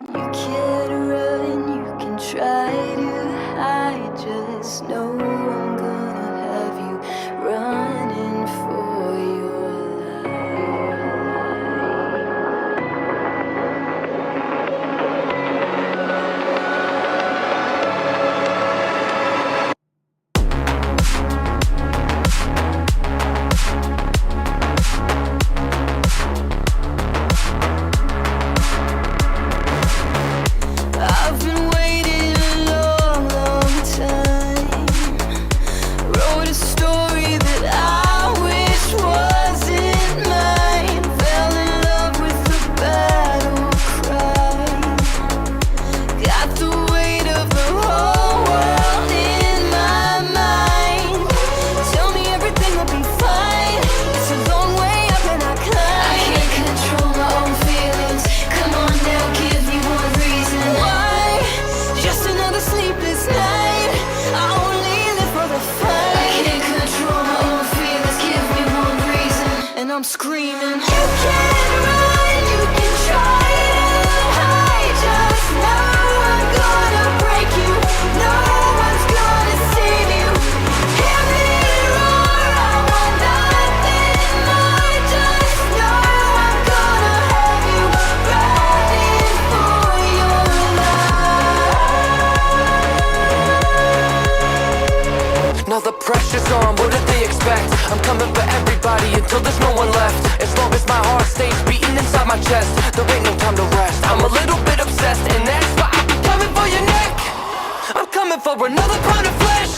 You can run, you can try to hide, just know I'm gonna have you running for your I've been waiting a long, long time. Wrote a story that I wish wasn't mine. Fell in love with the battle cry. Got the weight of the whole world in my mind. Tell me everything will be fine. It's a long way up and I climb. I can't control my own feelings. Come on now, give me one reason. Why? Just another sleepless night. I only live for the fight. I can't control my own feelings. Give me one reason. And I'm screaming. You can run, you can try to hide. Just know I'm gonna break you. No one's gonna save you. Hear me roar, I want nothing more. Just know I'm gonna have you running for your life. Now the pressure's on, what did they expect? I'm coming for everybody until there's no one left. As long as my heart stays beating inside my chest, there ain't no time to rest. I'm a little bit obsessed, and that's why I'm coming for your neck. I'm coming for another pound of flesh.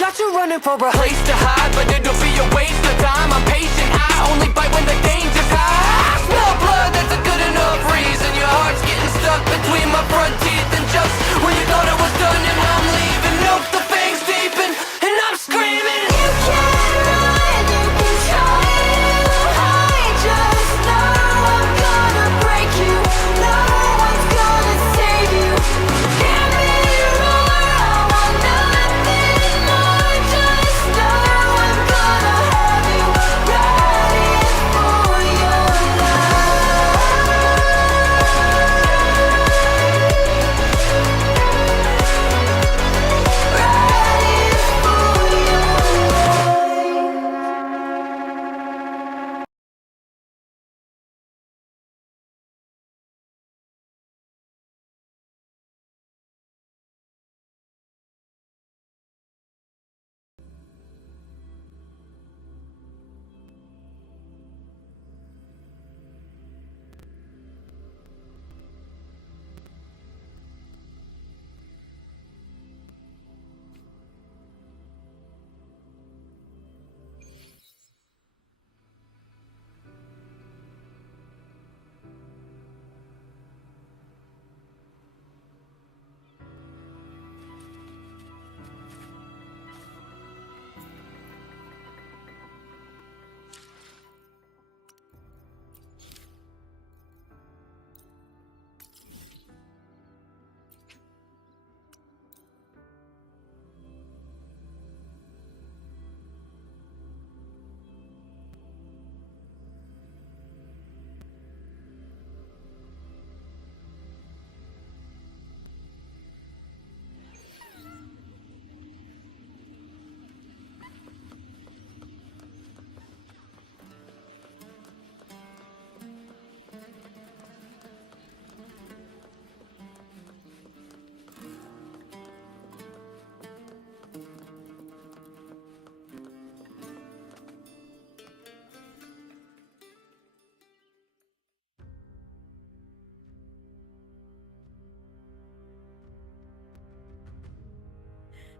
Got you running for a place to hide, but it'll be a waste of time. I'm patient, I only bite when the danger's high. I smell blood, that's a good enough reason. Your heart's getting stuck between my front teeth, and just when you thought it was done, and I'm leaving. Nope, the fangs deepen, and I'm screaming. You can run, you can try to hide. Just know I'm gonna break you. No one's gonna save you. Hear me roar, I want nothing more. Just know I'm gonna have you running for your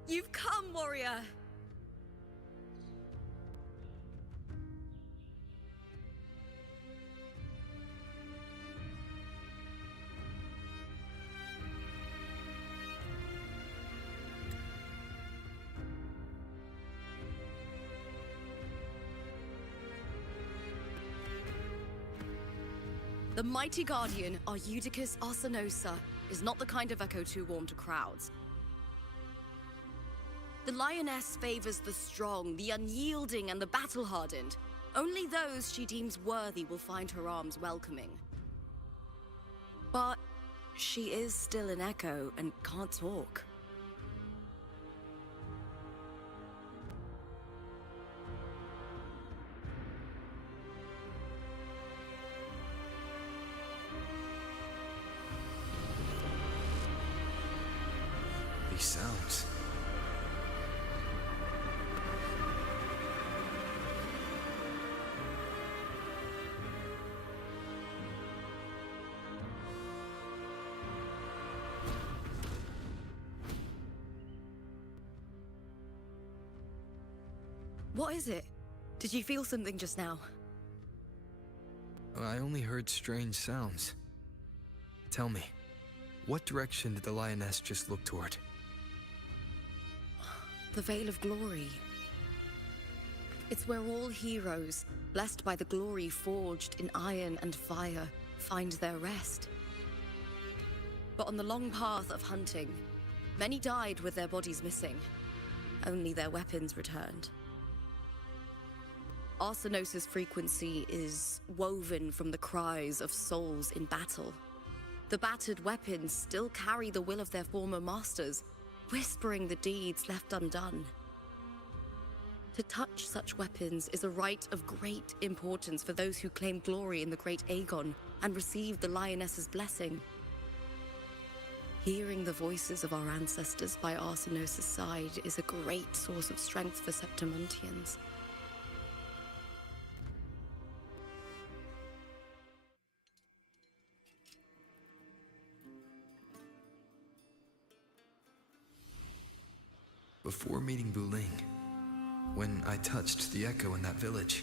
You've come, warrior! The mighty guardian, Eutychus Arsenosa, is not the kind of echo too warm to crowds. The lioness favors the strong, the unyielding, and the battle-hardened. Only those she deems worthy will find her arms welcoming. But she is still an echo and can't talk. These sounds. What is it? Did you feel something just now? I only heard strange sounds. Tell me, what direction did the lioness just look toward? The Vale of Glory. It's where all heroes, blessed by the glory forged in iron and fire, find their rest. But on the long path of hunting, many died with their bodies missing. Only their weapons returned. Arsinosa's frequency is woven from the cries of souls in battle. The battered weapons still carry the will of their former masters, whispering the deeds left undone. To touch such weapons is a rite of great importance for those who claim glory in the great Aegon and receive the lioness's blessing. Hearing the voices of our ancestors by Arsinosa's side is a great source of strength for Septimontians. Before meeting Buling, when I touched the echo in that village,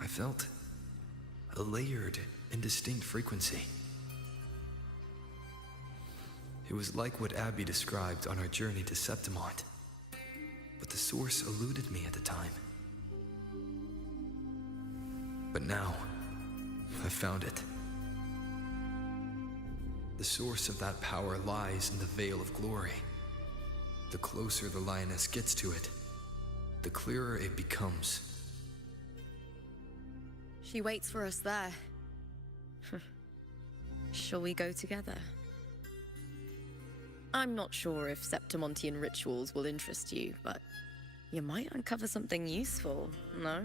I felt a layered and distinct frequency. It was like what Abby described on our journey to Septimont, but the source eluded me at the time. But now, I've found it. The source of that power lies in the Vale of Glory. The closer the lioness gets to it, the clearer it becomes. She waits for us there. Shall we go together? I'm not sure if Septimontian rituals will interest you, but you might uncover something useful, no?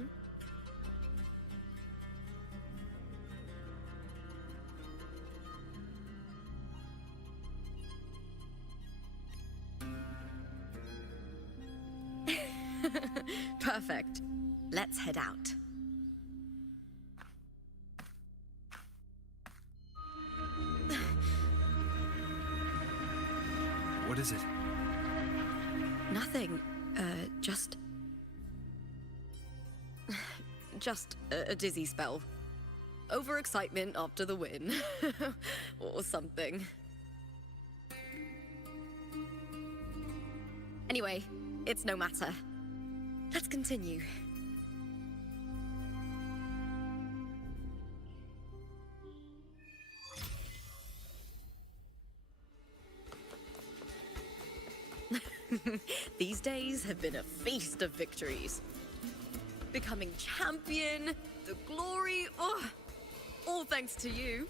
Perfect. Let's head out. What is it? Nothing. Just a dizzy spell. Overexcitement after the win. Or something. Anyway, it's no matter. Let's continue. These days have been a feast of victories. Becoming champion, the glory, all thanks to you.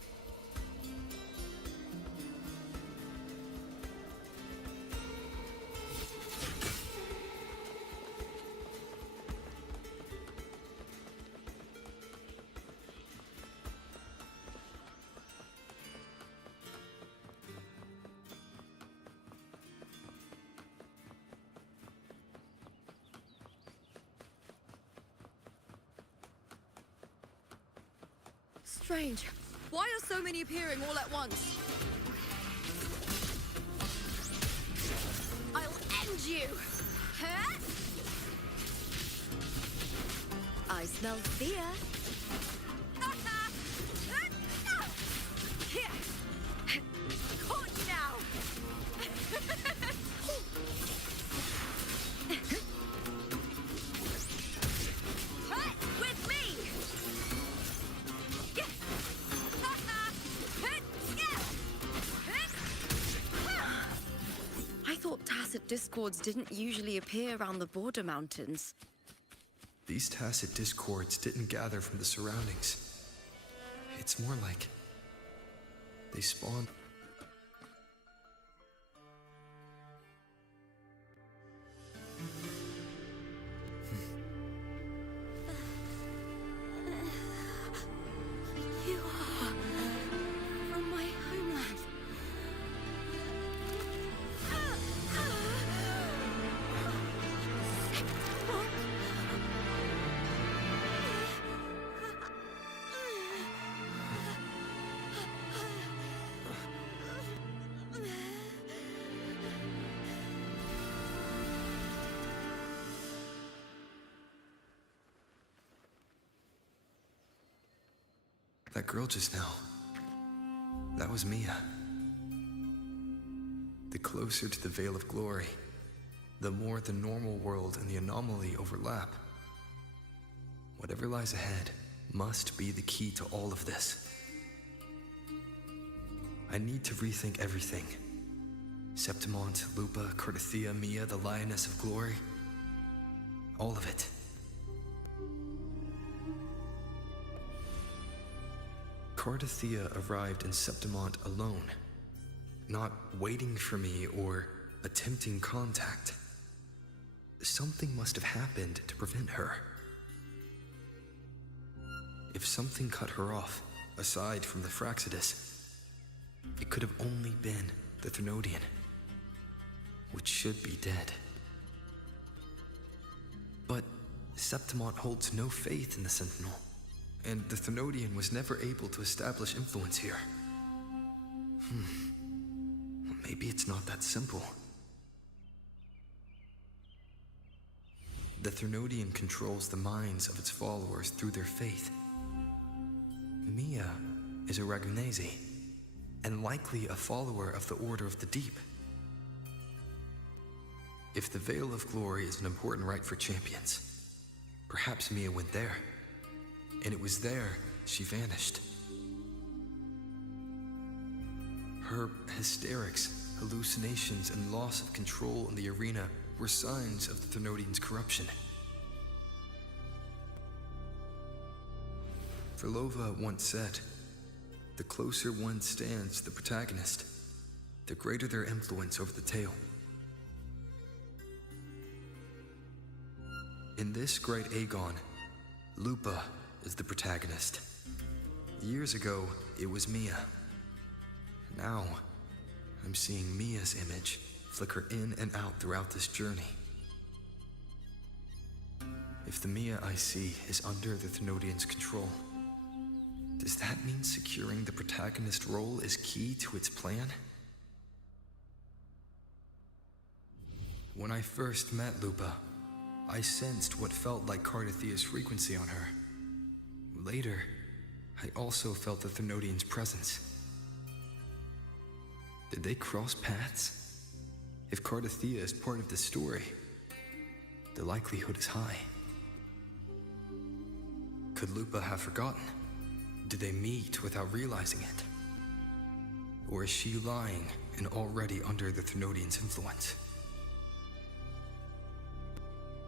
Strange. Why are so many appearing all at once? I'll end you! Huh? I smell fear. Here. Caught you now! With me! I thought tacit discords didn't usually appear around the border mountains. These tacit discords didn't gather from the surroundings. It's more like they spawned That girl just now. That was Mia. The closer to the Vale of Glory, the more the normal world and the anomaly overlap. Whatever lies ahead must be the key to all of this. I need to rethink everything. Septimont, Lupa, Cardathia, Mia, the Lioness of Glory. All of it. Cardathia arrived in Septimont alone, not waiting for me or attempting contact. Something must have happened to prevent her. If something cut her off, aside from the Fraxidus, it could have only been the Threnodian, which should be dead. But Septimont holds no faith in the Sentinel, and the Threnodian was never able to establish influence here. Maybe it's not that simple. The Threnodian controls the minds of its followers through their faith. Mia is a Ragunesi, and likely a follower of the Order of the Deep. If the Vale of Glory is an important rite for champions, perhaps Mia went there, and it was there she vanished. Her hysterics, hallucinations, and loss of control in the arena were signs of the Threnodian's corruption. Verlova once said, "The closer one stands to the protagonist, the greater their influence over the tale." In this great Aegon, Lupa is the protagonist. Years ago, it was Mia. Now, I'm seeing Mia's image flicker in and out throughout this journey. If the Mia I see is under the Threnodian's control, does that mean securing the protagonist role is key to its plan? When I first met Lupa, I sensed what felt like Cardathia's frequency on her. Later, I also felt the Threnodian's presence. Did they cross paths? If Cardathia is part of the story, the likelihood is high. Could Lupa have forgotten? Did they meet without realizing it? Or is she lying and already under the Threnodian's influence?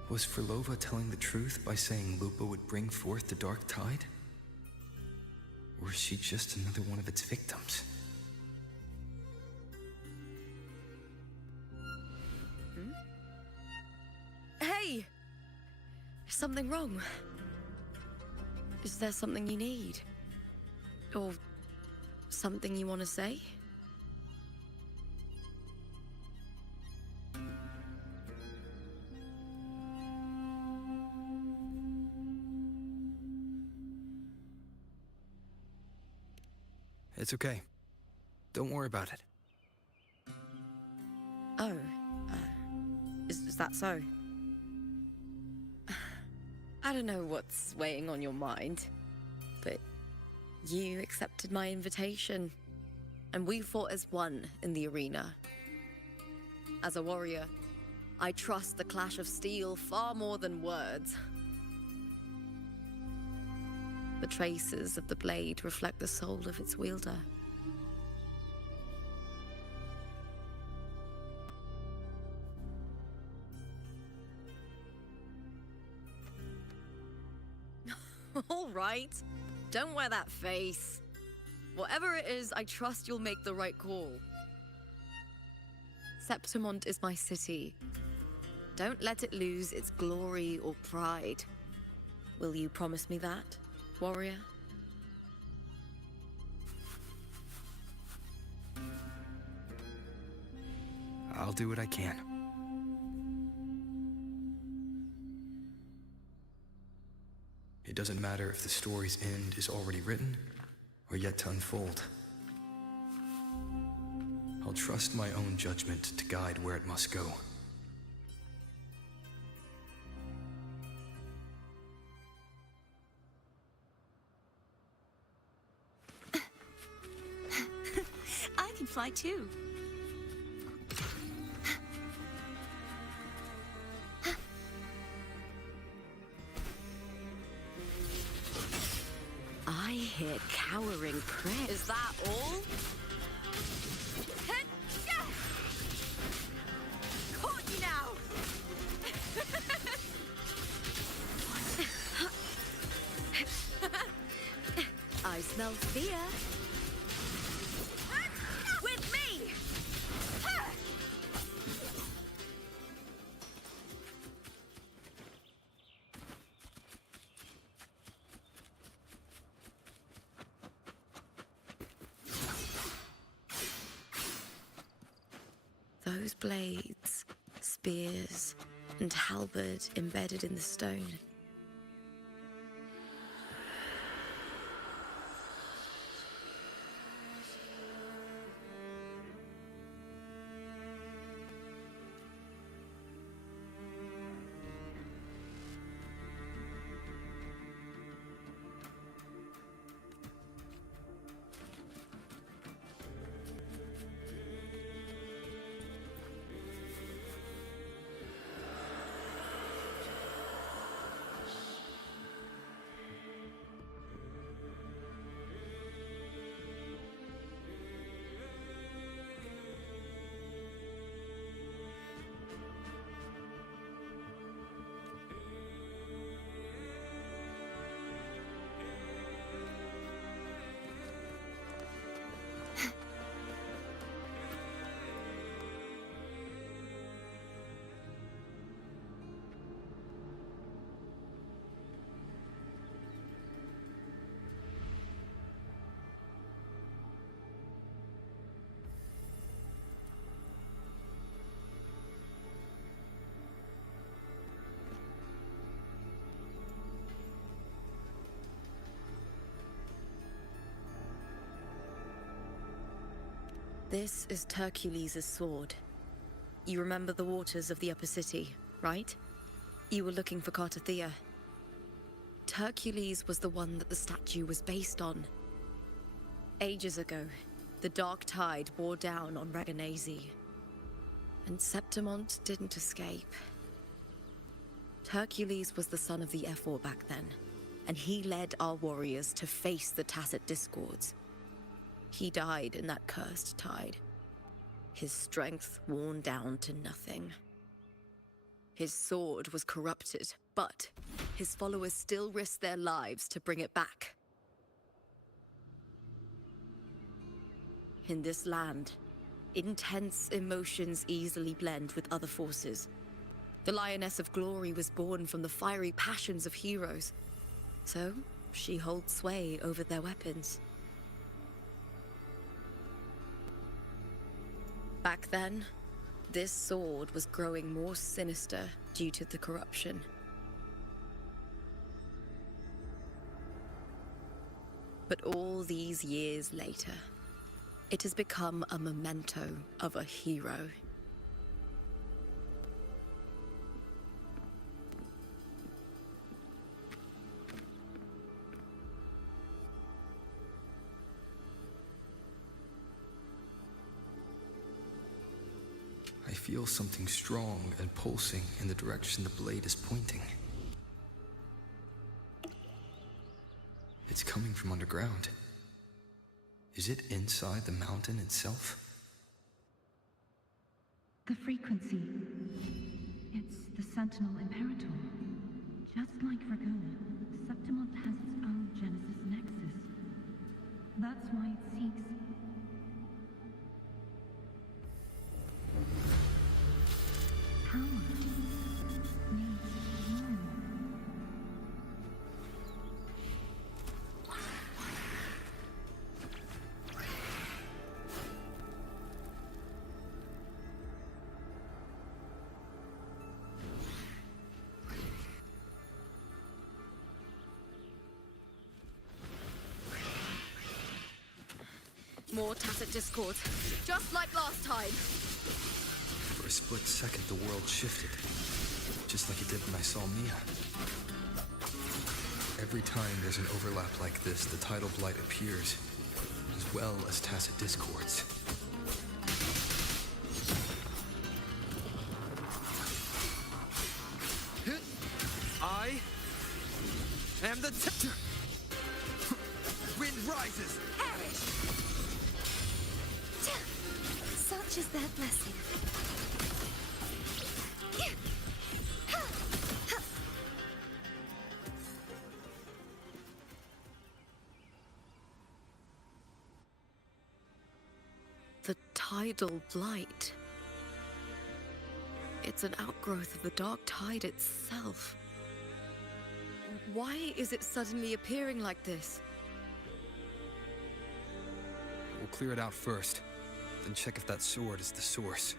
Was Verlova telling the truth by saying Lupa would bring forth the Dark Tide? Or is she just another one of its victims? Hey! Is something wrong? Is there something you need? Or something you want to say? It's okay. Don't worry about it. Oh, is that so? I don't know what's weighing on your mind, but you accepted my invitation, and we fought as one in the arena. As a warrior, I trust the clash of steel far more than words. The traces of the blade reflect the soul of its wielder. All right, don't wear that face. Whatever it is, I trust you'll make the right call. Septimont is my city. Don't let it lose its glory or pride. Will you promise me that, warrior? I'll do what I can. It doesn't matter if the story's end is already written or yet to unfold. I'll trust my own judgment to guide where it must go. fly too. I hear cowering prayer. Is that all? Caught you now! I smell fear. With me! Those blades, spears, and halberd embedded in the stone. This is Hercules' sword. You remember the waters of the upper city, right? You were looking for Cartathea. Hercules was the one that the statue was based on. Ages ago, the dark tide bore down on Reganese, and Septimont didn't escape. Hercules was the son of the Ephor back then, and he led our warriors to face the Tacit Discords. He died in that cursed tide, his strength worn down to nothing. His sword was corrupted, but his followers still risked their lives to bring it back. In this land, intense emotions easily blend with other forces. The Lioness of Glory was born from the fiery passions of heroes, so she holds sway over their weapons. Back then, this sword was growing more sinister due to the corruption. But all these years later, it has become a memento of a hero. I feel something strong and pulsing in the direction the blade is pointing. It's coming from underground. Is it inside the mountain itself? The frequency. It's the Sentinel Imperator. Just like Vergona, Septimont has its own Genesis Nexus. That's why it seeks... power. Needs room. More Tacit Discords, just like last time. For a split second, the world shifted, just like it did when I saw Mia. Every time there's an overlap like this, the tidal blight appears, as well as Tacit Discords. am the wind rises. Perish! Such is their blessing. The tidal blight. It's an outgrowth of the dark tide itself. Why is it suddenly appearing like this? We'll clear it out first, then check if that sword is the source.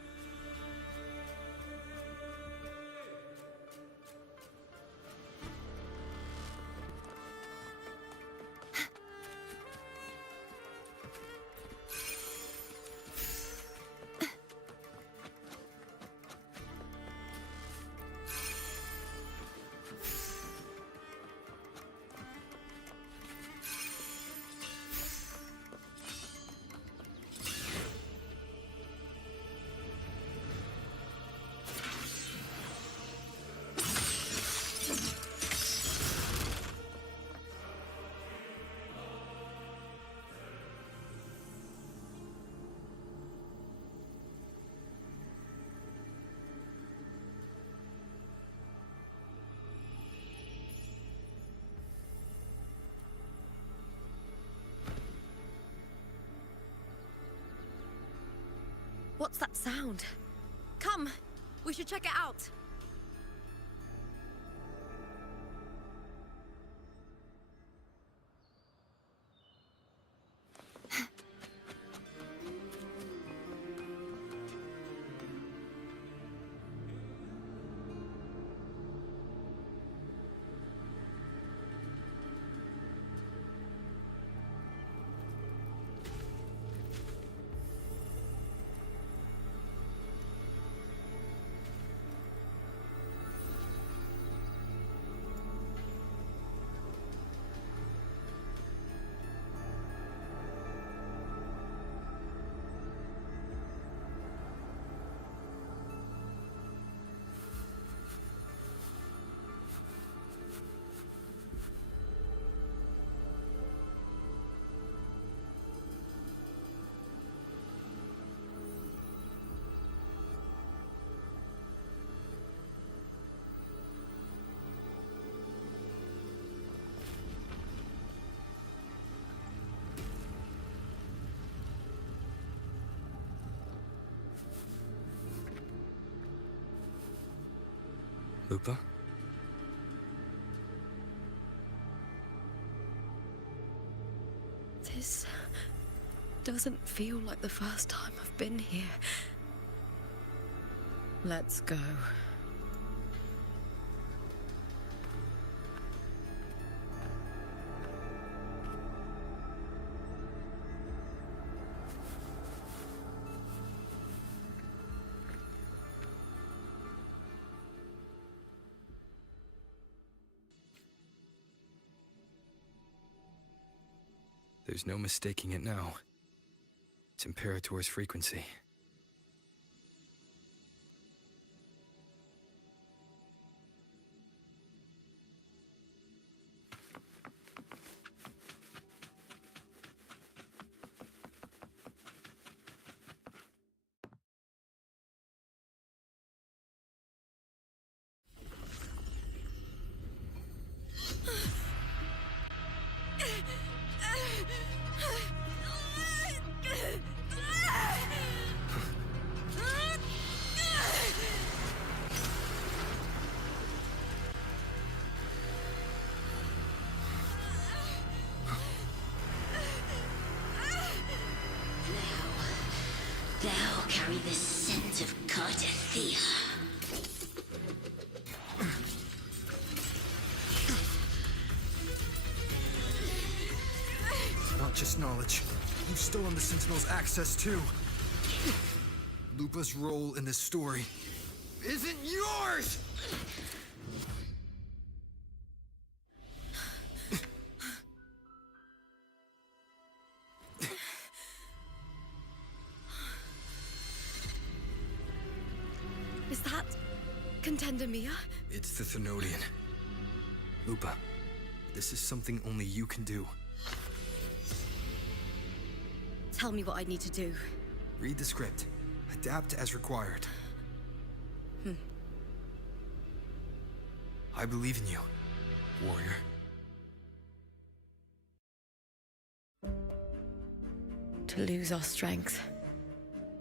What's that sound? Come, we should check it out. Lupa? This doesn't feel like the first time I've been here. Let's go. There's no mistaking it now. It's Imperator's frequency. Thou carry the scent of Cardathia. Not just knowledge. You've stolen the Sentinel's access too. Lupa's role in this story isn't yours! Is that Contender Mia? It's the Thenodian. Lupa, This is something only you can do. Tell me what I need to do. Read the script. Adapt as required. I believe in you, warrior. To lose our strength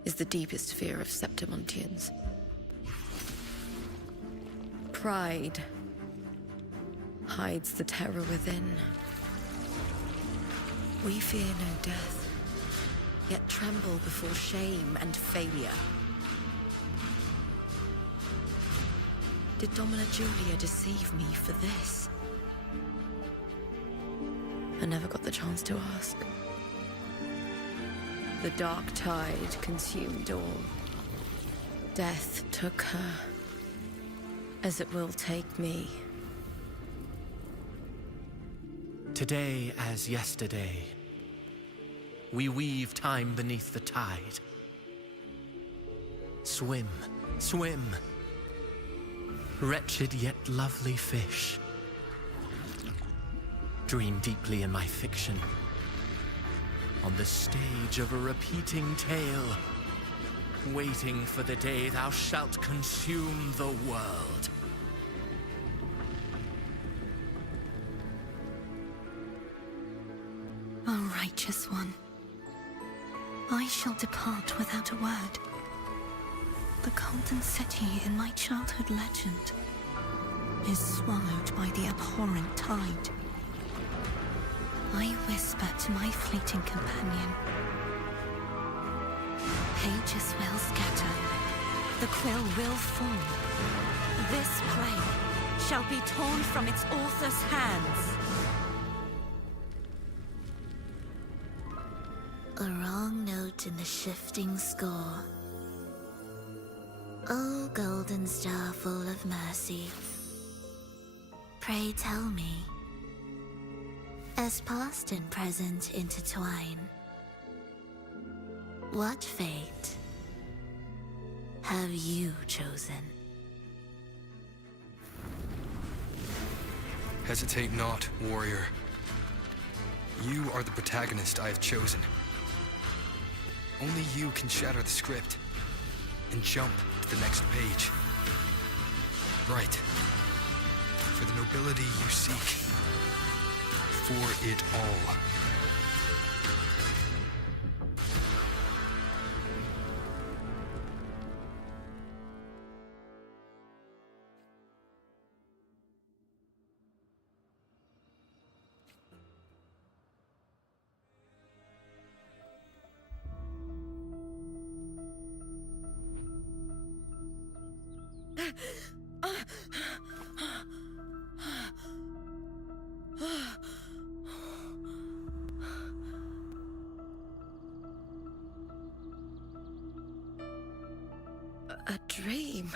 is the deepest fear of Septimontians. Pride hides the terror within. We fear no death, yet tremble before shame and failure. Did Domina Julia deceive me for this? I never got the chance to ask. The dark tide consumed all. Death took her, as it will take me. Today as yesterday, we weave time beneath the tide. Swim, swim, wretched yet lovely fish. Dream deeply in my fiction, on the stage of a repeating tale, waiting for the day thou shalt consume the world. O righteous one, I shall depart without a word. The golden city in my childhood legend is swallowed by the abhorrent tide. I whisper to my fleeting companion. Pages will scatter, the quill will fall. This play shall be torn from its author's hands. A wrong note in the shifting score. O golden star full of mercy, pray tell me, as past and present intertwine, what fate have you chosen? Hesitate not, warrior. You are the protagonist I have chosen. Only you can shatter the script and jump to the next page. Right. For the nobility you seek. For it all. A dream?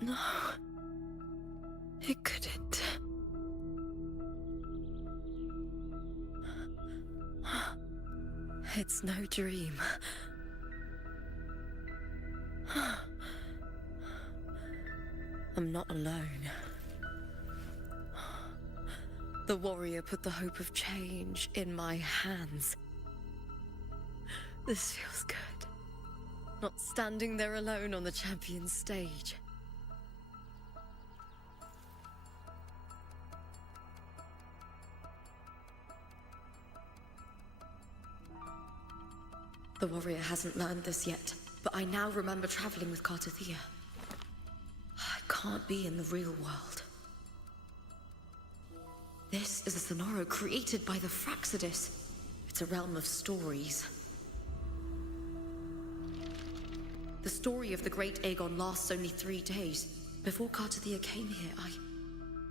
No. It couldn't. It's no dream. I'm not alone. The warrior put the hope of change in my hands. This feels good. Not standing there alone on the champion's stage. The warrior hasn't learned this yet, but I now remember traveling with Cartathea. I can't be in the real world. This is a Sonoro created by the Fraxidus. It's a realm of stories. The story of the great Aegon lasts only 3 days. Before Cartathea came here, I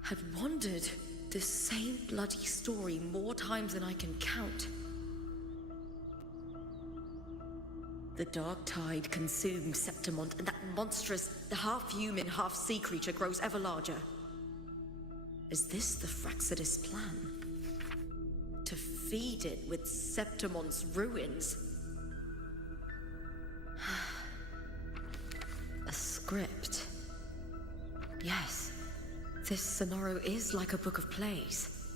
had wandered this same bloody story more times than I can count. The dark tide consumes Septimont, and that monstrous, half-human, half-sea creature grows ever larger. Is this the Fraxidus plan? To feed it with Septimont's ruins? A script. Yes, This Sonoro is like a book of plays.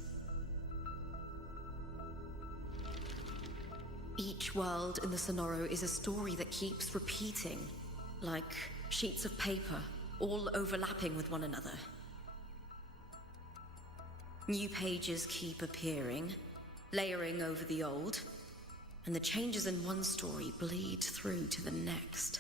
Each world in the Sonoro is a story that keeps repeating, like sheets of paper, all overlapping with one another. New pages keep appearing, layering over the old, and the changes in one story bleed through to the next.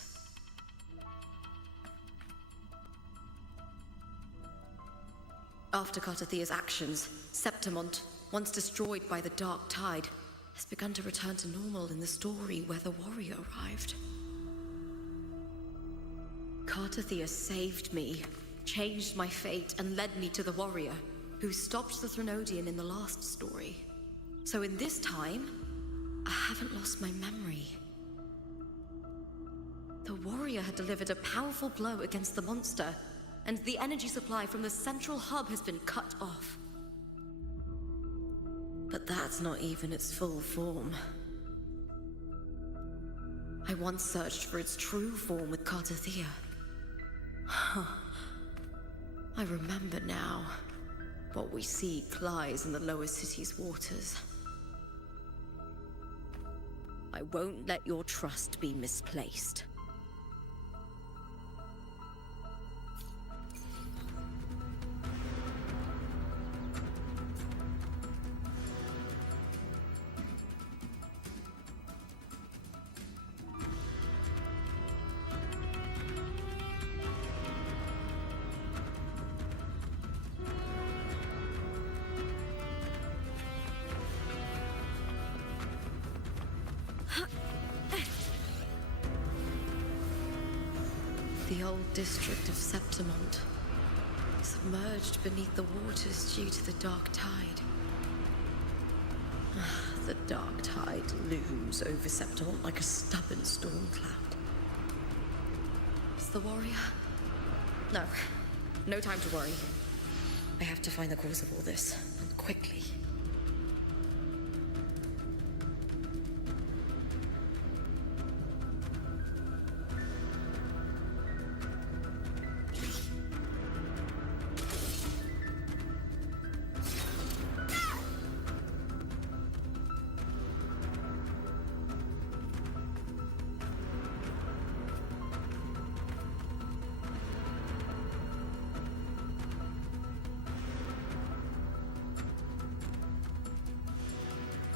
After Cartathea's actions, Septimont, once destroyed by the Dark Tide, has begun to return to normal in the story where the warrior arrived. Cartathea saved me, changed my fate, and led me to the warrior, who stopped the Threnodian in the last story. So in this time, I haven't lost my memory. The warrior had delivered a powerful blow against the monster, and the energy supply from the central hub has been cut off. But that's not even its full form. I once searched for its true form with Cartathea. I remember now. What we seek lies in the lower city's waters. I won't let your trust be misplaced. The old district of Septimont, submerged beneath the waters due to the Dark Tide. The Dark Tide looms over Septimont like a stubborn storm cloud. Is the warrior? No. No time to worry. I have to find the cause of all this, and quickly.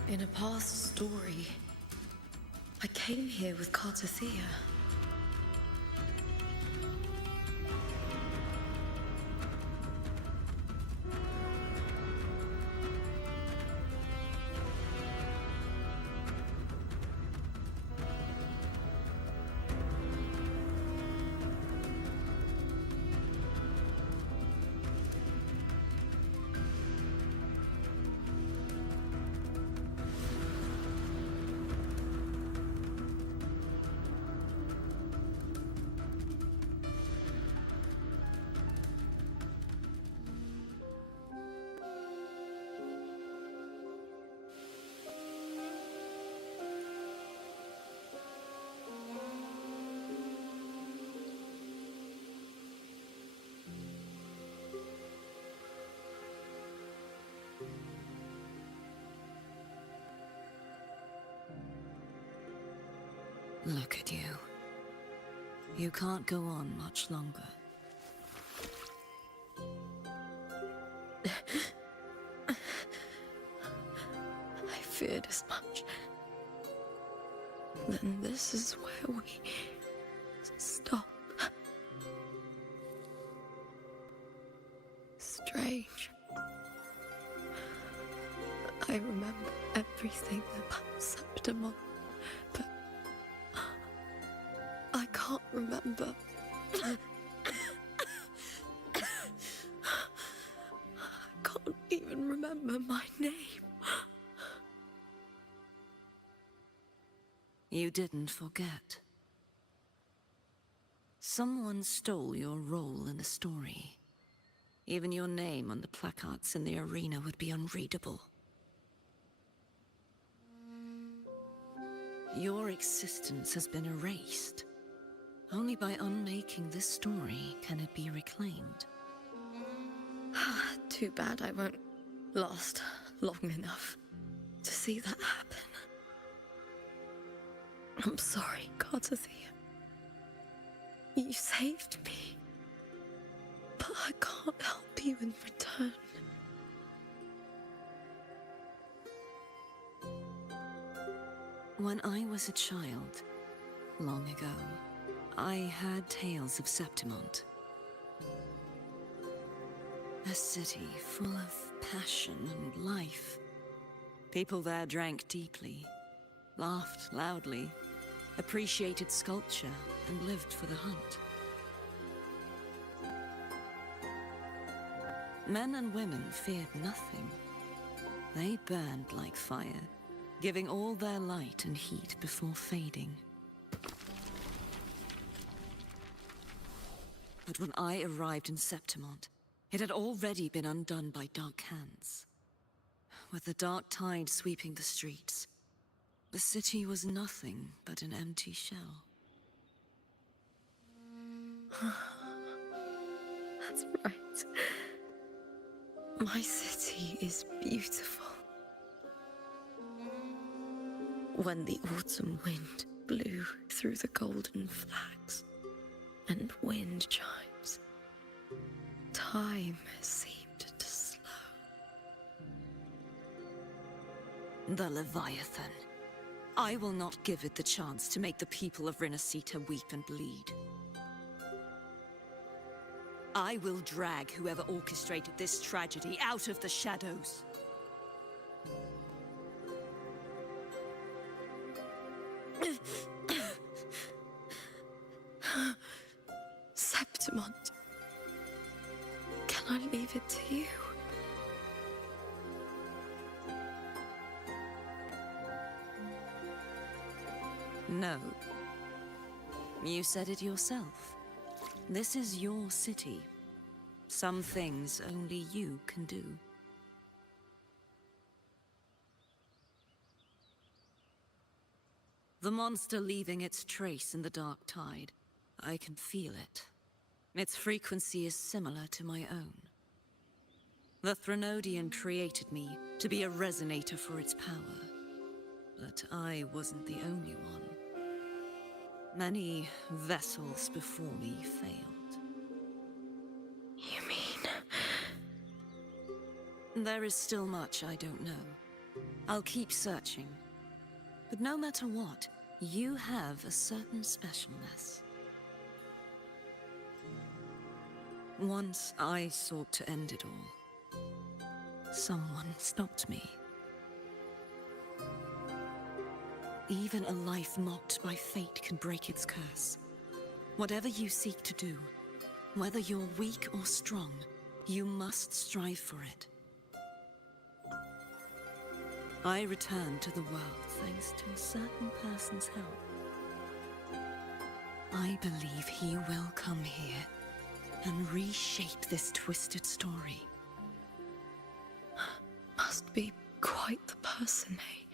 In a past story, I came here with Cartathea. Look at you. You can't go on much longer. I feared as much. Then this is where we stop. Strange. I remember everything about Septimont, but I can't remember. I can't even remember my name. You didn't forget. Someone stole your role in the story. Even your name on the placards in the arena would be unreadable. Your existence has been erased. Only by unmaking this story can it be reclaimed. Too bad I won't last long enough to see that happen. I'm sorry, Gardathia. You saved me, but I can't help you in return. When I was a child, long ago, I had tales of Septimont. A city full of passion and life. People there drank deeply, laughed loudly, appreciated sculpture, and lived for the hunt. Men and women feared nothing. They burned like fire, giving all their light and heat before fading. But when I arrived in Septimont, it had already been undone by dark hands. With the dark tide sweeping the streets, the city was nothing but an empty shell. That's right. My city is beautiful. When the autumn wind blew through the golden flags and wind chimes, time seemed to slow. The Leviathan. I will not give it the chance to make the people of Rinasita weep and bleed. I will drag whoever orchestrated this tragedy out of the shadows. Septimont. Can I leave it to you? No. You said it yourself. This is your city. Some things only you can do. The monster leaving its trace in the dark tide. I can feel it. Its frequency is similar to my own. The Threnodian created me to be a resonator for its power. But I wasn't the only one. Many vessels before me failed. You mean? There is still much I don't know. I'll keep searching. But no matter what, you have a certain specialness. Once I sought to end it all. Someone stopped me. Even a life mocked by fate can break its curse. Whatever you seek to do, whether you're weak or strong, you must strive for it. I returned to the world thanks to a certain person's help. I believe he will come here and reshape this twisted story. Must be quite the person, eh?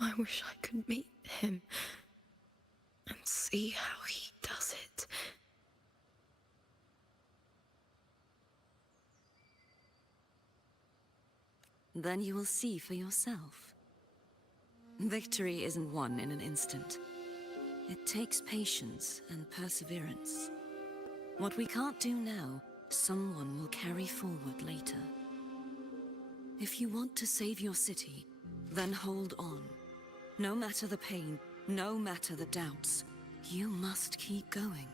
I wish I could meet him and see how he does it. Then you will see for yourself. Victory isn't won in an instant. It takes patience and perseverance. What we can't do now, someone will carry forward later. If you want to save your city, then hold on. No matter the pain, no matter the doubts, you must keep going.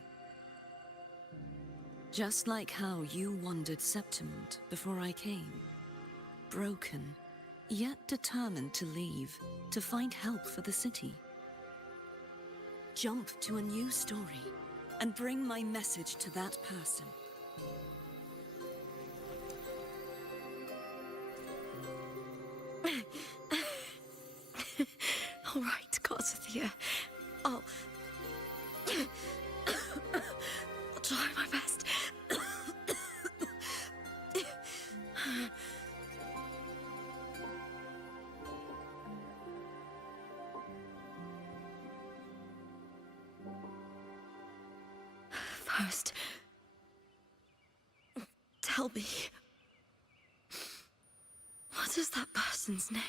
Just like how you wandered Septimont before I came. Broken, yet determined to leave, to find help for the city. Jump to a new story, and bring my message to that person. All right, Gardathia. I'll try my best. First, tell Tell me, what is that person's name?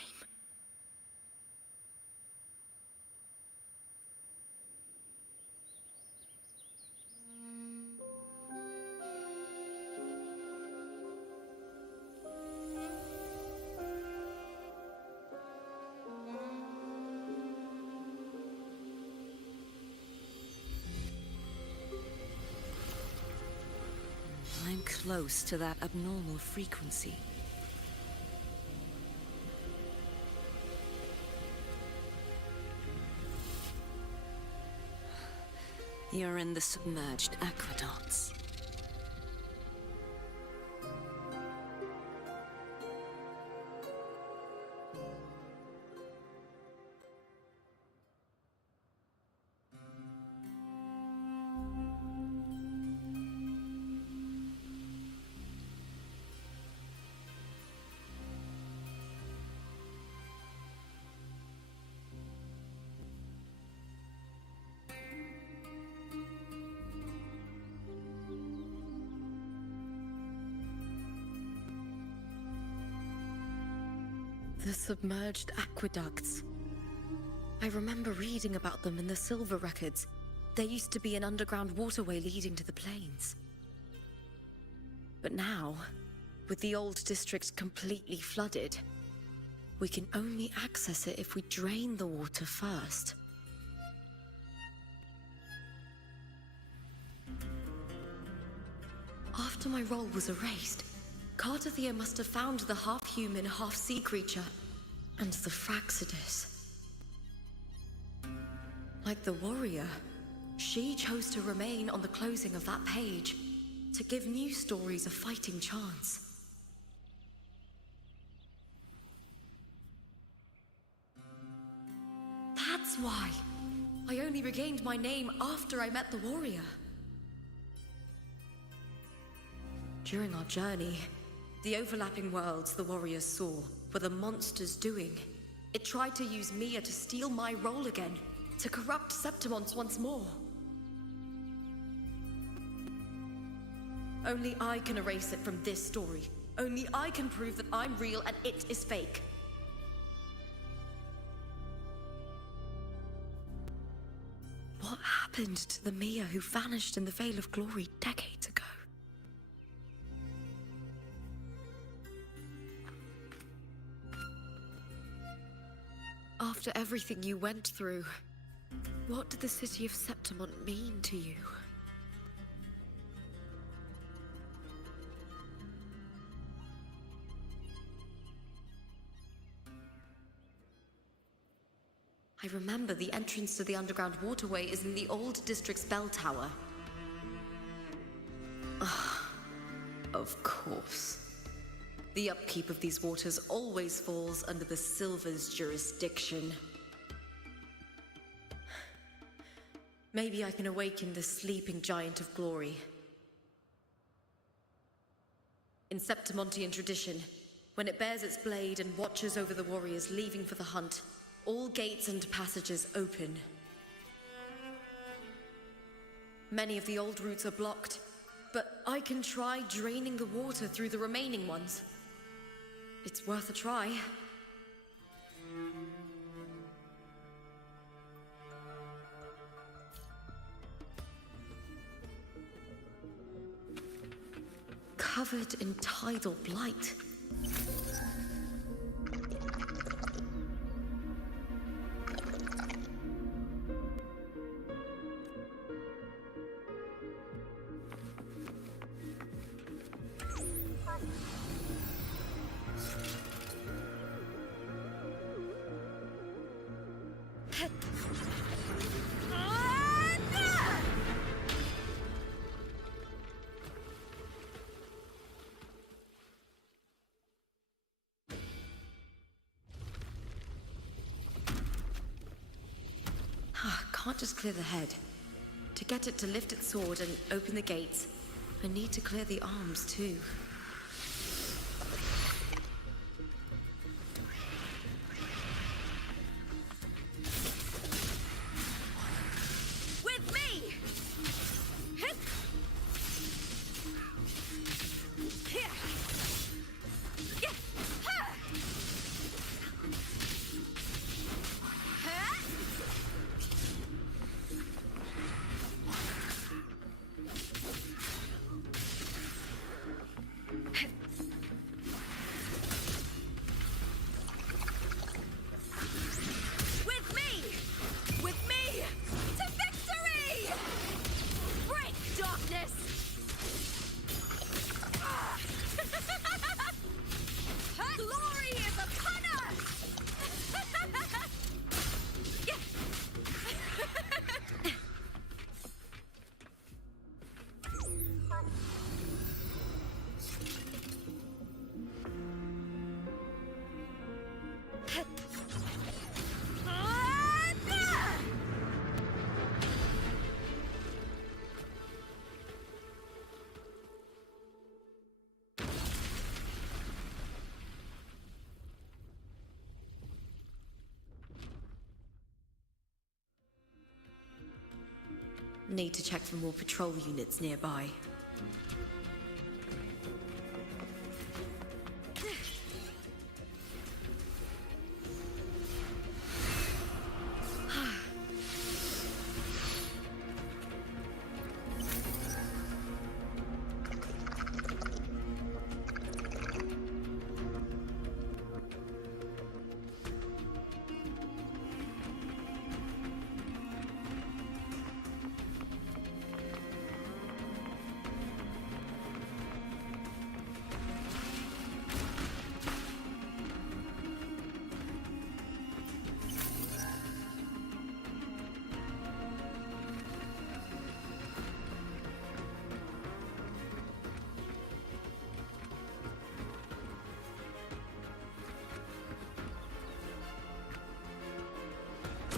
I'm close to that abnormal frequency. You're in the submerged aqueducts. The submerged aqueducts. I remember reading about them in the Silver records. There used to be an underground waterway leading to the plains. But now, with the old district completely flooded, we can only access it if we drain the water first. After my role was erased, Cartathea must have found the half-human, half-sea creature, and the Fraxidus. Like the warrior, she chose to remain on the closing of that page, to give new stories a fighting chance. That's why I only regained my name after I met the warrior. During our journey, the overlapping worlds the warriors saw were the monster's doing. It tried to use Mia to steal my role again, to corrupt Septimons once more. Only I can erase it from this story. Only I can prove that I'm real and it is fake. What happened to the Mia who vanished in the Vale of Glory decades ago? After everything you went through, what did the city of Septimon mean to you? I remember the entrance to the underground waterway is in the old district's bell tower. Of course. The upkeep of these waters always falls under the Silver's jurisdiction. Maybe I can awaken the sleeping giant of glory. In Septimontian tradition, when it bears its blade and watches over the warriors leaving for the hunt, all gates and passages open. Many of the old routes are blocked, but I can try draining the water through the remaining ones. It's worth a try. Covered in tidal blight. Can't just clear the head. To get it to lift its sword and open the gates, I need to clear the arms too. With me! Hit! Here! Need to check for more patrol units nearby.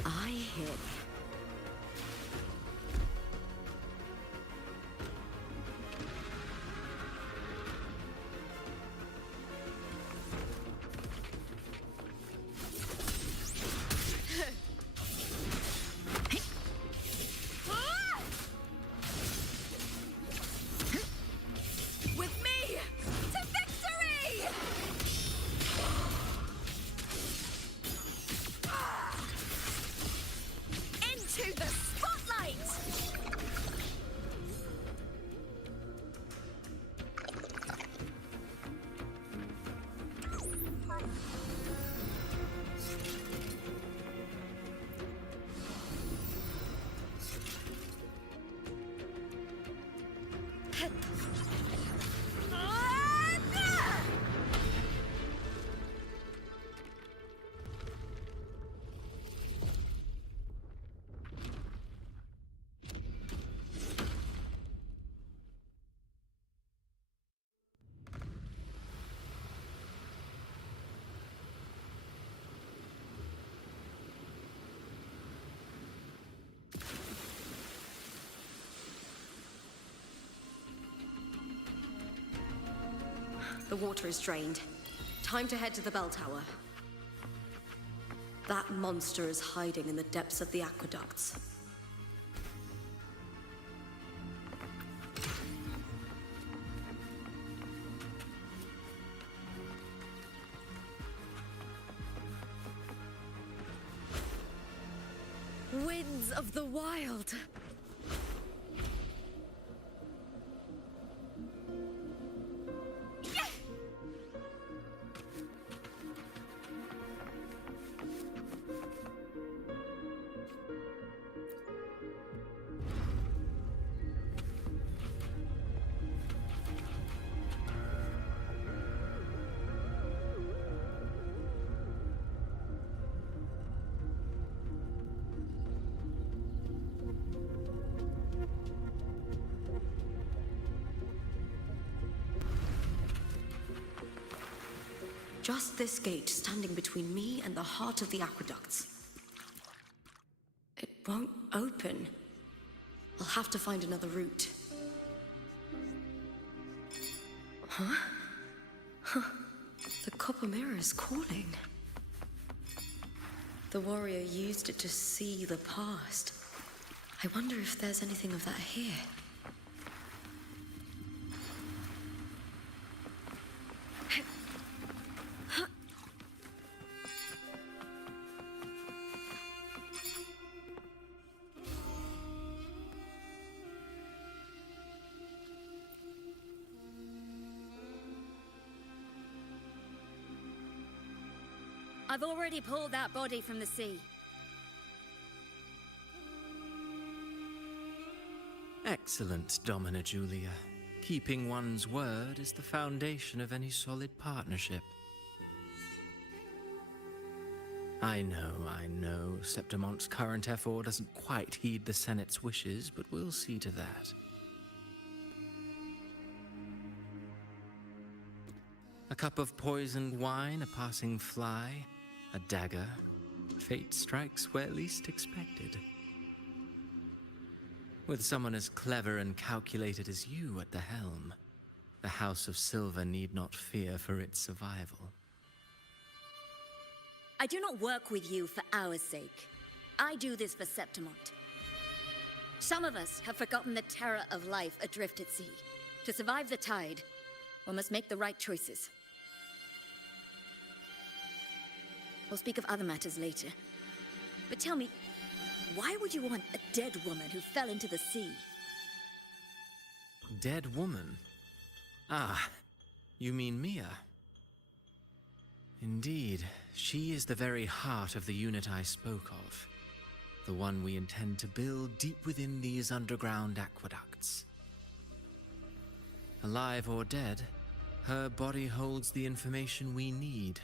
I hit. With me to victory! Into the spotlight! The water is drained. Time to head to the bell tower. That monster is hiding in the depths of the aqueducts. Winds of the wild! Just this gate standing between me and the heart of the aqueducts. It won't open. I'll have to find another route. Huh? The copper mirror is calling. The warrior used it to see the past. I wonder if there's anything of that here. I've already pulled that body from the sea. Excellent, Domina Julia. Keeping one's word is the foundation of any solid partnership. I know, Septimonte's current effort doesn't quite heed the Senate's wishes, but we'll see to that. A cup of poisoned wine, a passing fly, a dagger. Fate strikes where least expected. With someone as clever and calculated as you at the helm, the House of Silver need not fear for its survival. I do not work with you for our sake. I do this for Septimont. Some of us have forgotten the terror of life adrift at sea. To survive the tide, one must make the right choices. We'll speak of other matters later. But tell me, why would you want a dead woman who fell into the sea? Dead woman? Ah, you mean Mia? Indeed, she is the very heart of the unit I spoke of. The one we intend to build deep within these underground aqueducts. Alive or dead, her body holds the information we need.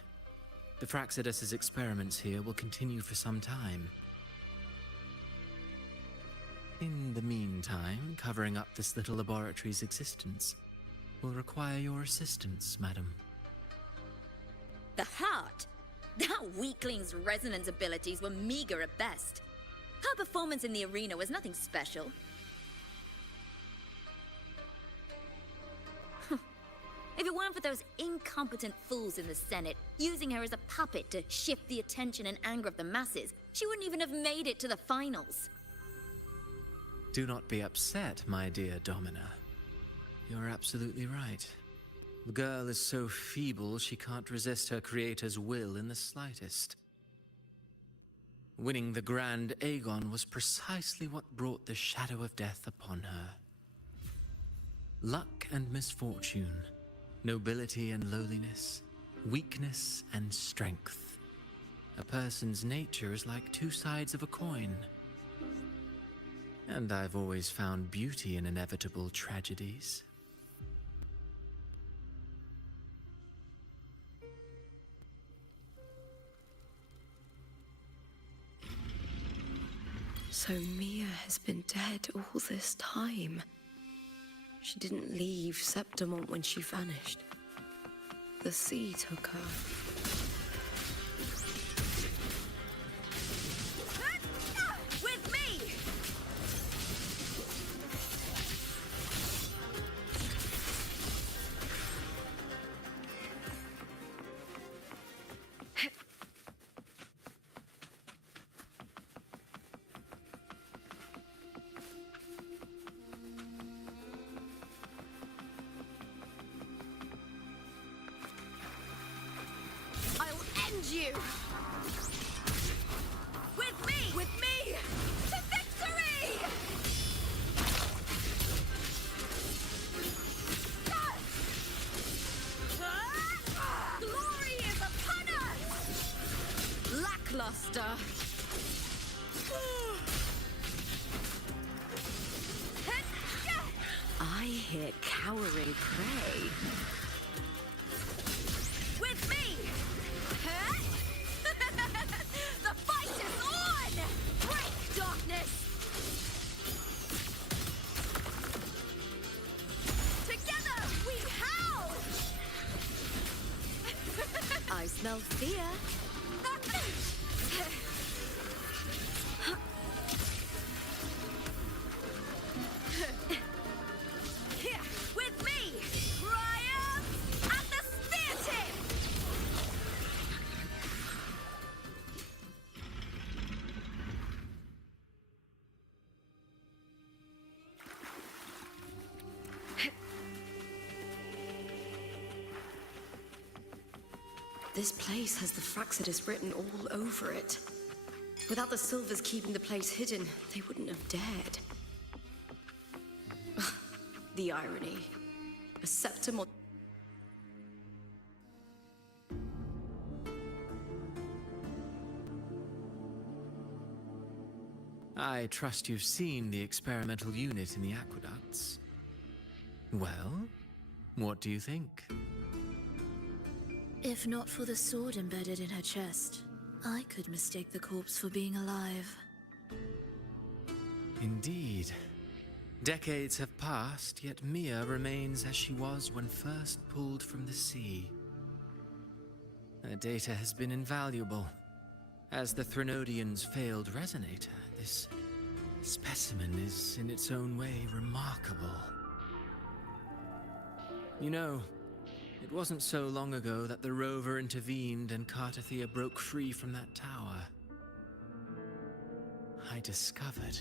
The Fraxidus's experiments here will continue for some time. In the meantime, covering up this little laboratory's existence will require your assistance, madam. The heart? That weakling's resonance abilities were meager at best. Her performance in the arena was nothing special. If it weren't for those incompetent fools in the Senate, using her as a puppet to shift the attention and anger of the masses, she wouldn't even have made it to the finals. Do not be upset, my dear Domina. You're absolutely right. The girl is so feeble she can't resist her creator's will in the slightest. Winning the Grand Aegon was precisely what brought the shadow of death upon her. Luck and misfortune, nobility and lowliness, weakness and strength. A person's nature is like two sides of a coin. And I've always found beauty in inevitable tragedies. So Mia has been dead all this time. She didn't leave Septimont when she vanished. The sea took her. With me! You! With me! With me! To victory! Glory is upon us! Lackluster! I hear cowering prey. With me! The fight is on! Break, darkness! Together we howl! I smell fear. With me! Triumph at the spear tip! This place has the Fraxidus written all over it. Without the Silvers keeping the place hidden, they wouldn't have dared. The irony. A Septimont. I trust you've seen the experimental unit in the aqueducts. Well, what do you think? If not for the sword embedded in her chest, I could mistake the corpse for being alive. Indeed. Decades have passed, yet Mia remains as she was when first pulled from the sea. Her data has been invaluable. As the Threnodian's failed resonator, this specimen is in its own way remarkable. You know, it wasn't so long ago that the rover intervened and Cartathea broke free from that tower. I discovered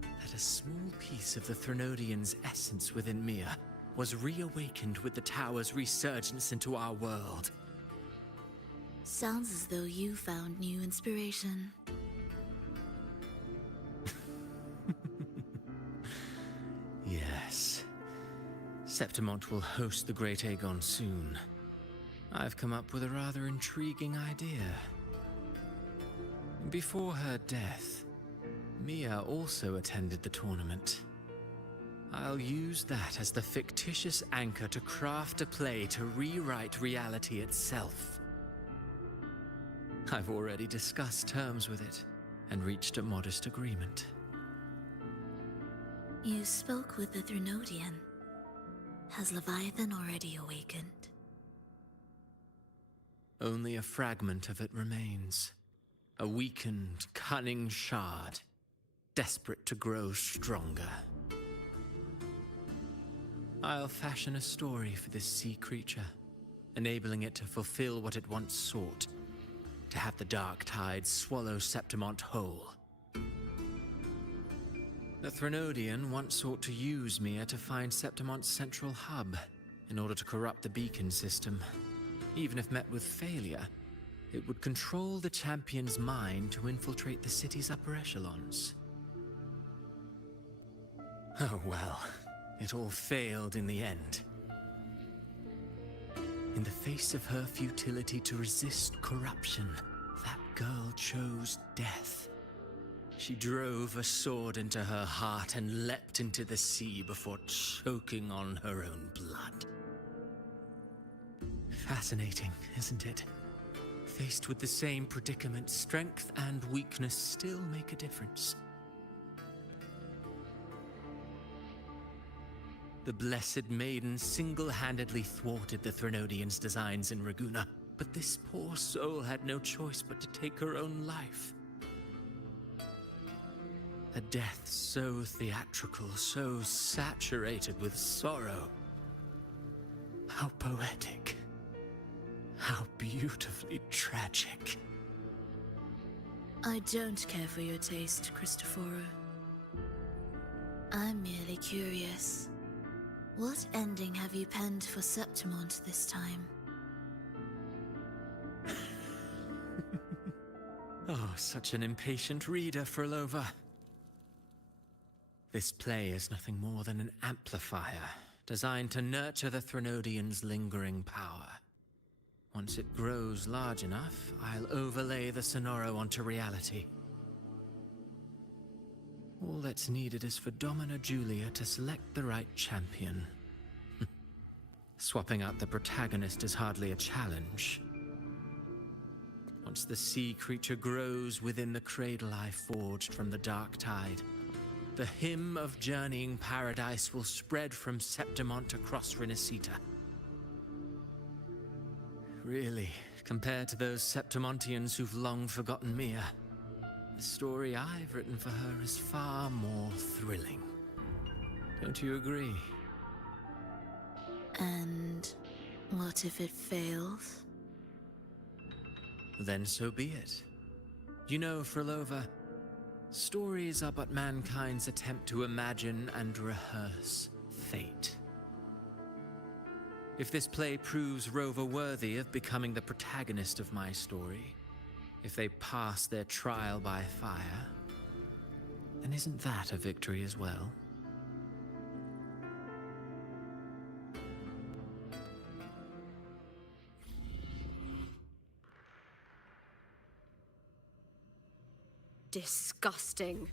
that that a small piece of the Threnodian's essence within Mia was reawakened with the tower's resurgence into our world. Sounds as though you found new inspiration. Yes. Septimont will host the Great Aegon soon. I've come up with a rather intriguing idea. Before her death, Mia also attended the tournament. I'll use that as the fictitious anchor to craft a play to rewrite reality itself. I've already discussed terms with it and reached a modest agreement. You spoke with the Threnodian. Has Leviathan already awakened? Only a fragment of it remains. A weakened, cunning shard, desperate to grow stronger. I'll fashion a story for this sea creature, enabling it to fulfill what it once sought, to have the dark tide swallow Septimont whole. The Threnodian once sought to use Mia to find Septimont's central hub in order to corrupt the beacon system. Even if met with failure, it would control the champion's mind to infiltrate the city's upper echelons. Oh well, it all failed in the end. In the face of her futility to resist corruption, that girl chose death. She drove a sword into her heart and leapt into the sea before choking on her own blood. Fascinating, isn't it? Faced with the same predicament, strength and weakness still make a difference. The Blessed Maiden single-handedly thwarted the Threnodian's designs in Raguna, but this poor soul had no choice but to take her own life. A death so theatrical, so saturated with sorrow. How poetic. How beautifully tragic. I don't care for your taste, Cristoforo. I'm merely curious. What ending have you penned for Septimont this time? Oh, such an impatient reader, Frolova. This play is nothing more than an amplifier, designed to nurture the Threnodian's lingering power. Once it grows large enough, I'll overlay the Sonoro onto reality. All that's needed is for Domina Julia to select the right champion. Swapping out the protagonist is hardly a challenge. Once the sea creature grows within the cradle I forged from the dark tide, the hymn of journeying paradise will spread from Septimont across Renacita. Really, compared to those Septimontians who've long forgotten Mia, the story I've written for her is far more thrilling. Don't you agree? And what if it fails? Then so be it. You know, Frolova, stories are but mankind's attempt to imagine and rehearse fate. If this play proves Rover worthy of becoming the protagonist of my story, if they pass their trial by fire, then isn't that a victory as well? Disgusting.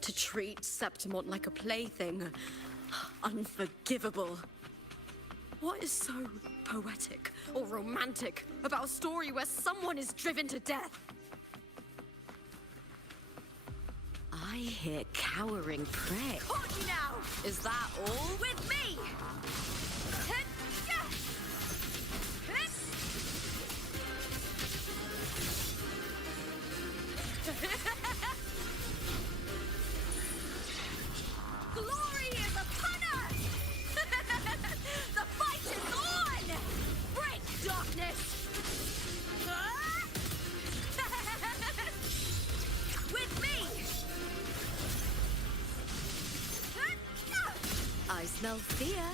To treat Septimont like a plaything. Unforgivable. What is so poetic or romantic about a story where someone is driven to death? I hear cowering prey. Caught you now! Is that all? With me! Glory is upon us! The fight is on! Break, darkness! With me! Smell fear.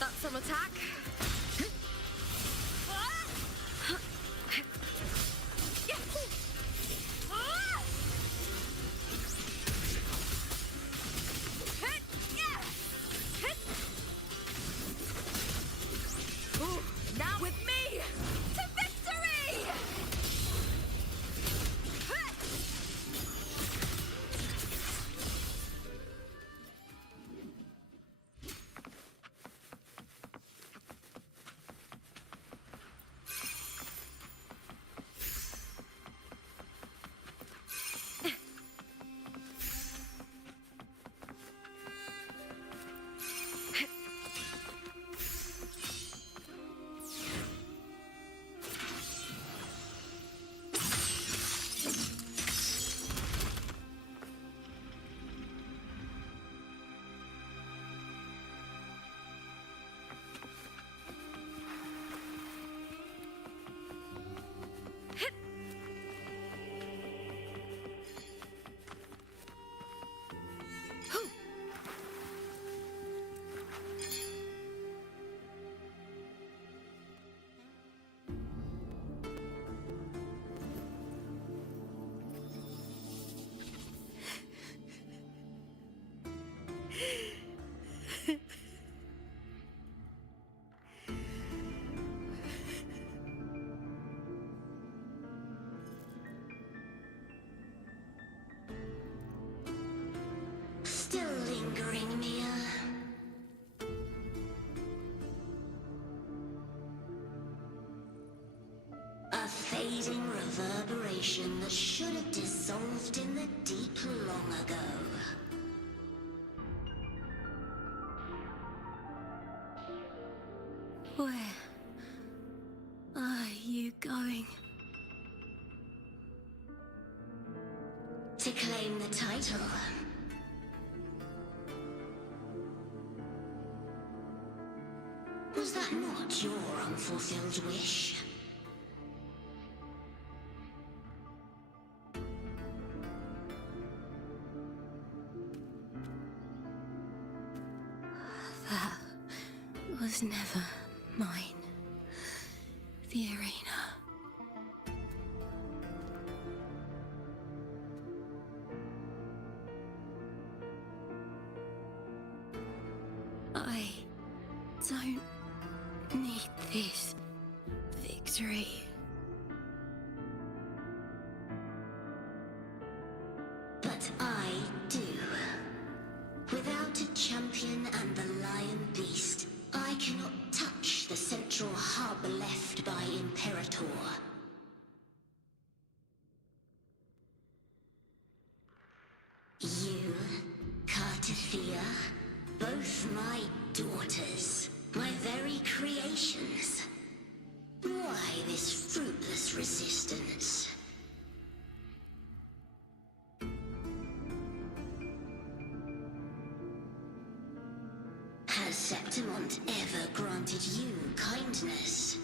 That's some attack. Ooh, now with me to victory! Still lingering, Mia. A fading reverberation that should have dissolved in the deep long ago. Where are you going? To claim the title. Was that not your unfulfilled wish? That was never mine. The arena. I don't need this victory. But I do. Without a champion and the lion beast, I cannot touch the central hub left by Imperator. You, Cartithia, both my daughters, my very creations. Why this fruitless resistance? Has Septimont ever granted you kindness?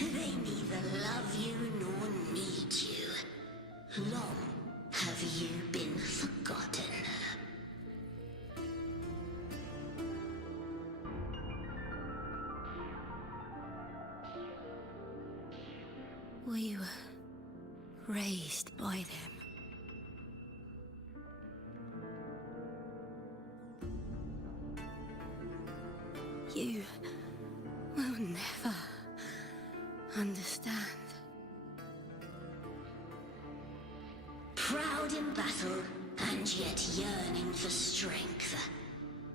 They neither love you nor need you. Long have you been forgotten. We were raised by them. You will never understand. Proud in battle, and yet yearning for strength.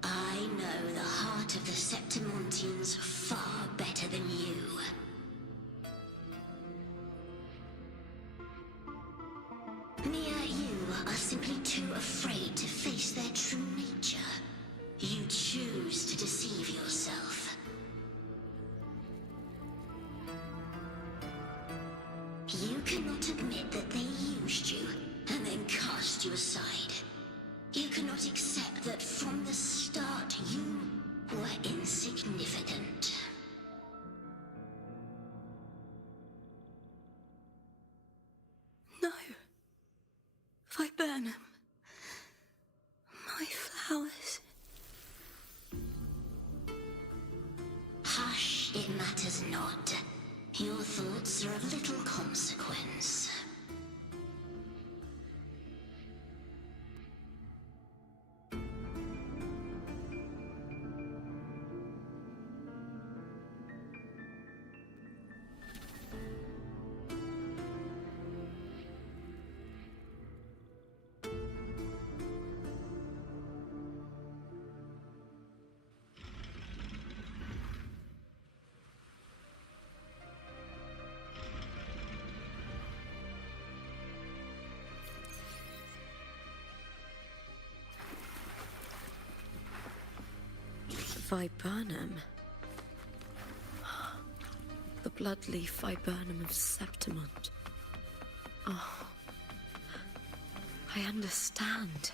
I know the heart of the Septimontians far better than you. Mia, you are simply too afraid to face their true nature. You choose to deceive yourself. You cannot admit that they used you and then cast you aside. You cannot accept that from the start you were insignificant. No. Burnham. My flowers. Hush, it matters not. Your thoughts are of little consequence. Viburnum. The bloodleaf viburnum of Septimont. Oh, I understand.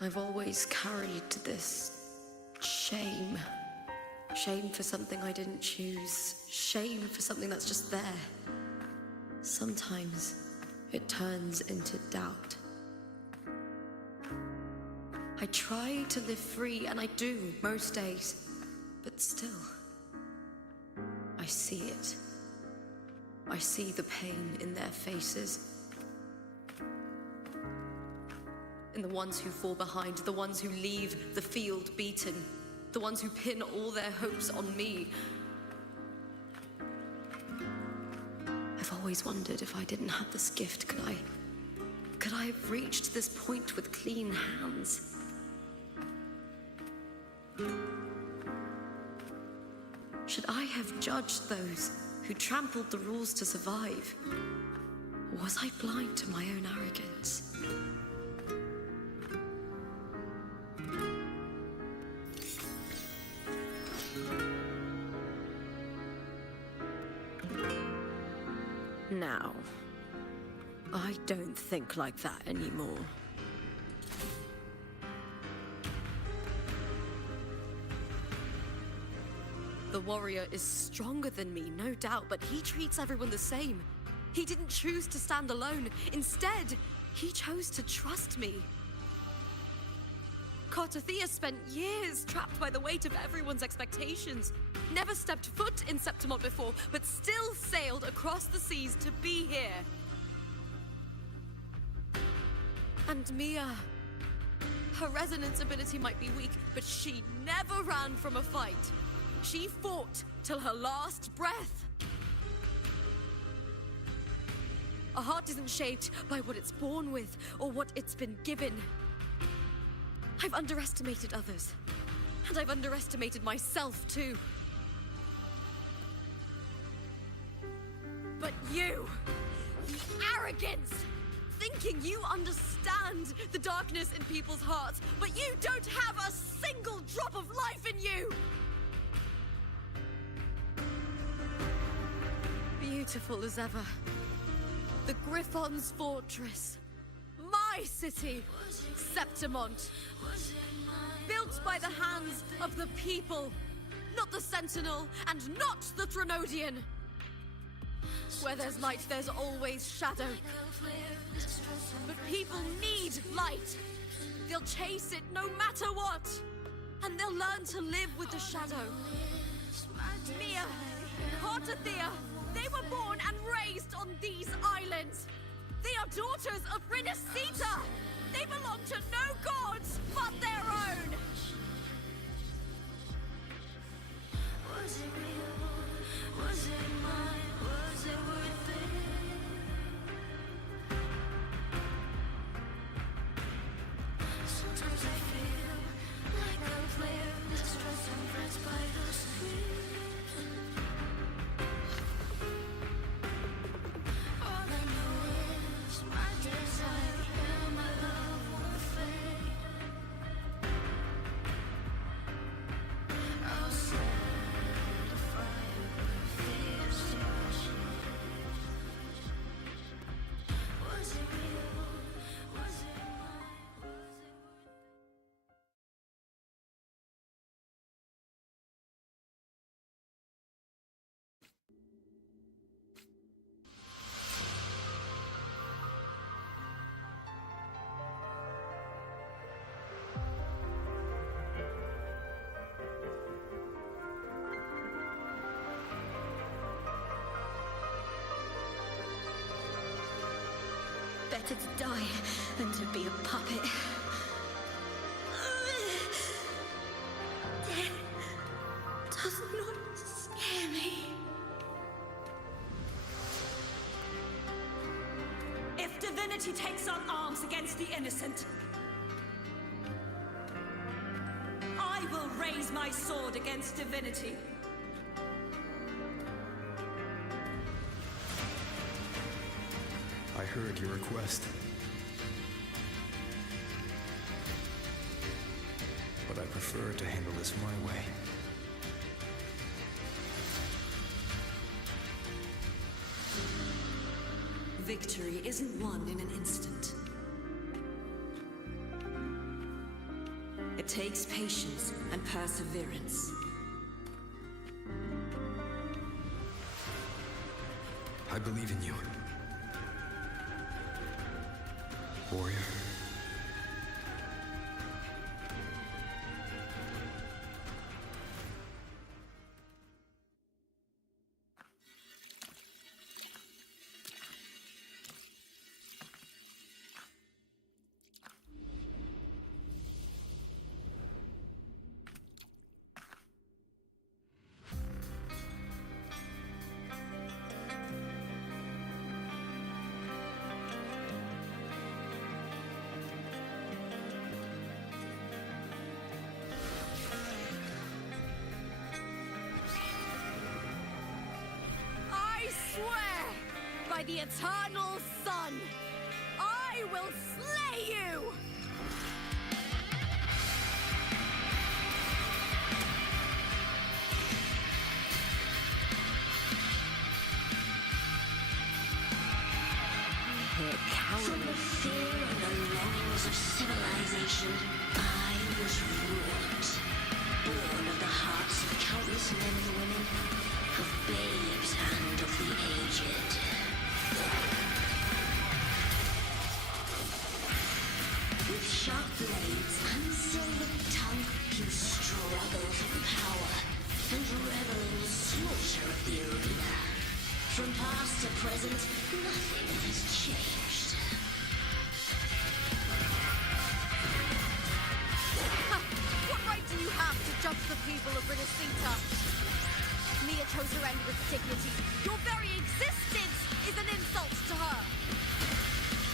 I've always carried this shame. Shame for something I didn't choose. Shame for something that's just there. Sometimes it turns into doubt. I try to live free, and I do most days. But still, I see it. I see the pain in their faces. In the ones who fall behind, the ones who leave the field beaten, the ones who pin all their hopes on me. I've always wondered if I didn't have this gift, could I have reached this point with clean hands? Should I have judged those who trampled the rules to survive? Or was I blind to my own arrogance? Now, I don't think like that anymore. The warrior is stronger than me, no doubt, but he treats everyone the same. He didn't choose to stand alone. Instead, he chose to trust me. Cartothea spent years trapped by the weight of everyone's expectations. Never stepped foot in Septimont before, but still sailed across the seas to be here. And Mia, her resonance ability might be weak, but she never ran from a fight. She fought till her last breath. A heart isn't shaped by what it's born with or what it's been given. I've underestimated others, and I've underestimated myself too. But you, the arrogance, thinking you understand the darkness in people's hearts, but you don't have a single drop of life in you! Beautiful as ever. The Griffon's fortress. My city, Septimont. Built by the hands of the people. Not the Sentinel, and not the Threnodian. Where there's light, there's always shadow. But people need light. They'll chase it no matter what. And they'll learn to live with the shadow. Mia, Cartothea, they were born and raised on these islands. They are daughters of Renacita! They belong to no gods but their own! Was it real? Was it mine? Was it worth it? Sometimes I feel like a player that's stressed and frets by the screen. All I know is my desire and my love won't fade. I'll set a fire with fears to was it real? Was it mine? Was it worth it? Better to die than to be a puppet. Death does not scare me. If Divinity takes up arms against the innocent, I will raise my sword against Divinity. I heard your request. But I prefer to handle this my way. Victory isn't won in an instant. It takes patience and perseverance. I believe in you. Warrior. I swear by the eternal sun, I will slay you! From the fear and the longings of civilization, I was ruined. Born of the hearts of countless men and women, of babes and of the aged. With sharp blades and silver tongue, you struggle for power and revel in the slaughter of the arena. From past to present, nothing has changed. What right do you have to judge the people of Renacita? Mia chose her end with dignity. Your very existence is an insult to her.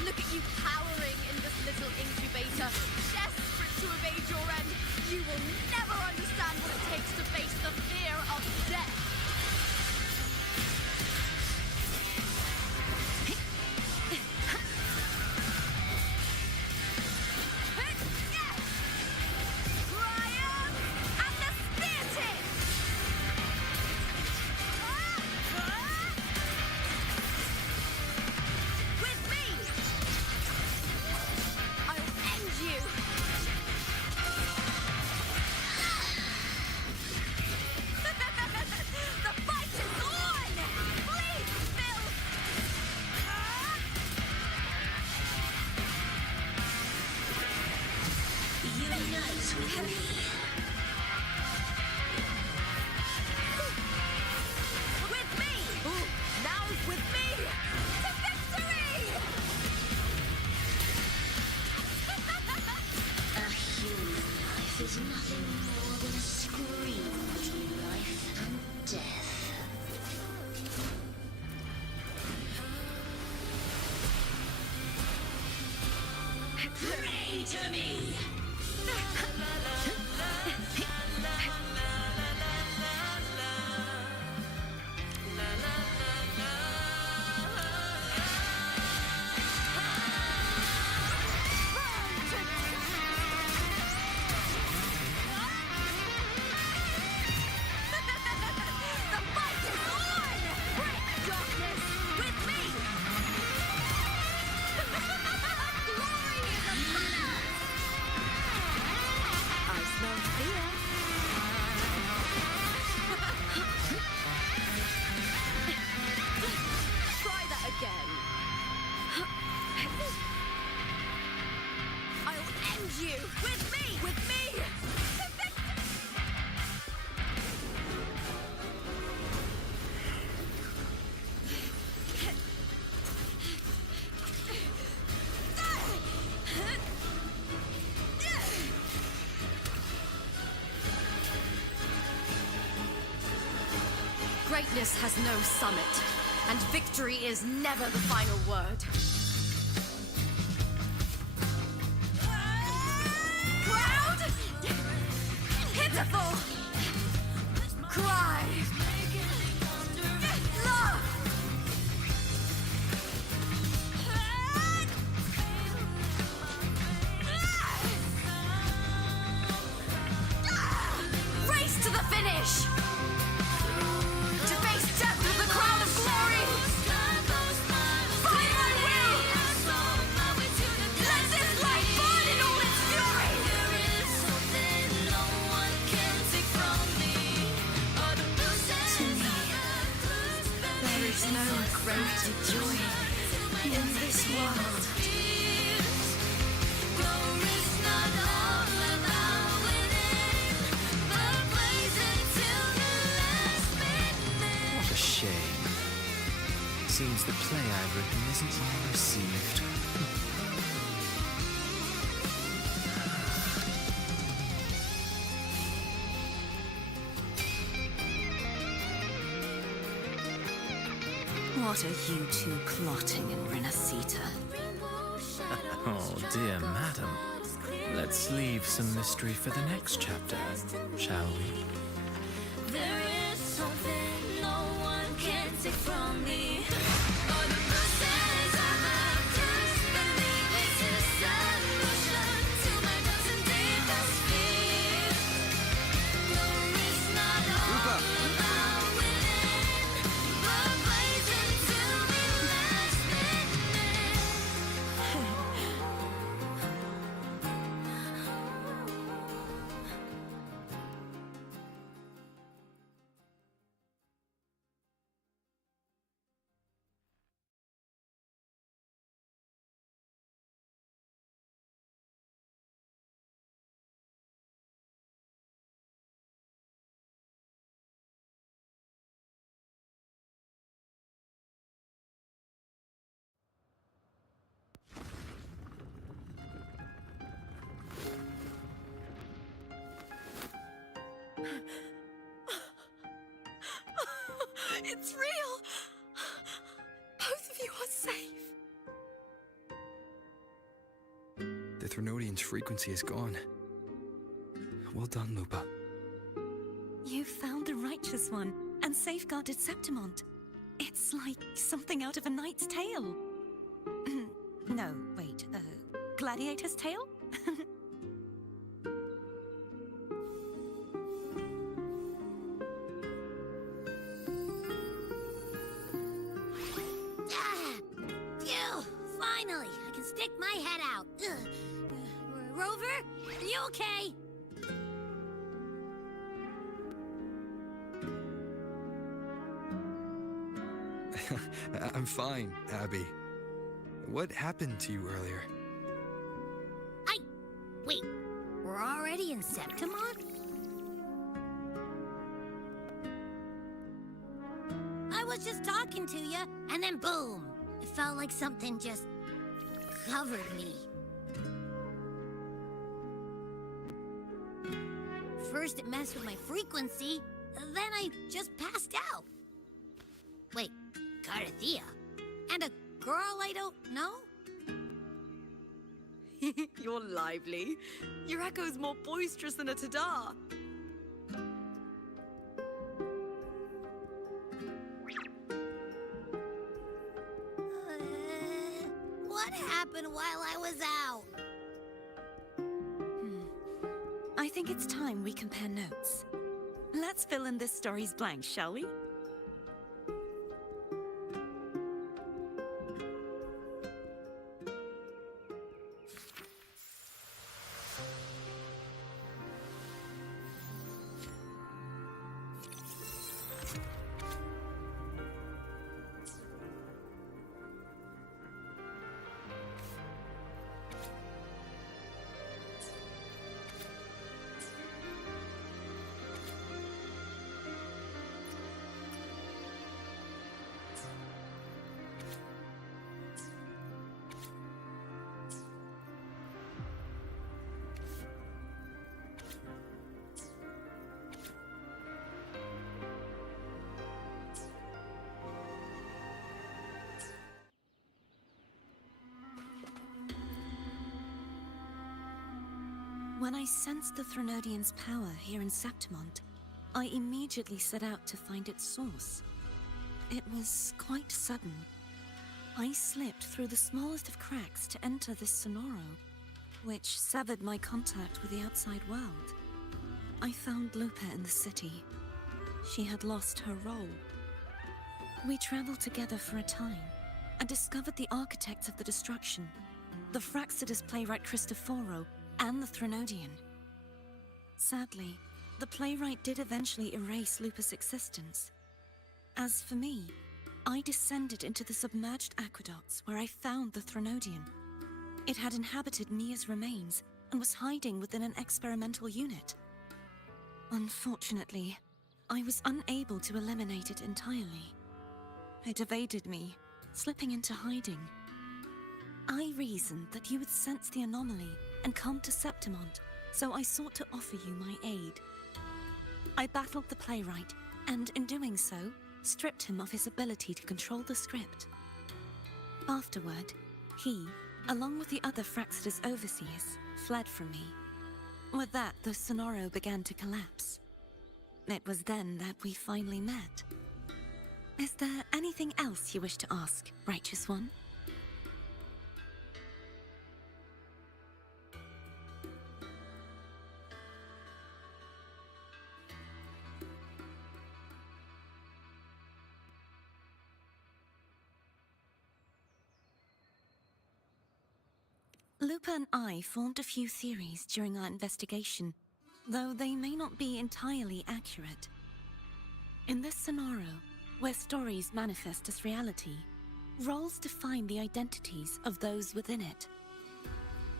Look at you cowering in this little incubator, desperate to evade your end. You will never understand what it takes to face the fear of death. to me! The fight is on! Break darkness with me! Glory is upon us! I smell fear. Try that again. I'll end you with me! With me! Greatness has no summit, and victory is never the final word. Crowd! Pitiful! Cry! Love! Race to the finish! To face death with the crown of glory! By my will! Let this light burn in all its fury! To me, there is no greater joy in this world. What a shame. Seems the play I've written isn't well received. What are you two plotting in Renacita? Oh, dear madam. Let's leave some mystery for the next chapter, shall we? There is something no one can take from me. It's real! Both of you are safe. The Threnodian's frequency is gone. Well done, Lupa. You found the righteous one and safeguarded Septimont. It's like something out of a knight's tale. No, wait, gladiator's tale? Phew! Finally, I can stick my head out. Rover, you okay? I'm fine, Abby. What happened to you earlier? Wait, we're already in Septimont? I was just talking to you, and then boom! It felt like something just covered me. First it messed with my frequency, then I just passed out. Wait, Carthea? And a girl I don't know? You're lively. Your echo's more boisterous than a tada. What happened while I was out? I think it's time we compare notes. Let's fill in this story's blanks, shall we? When I sensed the Threnodian's power here in Septimont, I immediately set out to find its source. It was quite sudden. I slipped through the smallest of cracks to enter this Sonoro, which severed my contact with the outside world. I found Lupa in the city. She had lost her role. We traveled together for a time, and discovered the architects of the destruction, the Fraxidus playwright Cristoforo, and the Threnodian. Sadly, the playwright did eventually erase Lupa's existence. As for me, I descended into the submerged aqueducts where I found the Threnodian. It had inhabited Mia's remains and was hiding within an experimental unit. Unfortunately, I was unable to eliminate it entirely. It evaded me, slipping into hiding. I reasoned that you would sense the anomaly and come to Septimont, so I sought to offer you my aid. I battled the playwright, and in doing so, stripped him of his ability to control the script. Afterward, he, along with the other Fraxidus overseers, fled from me. With that, the Sonoro began to collapse. It was then that we finally met. Is there anything else you wish to ask, Righteous One? Lupa and I formed a few theories during our investigation, though they may not be entirely accurate. In this scenario, where stories manifest as reality, roles define the identities of those within it.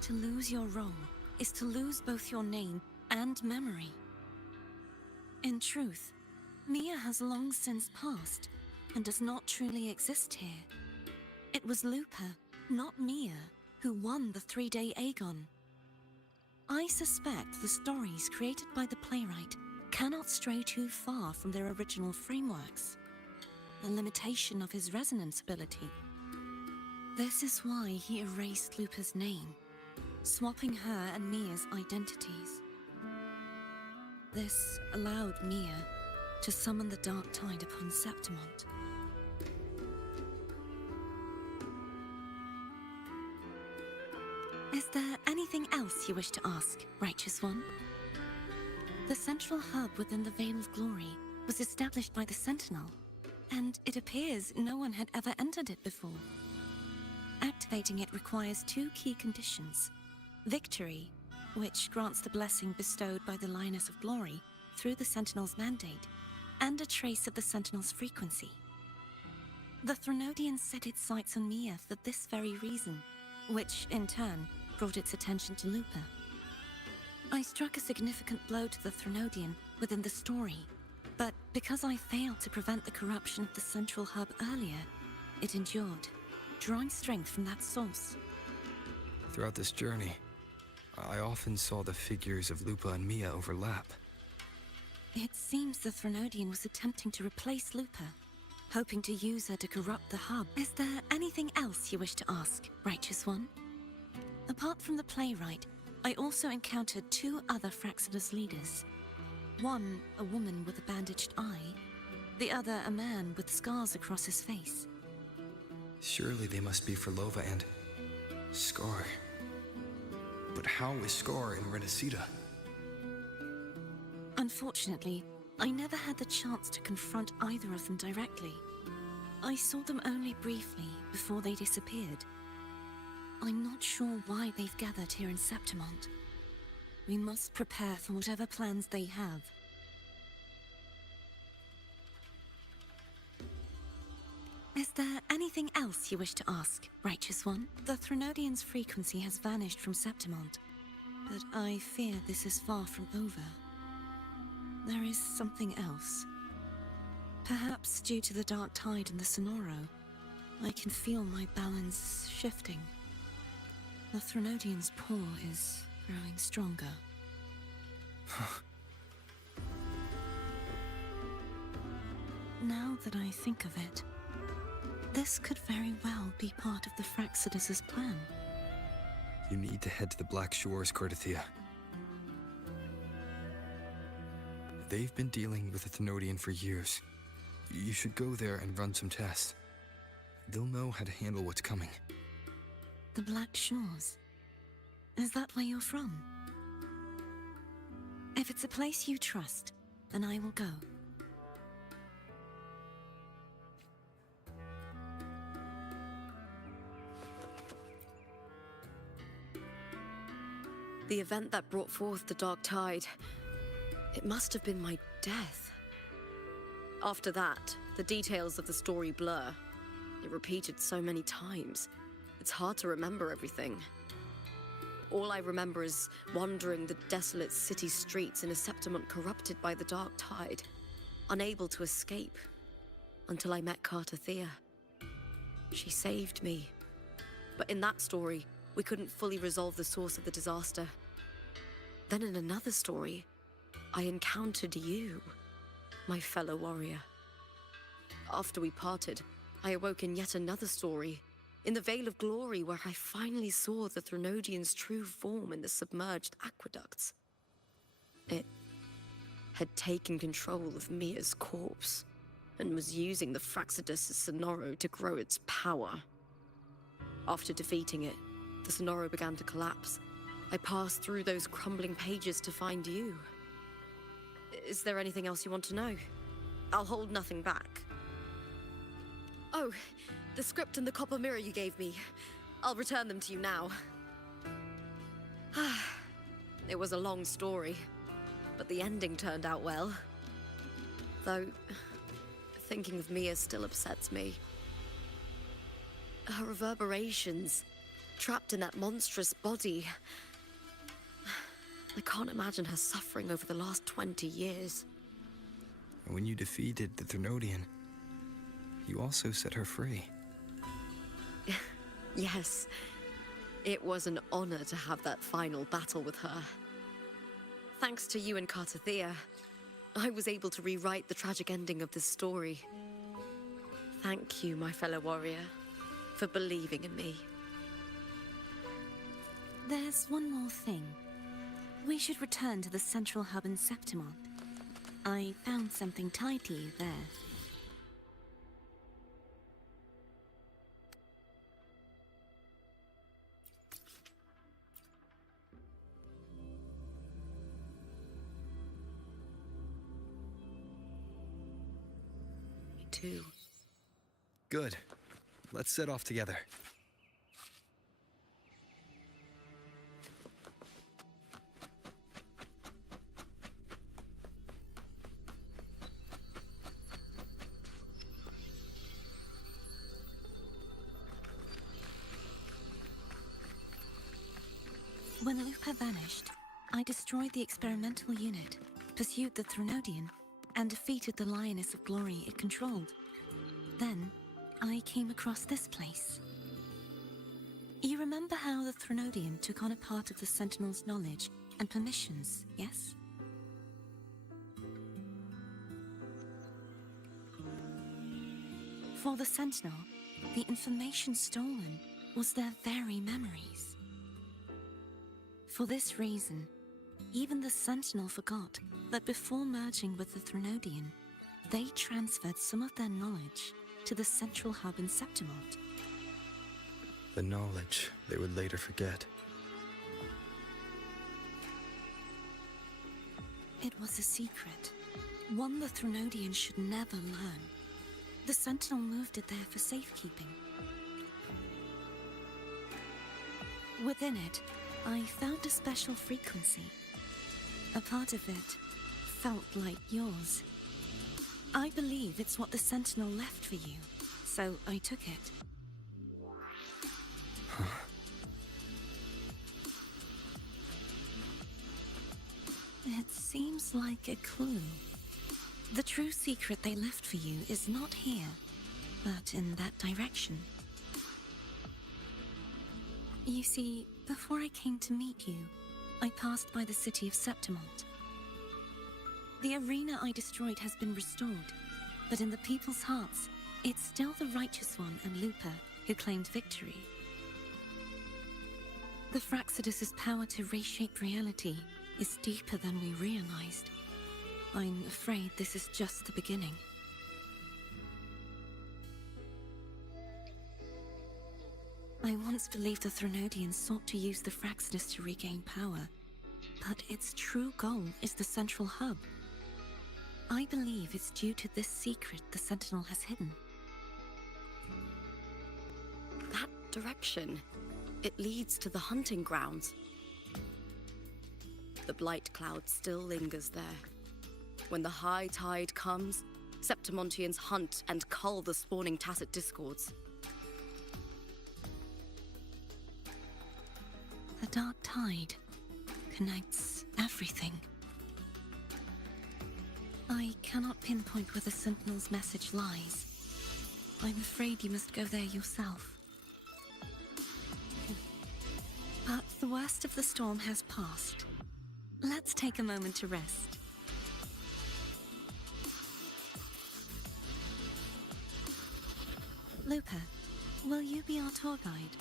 To lose your role is to lose both your name and memory. In truth, Mia has long since passed and does not truly exist here. It was Lupa, not Mia, who won the 3-day Aegon. I suspect the stories created by the playwright cannot stray too far from their original frameworks, a limitation of his resonance ability. This is why he erased Lupa's name, swapping her and Mia's identities. This allowed Mia to summon the Dark Tide upon Septimont. Is there anything else you wish to ask, Righteous One? The central hub within the Vale of Glory was established by the Sentinel, and it appears no one had ever entered it before. Activating it requires 2 key conditions: victory, which grants the blessing bestowed by the Lioness of Glory through the Sentinel's mandate, and a trace of the Sentinel's frequency. The Threnodian set its sights on Mia for this very reason, which, in turn, brought its attention to Lupa. I struck a significant blow to the Threnodian within the story, but because I failed to prevent the corruption of the central hub earlier, it endured, drawing strength from that source. Throughout this journey, I often saw the figures of Lupa and Mia overlap. It seems the Threnodian was attempting to replace Lupa, hoping to use her to corrupt the hub. Is there anything else you wish to ask, Righteous One? Apart from the playwright, I also encountered two other Fraxidus leaders. One, a woman with a bandaged eye, the other a man with scars across his face. Surely they must be for Lova and Scar. But how is Scar in Renacida? Unfortunately, I never had the chance to confront either of them directly. I saw them only briefly before they disappeared. I'm not sure why they've gathered here in Septimont. We must prepare for whatever plans they have. Is there anything else you wish to ask, Righteous One? The Threnodian's frequency has vanished from Septimont, but I fear this is far from over. There is something else. Perhaps due to the dark tide in the Sonoro, I can feel my balance shifting. The Threnodian's paw is growing stronger. Now that I think of it, this could very well be part of the Fraxidus' plan. You need to head to the Black Shores, Cardathia. They've been dealing with the Thenodian for years. You should go there and run some tests. They'll know how to handle what's coming. The Black Shores? Is that where you're from? If it's a place you trust, then I will go. The event that brought forth the Dark Tide, it must have been my death. After that, the details of the story blur. It repeated so many times. It's hard to remember everything. All I remember is wandering the desolate city streets in a Septimont corrupted by the Dark Tide, unable to escape, until I met Cardathia. She saved me. But in that story, we couldn't fully resolve the source of the disaster. Then in another story, I encountered you, my fellow warrior. After we parted, I awoke in yet another story, in the Vale of Glory, where I finally saw the Threnodian's true form in the submerged aqueducts. It had taken control of Mia's corpse, and was using the Fraxidus' Sonoro to grow its power. After defeating it, the Sonoro began to collapse. I passed through those crumbling pages to find you. Is there anything else you want to know? I'll hold nothing back. Oh, the script and the copper mirror you gave me. I'll return them to you now. It was a long story, but the ending turned out well. Though, thinking of Mia still upsets me. Her reverberations, trapped in that monstrous body. I can't imagine her suffering over the last 20 years. When you defeated the Threnodian, you also set her free. Yes, it was an honor to have that final battle with her. Thanks to you and Cardathia, I was able to rewrite the tragic ending of this story. Thank you, my fellow warrior, for believing in me. There's one more thing. We should return to the central hub in Septimont. I found something tied to you there. Me too. Good. Let's set off together. When Lupa vanished, I destroyed the experimental unit, pursued the Threnodian, and defeated the Lioness of Glory it controlled. Then, I came across this place. You remember how the Threnodian took on a part of the Sentinel's knowledge and permissions, yes? For the Sentinel, the information stolen was their very memories. For this reason, even the Sentinel forgot that before merging with the Threnodian, they transferred some of their knowledge to the central hub in Septimont. The knowledge they would later forget. It was a secret, one the Threnodians should never learn. The Sentinel moved it there for safekeeping. Within it, I found a special frequency. A part of it felt like yours. I believe it's what the Sentinel left for you, so I took it. It seems like a clue. The true secret they left for you is not here, but in that direction. You see, before I came to meet you, I passed by the city of Septimont. The arena I destroyed has been restored, but in the people's hearts, it's still the Righteous One and Lupa who claimed victory. The Fraxidus' power to reshape reality is deeper than we realized. I'm afraid this is just the beginning. I once believed the Threnodians sought to use the Fraxidus to regain power, but its true goal is the central hub. I believe it's due to this secret the Sentinel has hidden. That direction, it leads to the hunting grounds. The blight cloud still lingers there. When the high tide comes, Septimontians hunt and cull the spawning tacit discords. The dark tide connects everything. I cannot pinpoint where the Sentinel's message lies. I'm afraid you must go there yourself. But the worst of the storm has passed. Let's take a moment to rest. Lupa, will you be our tour guide?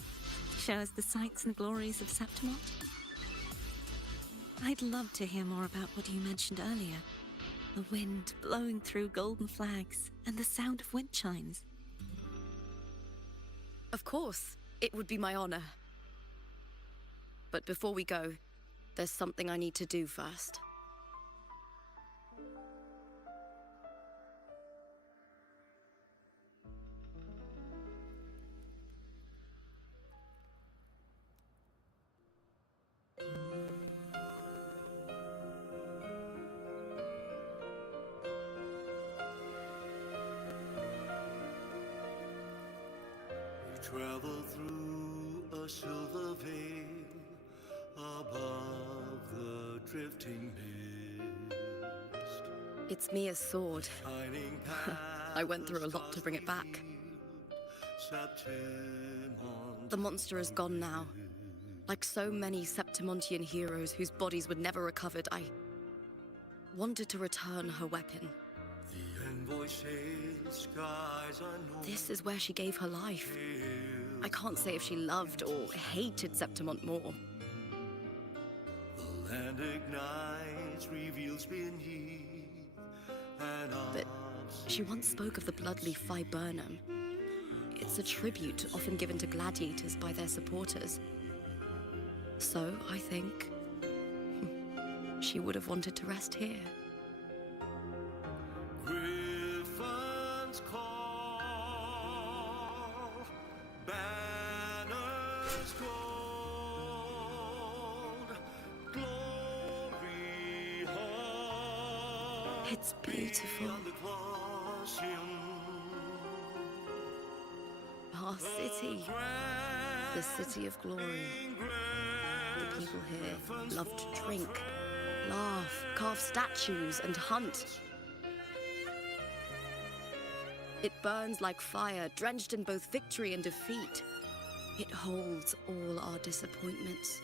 Show us the sights and glories of Septimont? I'd love to hear more about what you mentioned earlier. The wind blowing through golden flags and the sound of wind chimes. Of course, it would be my honor. But before we go, there's something I need to do first. Travel through a silver veil above the drifting mist. It's Mia's sword. Shining I went through a lot to bring it back. The monster is gone now. Like so many Septimontian heroes whose bodies were never recovered, I wanted to return her weapon. The envoy sails skies unknown. This is where she gave her life. I can't say if she loved or hated Septimont more. The land ignites, reveals beneath, But she once spoke of the bloodleaf viburnum. It's a tribute often given to gladiators by their supporters. So, I think, she would have wanted to rest here. Griffins call, banners gold, glory hung. It's beautiful. Beyond the Colosseum. Our city, the city of glory. The people here love to drink, laugh, carve statues, and hunt. It burns like fire, drenched in both victory and defeat. It holds all our disappointments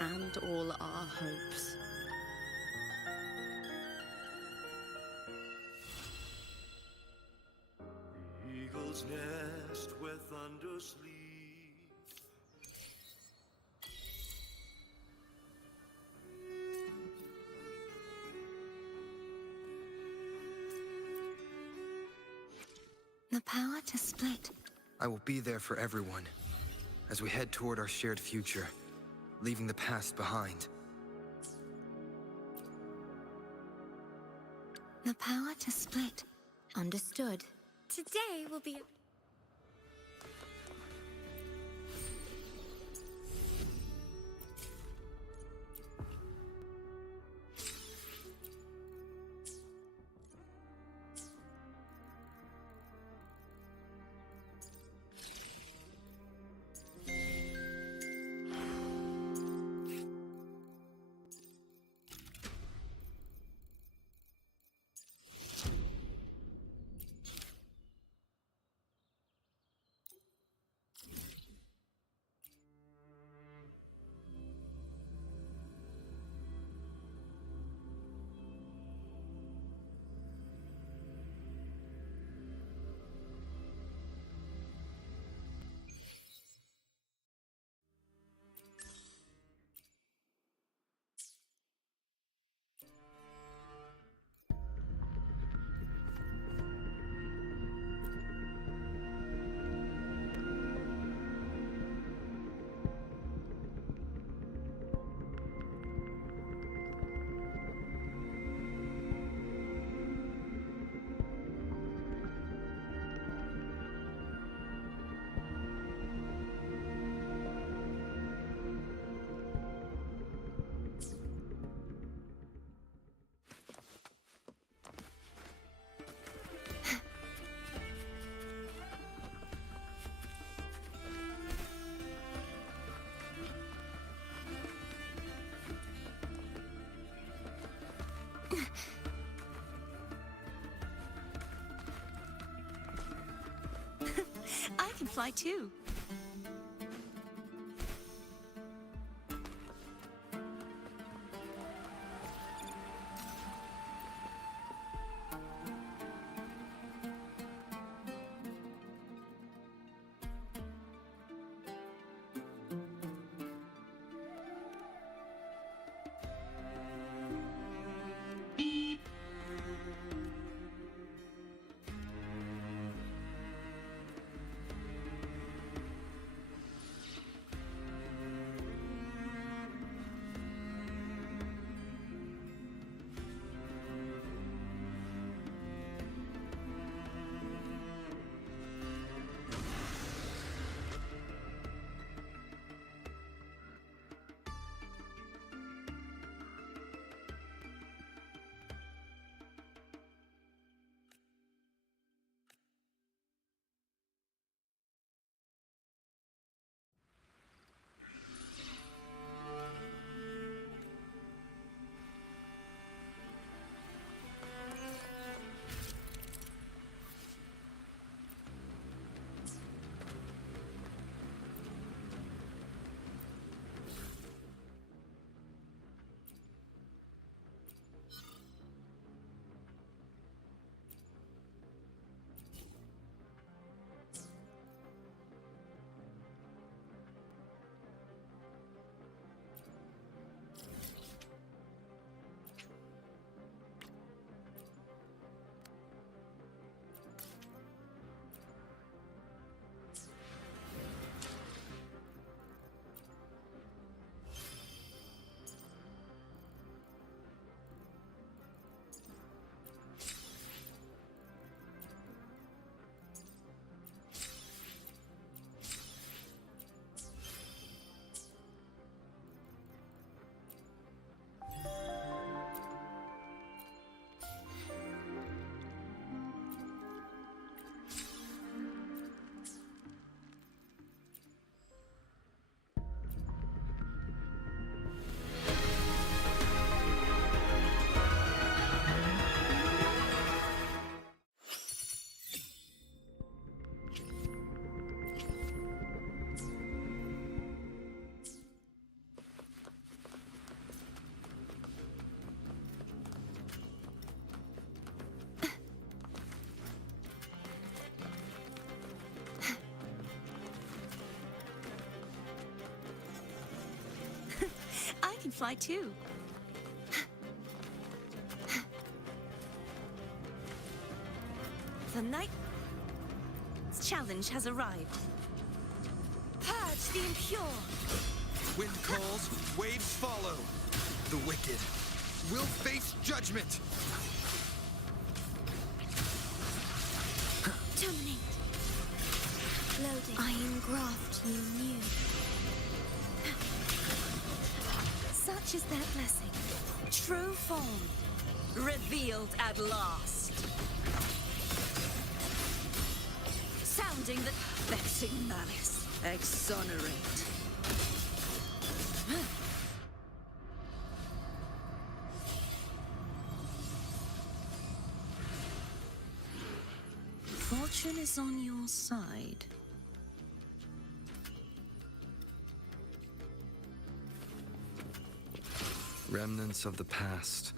and all our hopes. Eagle's nest where thunder sleeps. The power to split. I will be there for everyone as we head toward our shared future, leaving the past behind. The power to split. Understood. Today will be... I can fly too. I can fly too. The night... next challenge has arrived. Purge the impure. Wind calls, waves follow. The wicked will face judgment. Terminate. Loading. I engraft you new. Such is their blessing. True form. Revealed at last. Sounding the vexing malice. Exonerate. Fortune is on your side. Remnants of the past.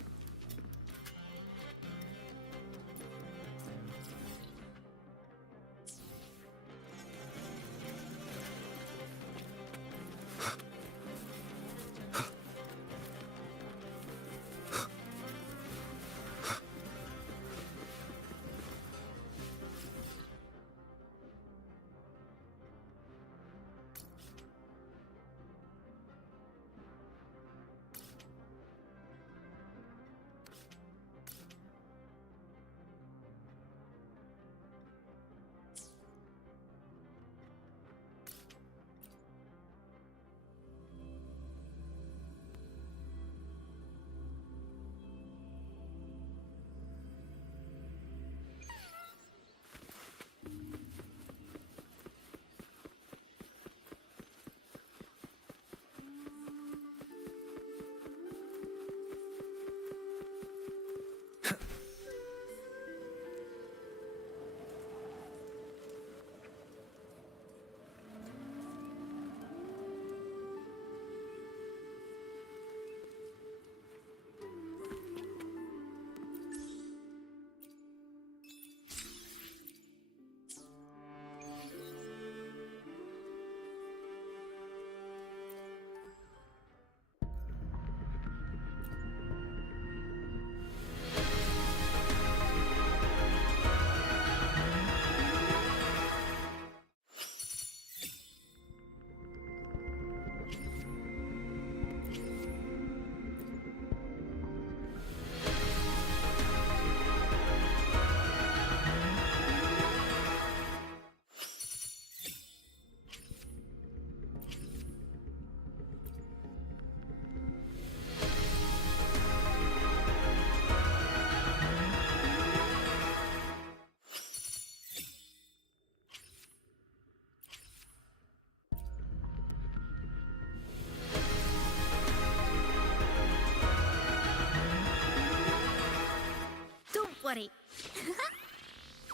Worry.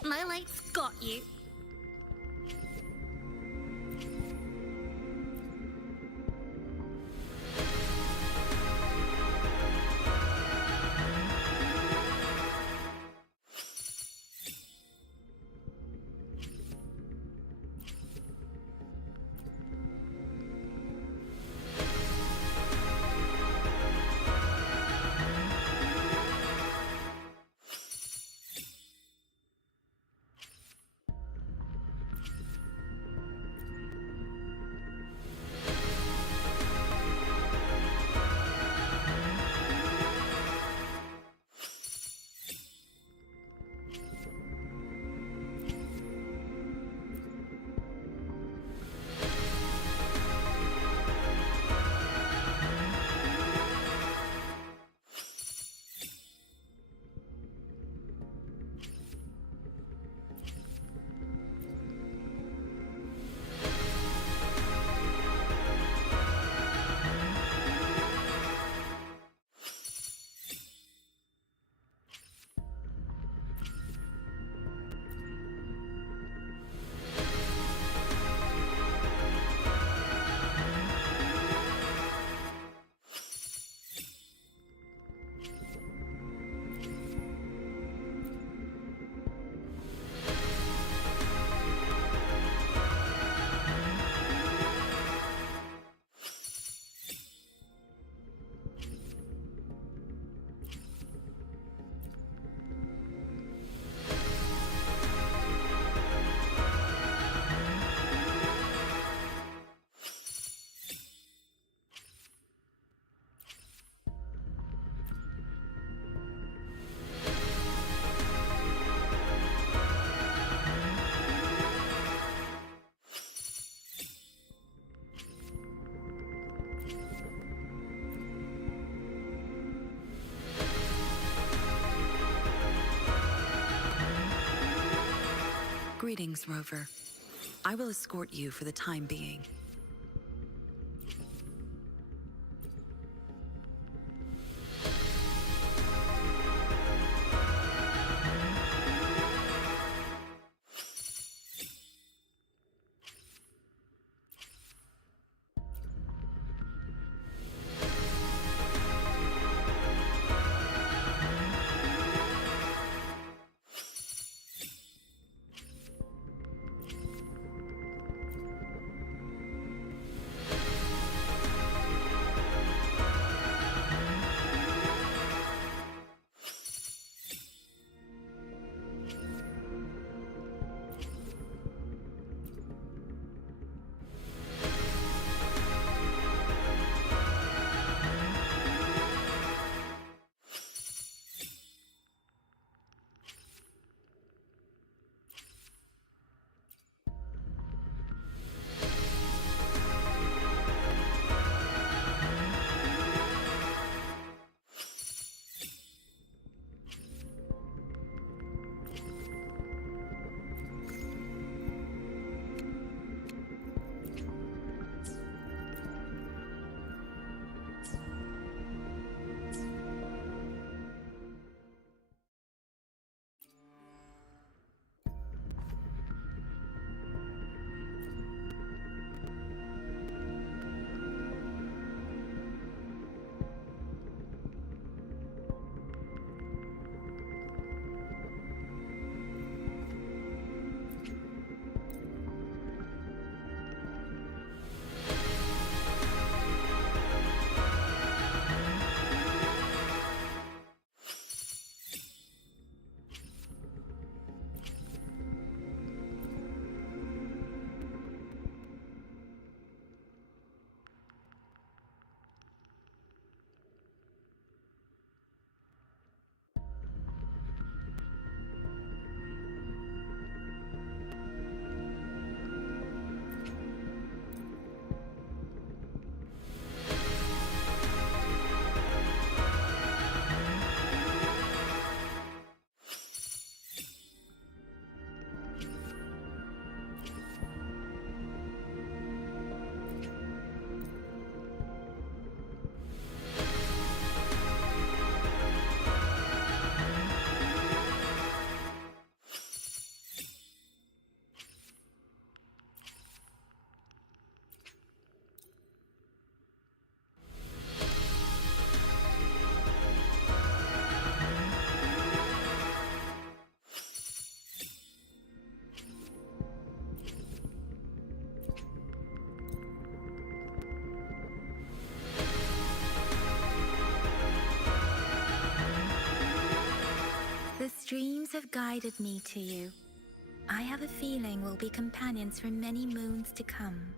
My light's got you. Greetings, Rover. I will escort you for the time being. The streams have guided me to you. I have a feeling we'll be companions for many moons to come.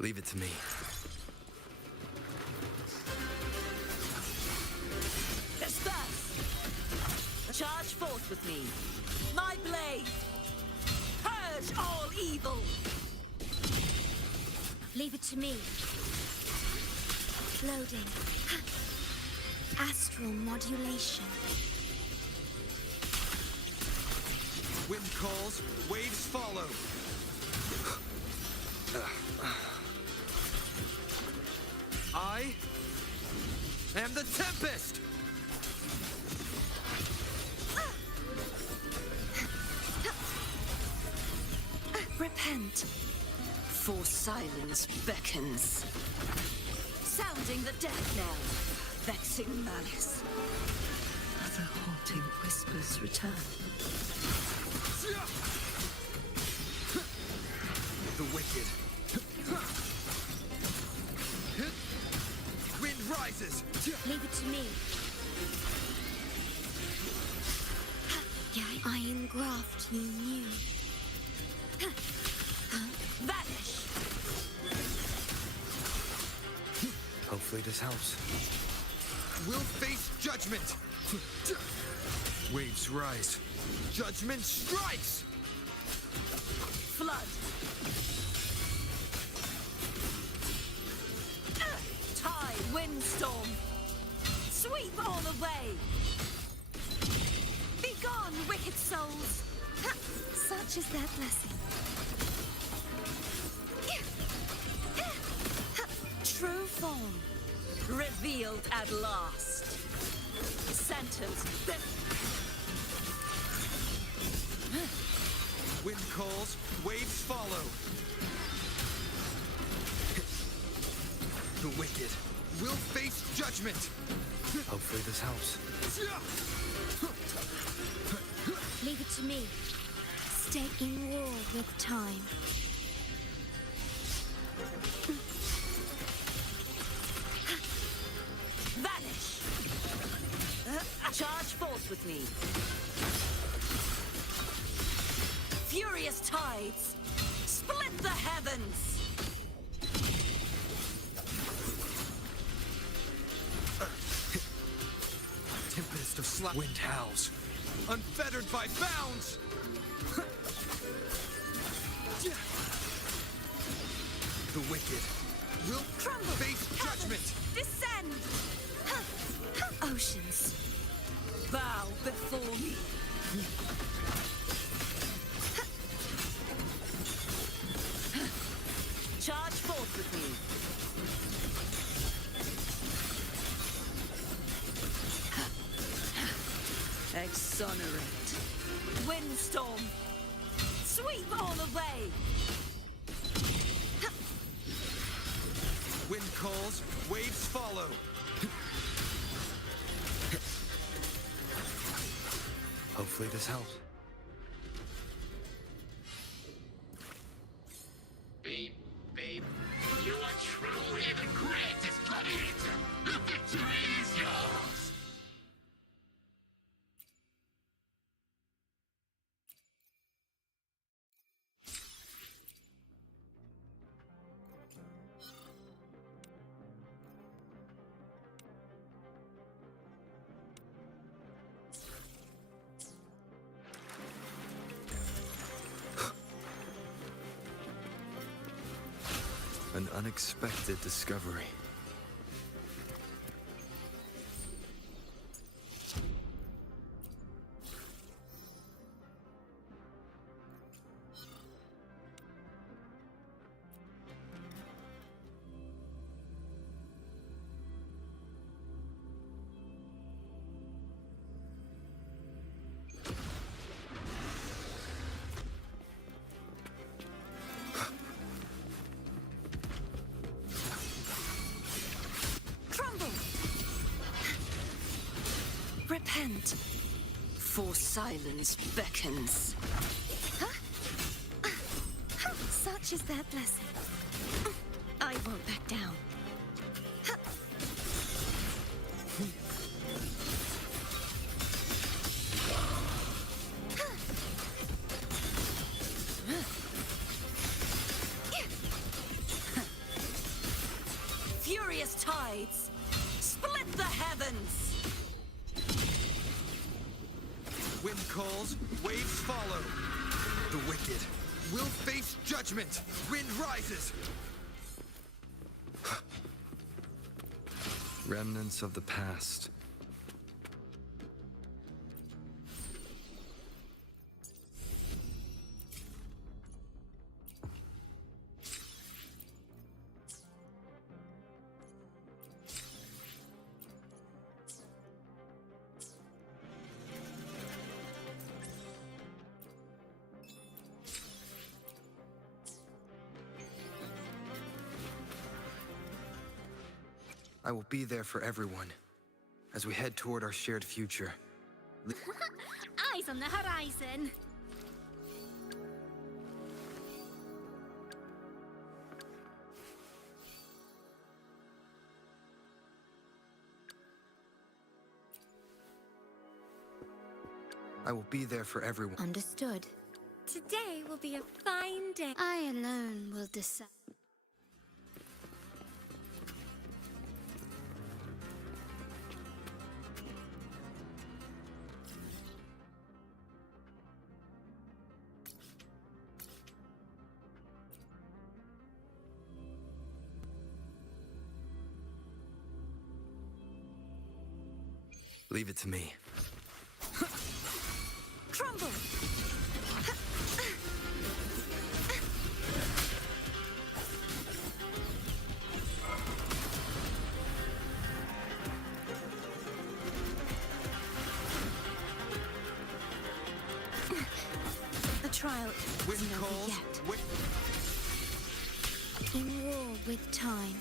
Leave it to me. Disperse! Charge forth with me. My blade! Purge all evil! Leave it to me. Loading. Astral modulation. Wind calls, waves follow. I am the Tempest! Repent, for silence beckons. Sounding the death knell, vexing malice. Other haunting whispers return. The wicked. Wind rises! Leave it to me. I engraft you new. Vanish! Hopefully this helps. We'll face judgment! Waves rise. Judgment strikes! Flood! Tide, windstorm! Sweep all away! Begone, wicked souls! Such is their blessing. True form, revealed at last. Sentence. Wind calls, waves follow. The wicked will face judgment. Hopefully this helps. Leave it to me. Stay in war with time. Vanish! Charge forth with me. Furious tides! Split the heavens! Tempest of slap. Wind howls. Unfettered by bounds! The wicked will Crumble! face judgment! Descend! Oceans. Bow before me! Charge forth with me! Exonerate. Windstorm! Sweep all away! Wind calls, waves follow. Hopefully this helps. Beep, beep. You are truly the greatest gladiator. The victory is yours. An unexpected discovery. Repent, for silence beckons. Such is their blessing. I won't back down. Wind calls, waves follow. The wicked will face judgment. Wind rises. Remnants of the past. I will be there for everyone as we head toward our shared future. Eyes on the horizon. I will be there for everyone. Understood. Today will be a fine day. I alone will decide. Leave it to me. Crumble! The trial Wind isn't over calls. yet. Wind. In war with time.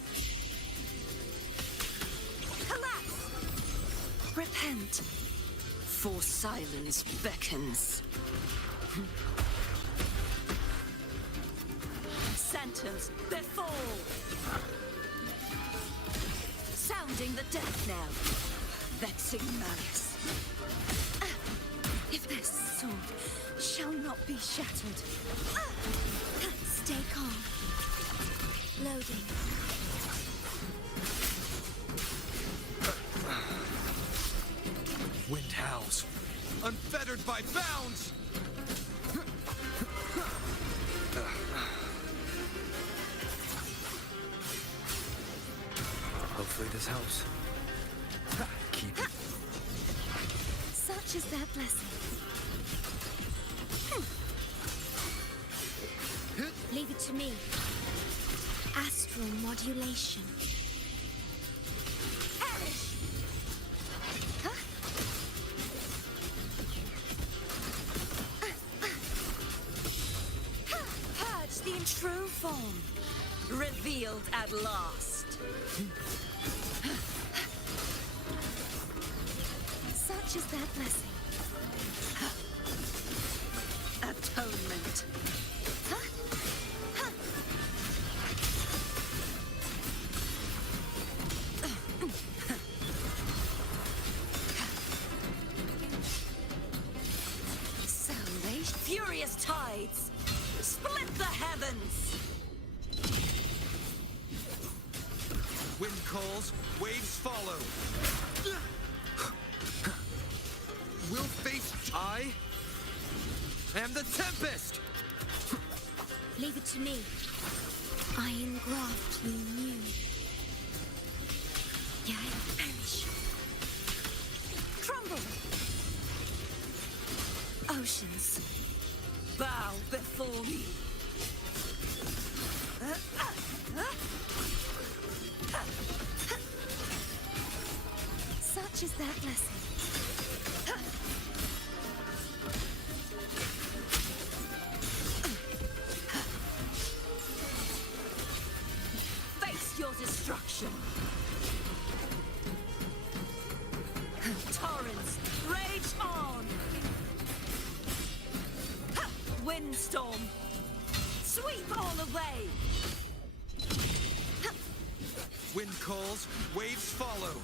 Repent, for silence beckons. Sentence befall! Sounding the death knell. Vexing malice. If this sword shall not be shattered. Stay calm. Loading. Wind howls, unfettered by bounds! Hopefully this helps. Keep it. Such is their blessing. Leave it to me. Astral modulation. In true form, revealed at last. Such is their blessing. Atonement. Salvation. Furious tides. Split the heavens! Wind calls, waves follow. We'll face. I am the Tempest! Leave it to me. I engraft you new. Yea, perish. Crumble! Oceans. Bow before me. Such is their blessing. Face your destruction. Torrents, rage on! Windstorm, sweep all away! Wind calls, waves follow.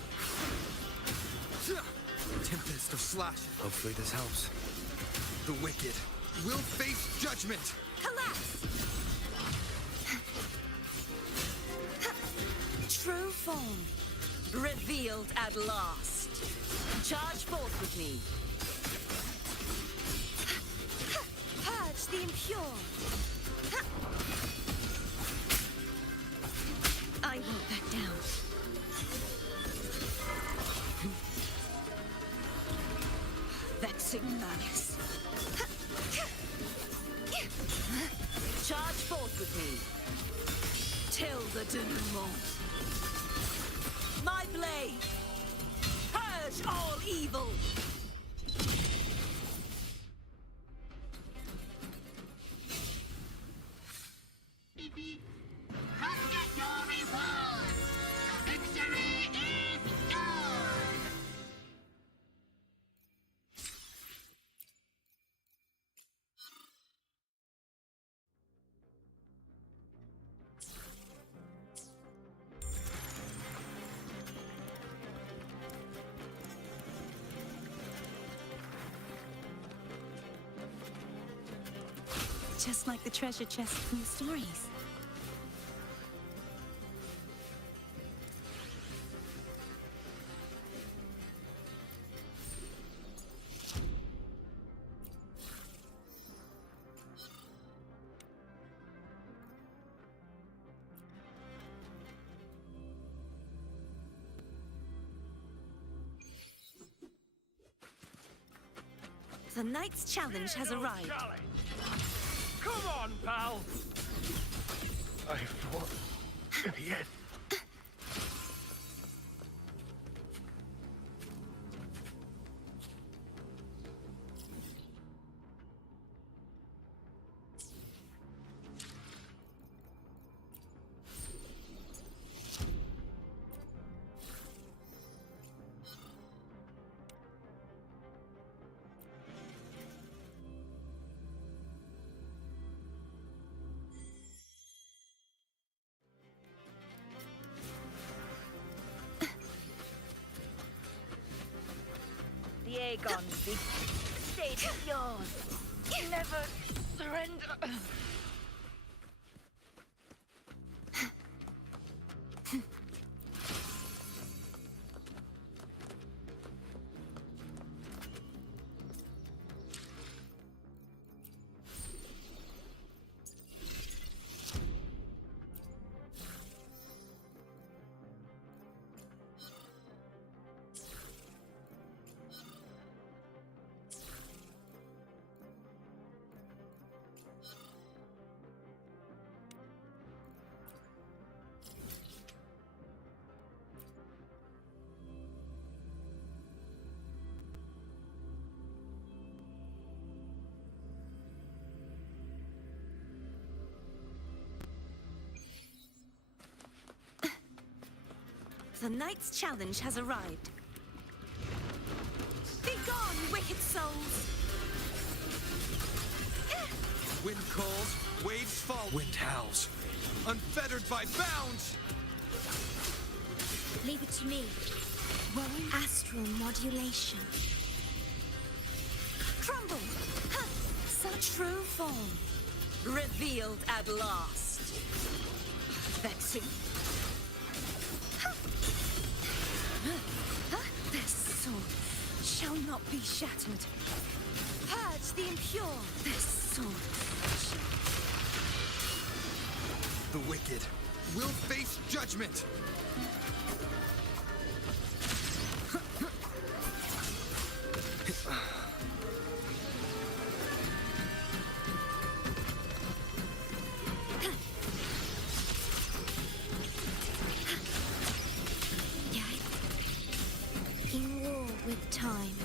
Tempest of slash. Hopefully this helps. The wicked will face judgment. Collapse! True form, revealed at last. Charge forth with me. impure. I won't back down. Vexing malice. Charge forth with me. Till the denouement. My blade. Purge all evil. Forget your rewards! The victory is yours! Just like the treasure chest from the stories. The Knight's Challenge has arrived. Come on, pal! I fought to the end. The Aegon's big state is yours. Never surrender. The Knight's Challenge has arrived. Begone, wicked souls! Wind calls, waves fall. Wind howls, unfettered by bounds. Leave it to me. Astral modulation. Crumble! Ha! Such true form. Revealed at last. Vexing. This sword shall not be shattered. Purge the impure. This sword. The wicked will face judgment. In war with time.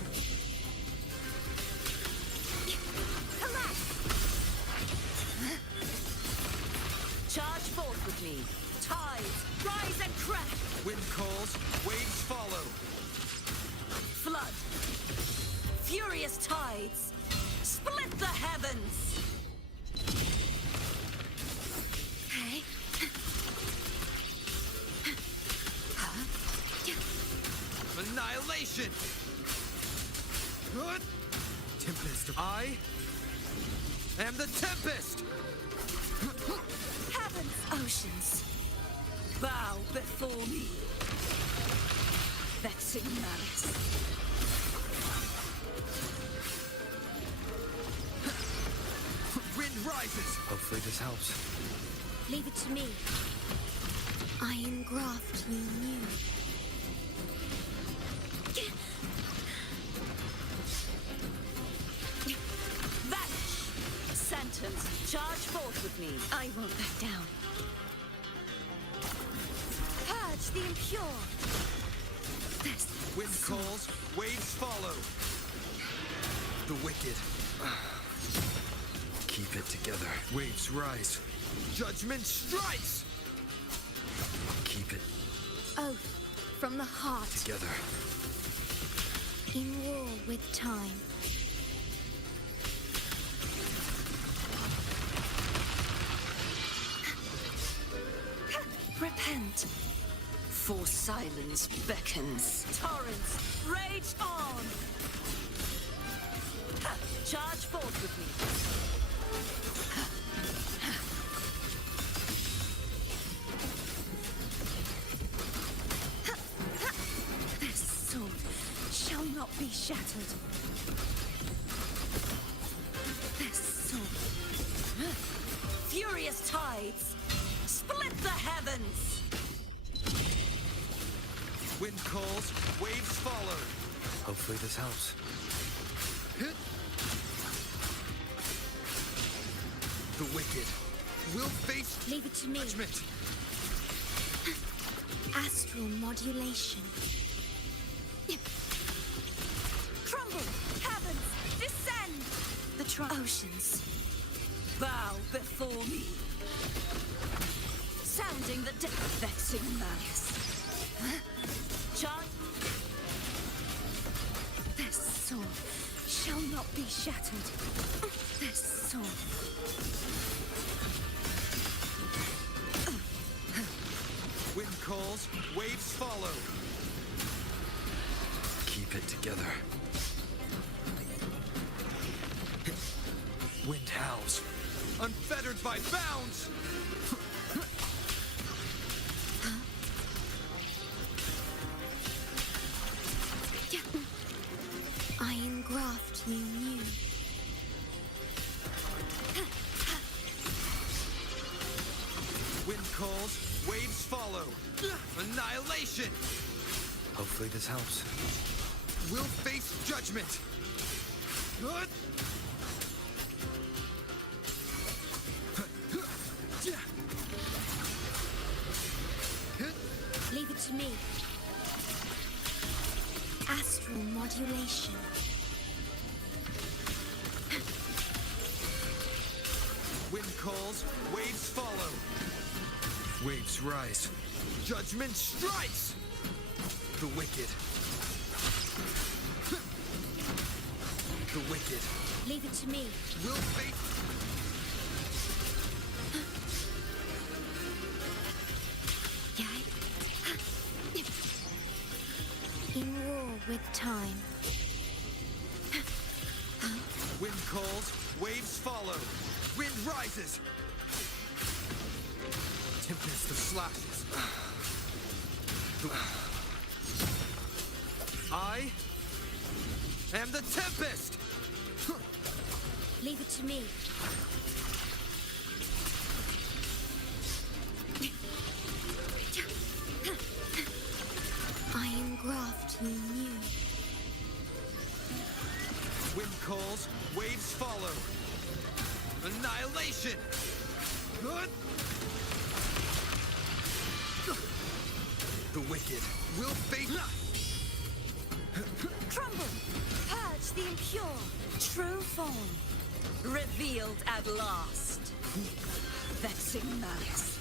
Charge forth with me. Tides, rise and crack. Wind calls, waves follow. Flood. Furious tides. Split the heavens. Okay. Annihilation! Tempest. I am the Tempest! Heavens, oceans. Bow before me. Vexing malice. Wind rises! Hopefully this helps. Leave it to me. I engraft you new. Vanish! Sentence, charge forth with me. I won't back down. Purge the impure. This. Wind calls, waves follow. The wicked. Keep it together. Waves rise. Judgment strikes! Keep it Oath from the heart. together. In war with time. Repent. For silence beckons. Torrents, rage on! Charge forth with me. This sword shall not be shattered. This sword. Furious tides, split the heavens! Wind calls, waves follow. Hopefully this helps. The wicked will face Leave it to me. judgment. Astral modulation. Crumble, heavens, descend! The oceans. Bow before me. Sounding the vexing malice. Charge. This sword shall not be shattered. This sword. Wind calls, waves follow. Keep it together. Wind howls, unfettered by bounds. I engraft you new. Wind calls, waves follow. Annihilation! Hopefully this helps. Will face judgment. Leave it to me. Astral modulation. Wind calls, waves follow. Waves rise. Judgment strikes! The wicked. The wicked Leave it to me. will face... In war with time. Wind calls, waves follow. Wind rises. Tempest of slashes. I am the Tempest! Leave it to me. I engraft you new. Wind calls, waves follow. Annihilation! The wicked will face... Crumble, purge the impure. True form, revealed at last. Vexing malice.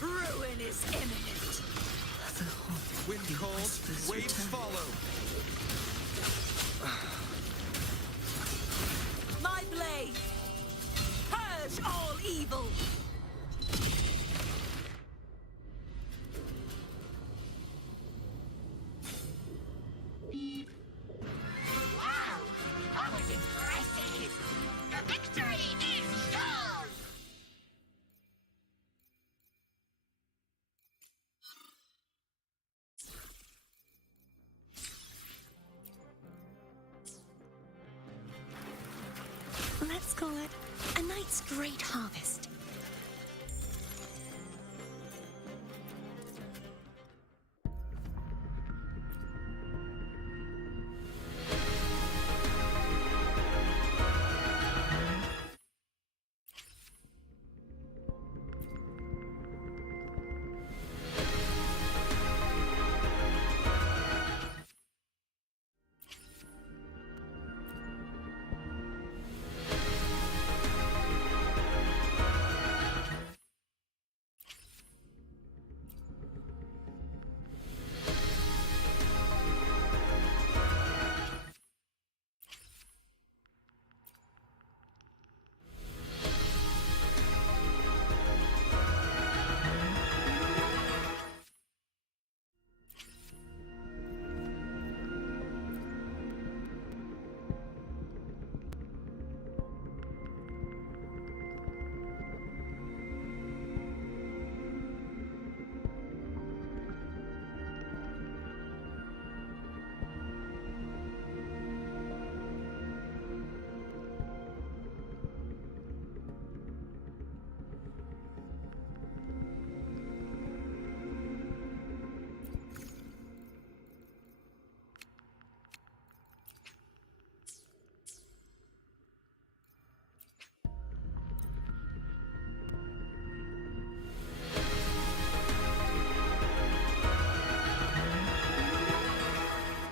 Ruin is imminent. Wind calls, waves follow. My blade, purge all evil. Wow! That was impressive! The victory is yours! Let's call it a night's great harvest.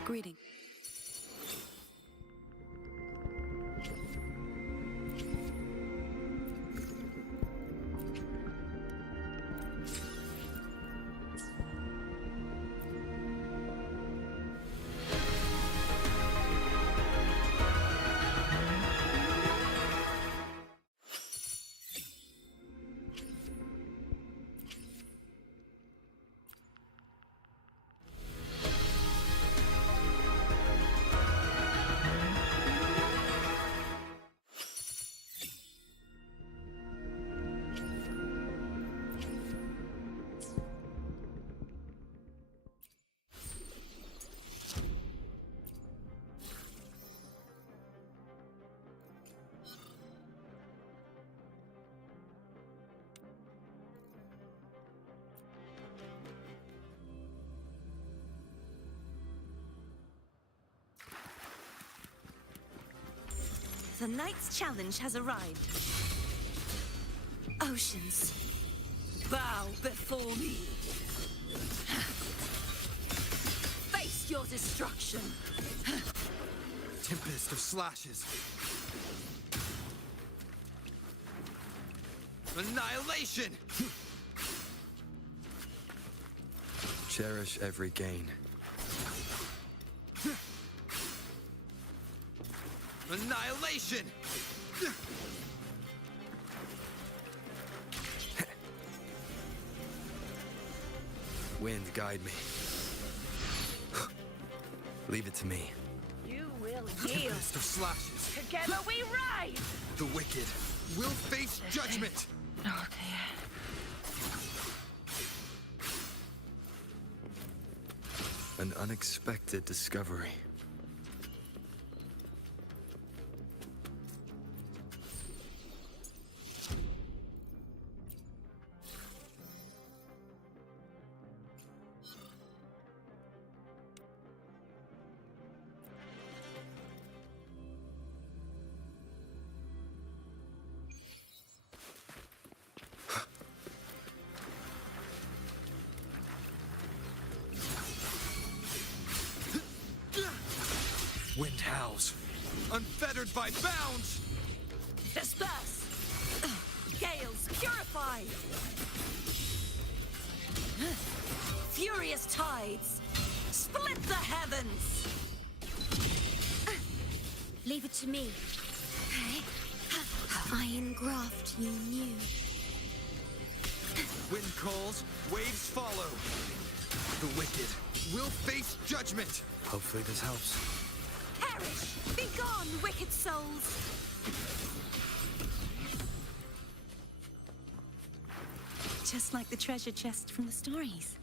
Greeting. The night's challenge has arrived. Oceans, bow before me. Face your destruction. Tempest of slashes. Annihilation! Cherish every gain. Annihilation! Wind, guide me. Leave it to me. You will yield. Tempest of slashes. Together we rise! The wicked will face judgment! Oh dear. An unexpected discovery. Wind howls, unfettered by bounds! Disperse! Gales, purify! Furious tides, split the heavens! Leave it to me. Iron graft you knew. Wind calls, waves follow. The wicked will face judgment! Hopefully this helps. Perish! Be gone, wicked souls! Just like the treasure chest from the stories.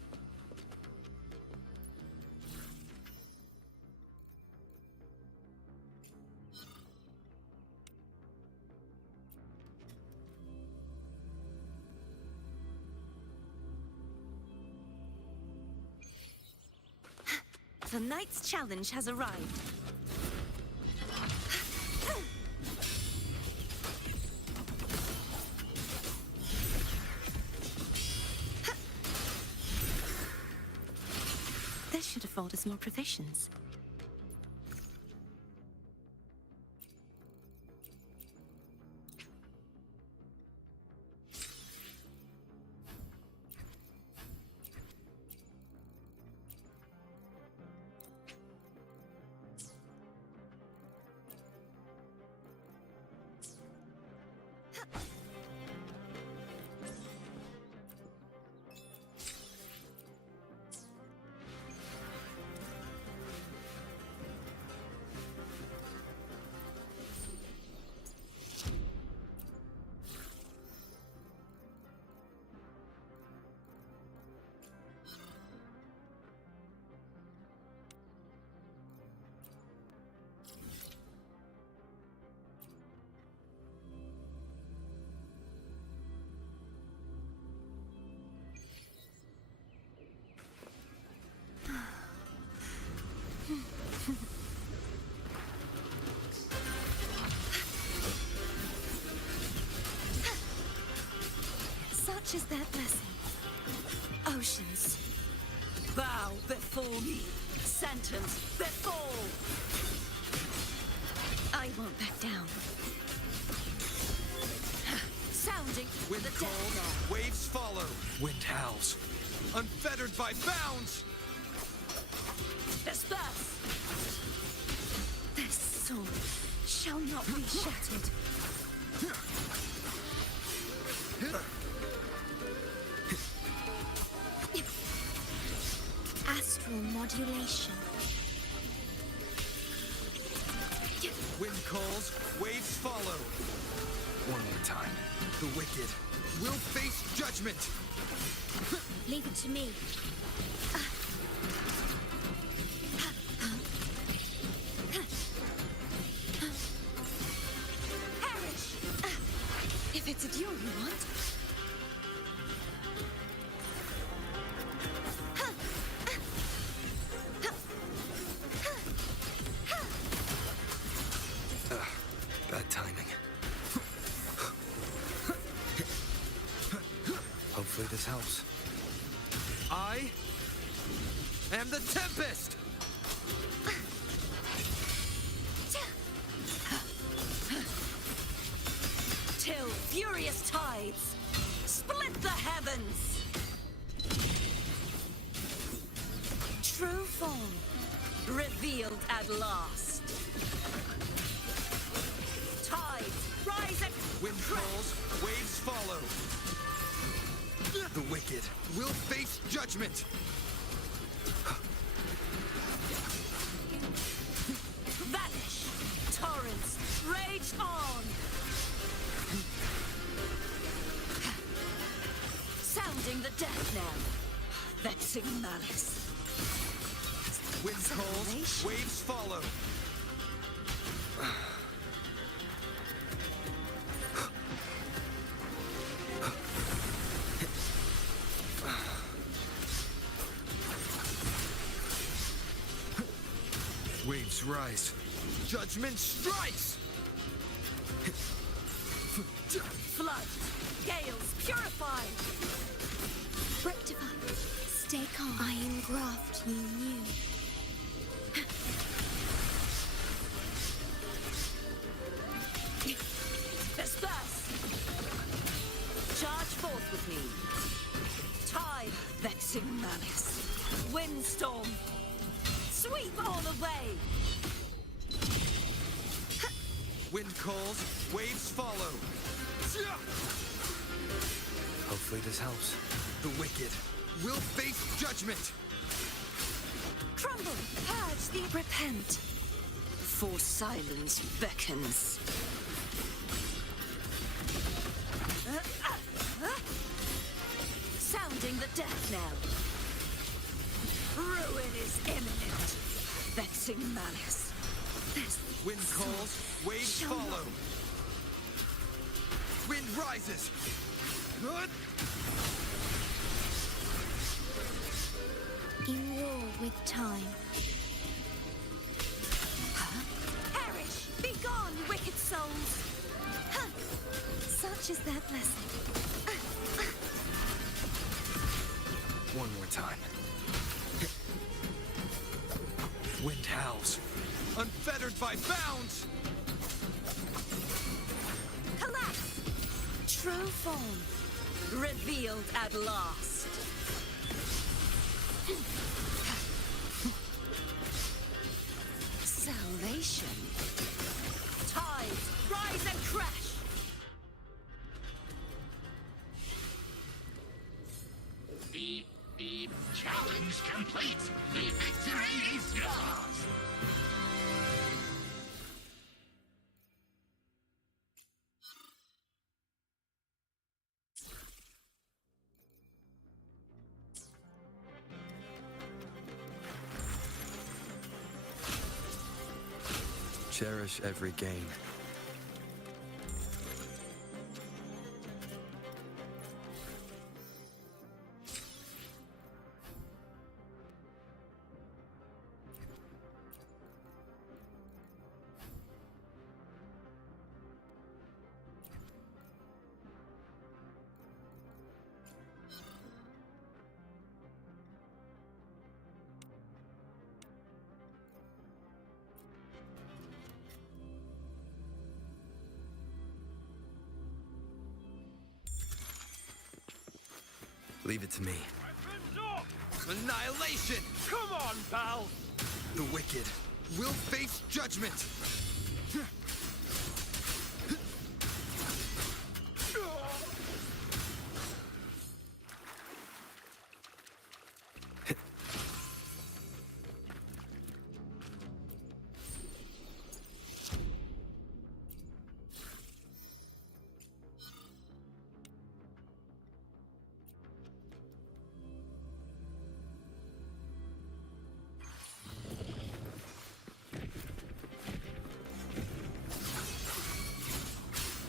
Tonight's challenge has arrived. This should afford us more provisions. Such is their blessing. Oceans, bow before me. Sentence before. I won't back down. Sounding Wind the calls, death knell. waves follow. Wind howls. Unfettered by bounds! Disperse! This soul shall not be shattered. Astral modulation. Wind calls, waves follow. One more time. The wicked will face judgment! Leave it to me. Perish! If it's a duel you want. Bad timing. Hopefully this helps. I am the Tempest! Till furious tides split the heavens. True form revealed at last. Tides rise and Wind calls, waves follow. The wicked will face judgment! vanish. Torrents rage on. Sounding the death knell. Vexing malice. Wind calls, waves follow. Waves rise. Judgment strikes! Flood. Gales purify. Rectify. Stay calm. I engraft you new. Disperse. Charge forth with me. Tide. Vexing malice. Windstorm. Sweep all away. Wind calls, waves follow. Hopefully this helps. The wicked will face judgment! Crumble. Purge the repent. For silence beckons. Sounding the death knell. Ruin is imminent. Vexing malice. This Wind calls, waves shall follow. Wind rises. In war with time, gone, wicked souls! Such is their blessing. One more time. Wind howls, unfettered by bounds! Collapse! True form, revealed at last. Salvation. Tides, rise and crash! Beep, beep. Challenge complete. The victory is yours. Cherish every gain. Leave it to me. Annihilation! Come on, pal. The wicked will face judgment!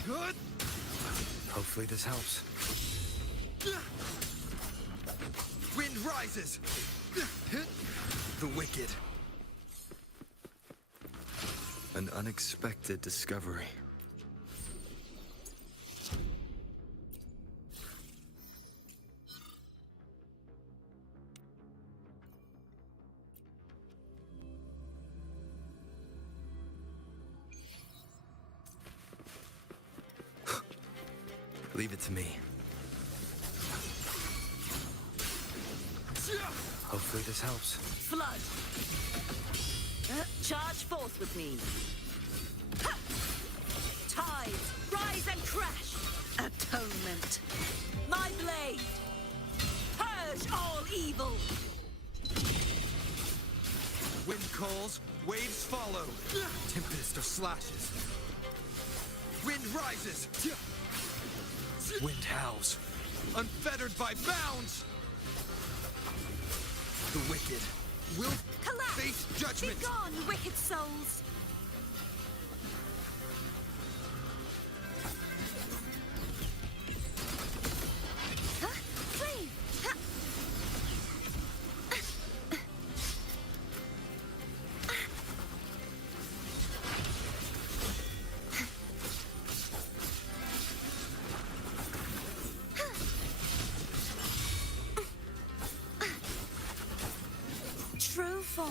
Good. Hopefully this helps. Wind rises! The wicked. An unexpected discovery. Leave it to me. Hopefully this helps. Flood! Charge forth with me. Ha! Tides, rise and crash! Atonement. My blade! Purge all evil! Wind calls, waves follow. Tempest of slashes. Wind rises. Wind howls, unfettered by bounds. The wicked will Collapse! face judgment. Be gone, wicked souls! Flee! True form,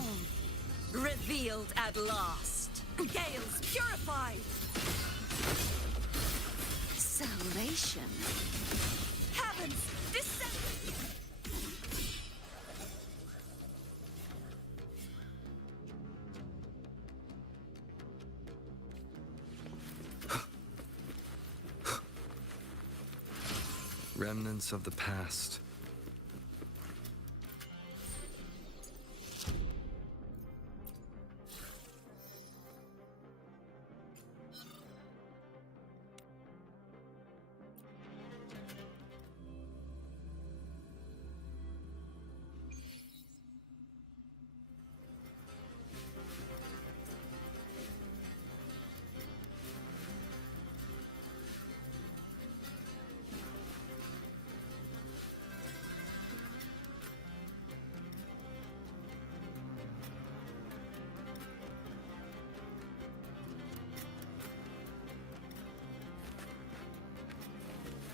revealed at last. Gales purified. Salvation. Heavens, descend. Remnants of the past.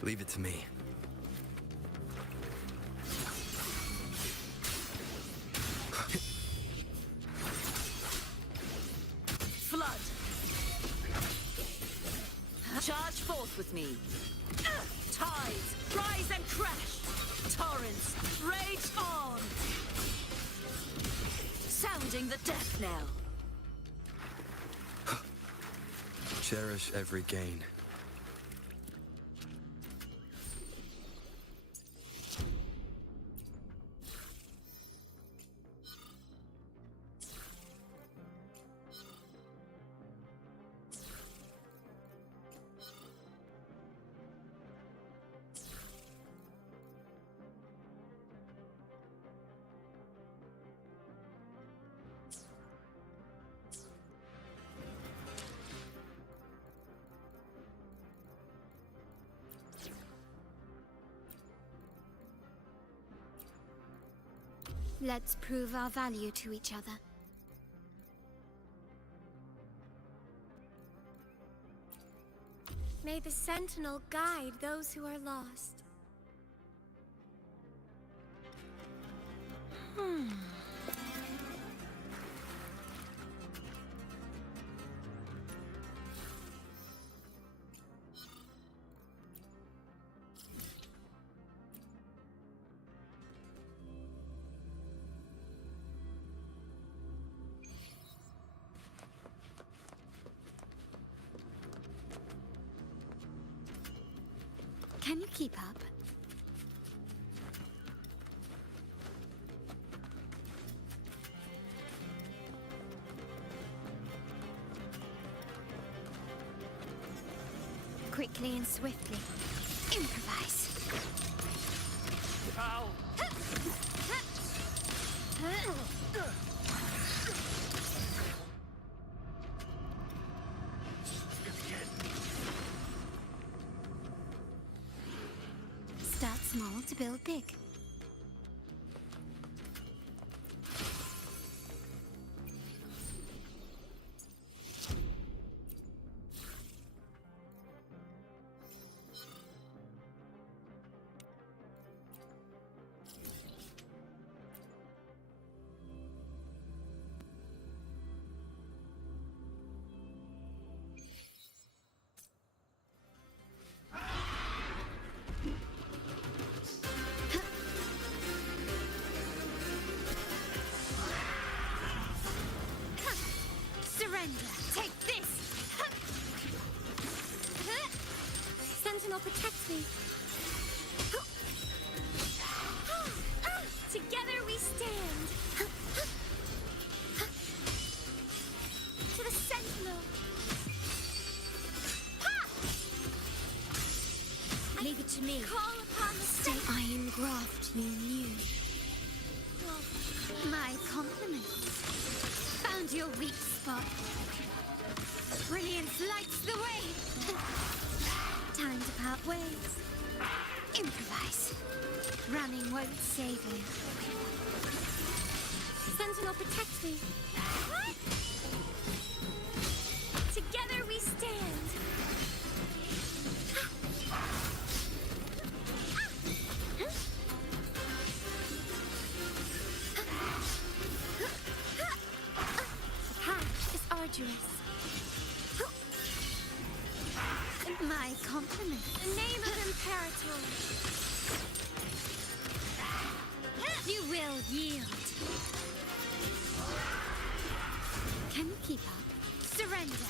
Leave it to me. Flood! Charge forth with me. Tides, rise and crash! Torrents, rage on! Sounding the death knell. Cherish every gain. Let's prove our value to each other. May the Sentinel guide those who are lost. Can you keep up? Quickly and swiftly. Improvise. Ow! Start small to build big. Take this! Sentinel, protect me! Together we stand! To the Sentinel! Leave it to me. Call upon the state iron graft you knew. My compliments. Found your weak spot. Brilliance lights the way. Time to part ways. Improvise. Running won't save you. Sentinel, protect me. Together we stand. The path is arduous. My compliment. The name of Imperator. You will yield. Can you keep up? Surrender.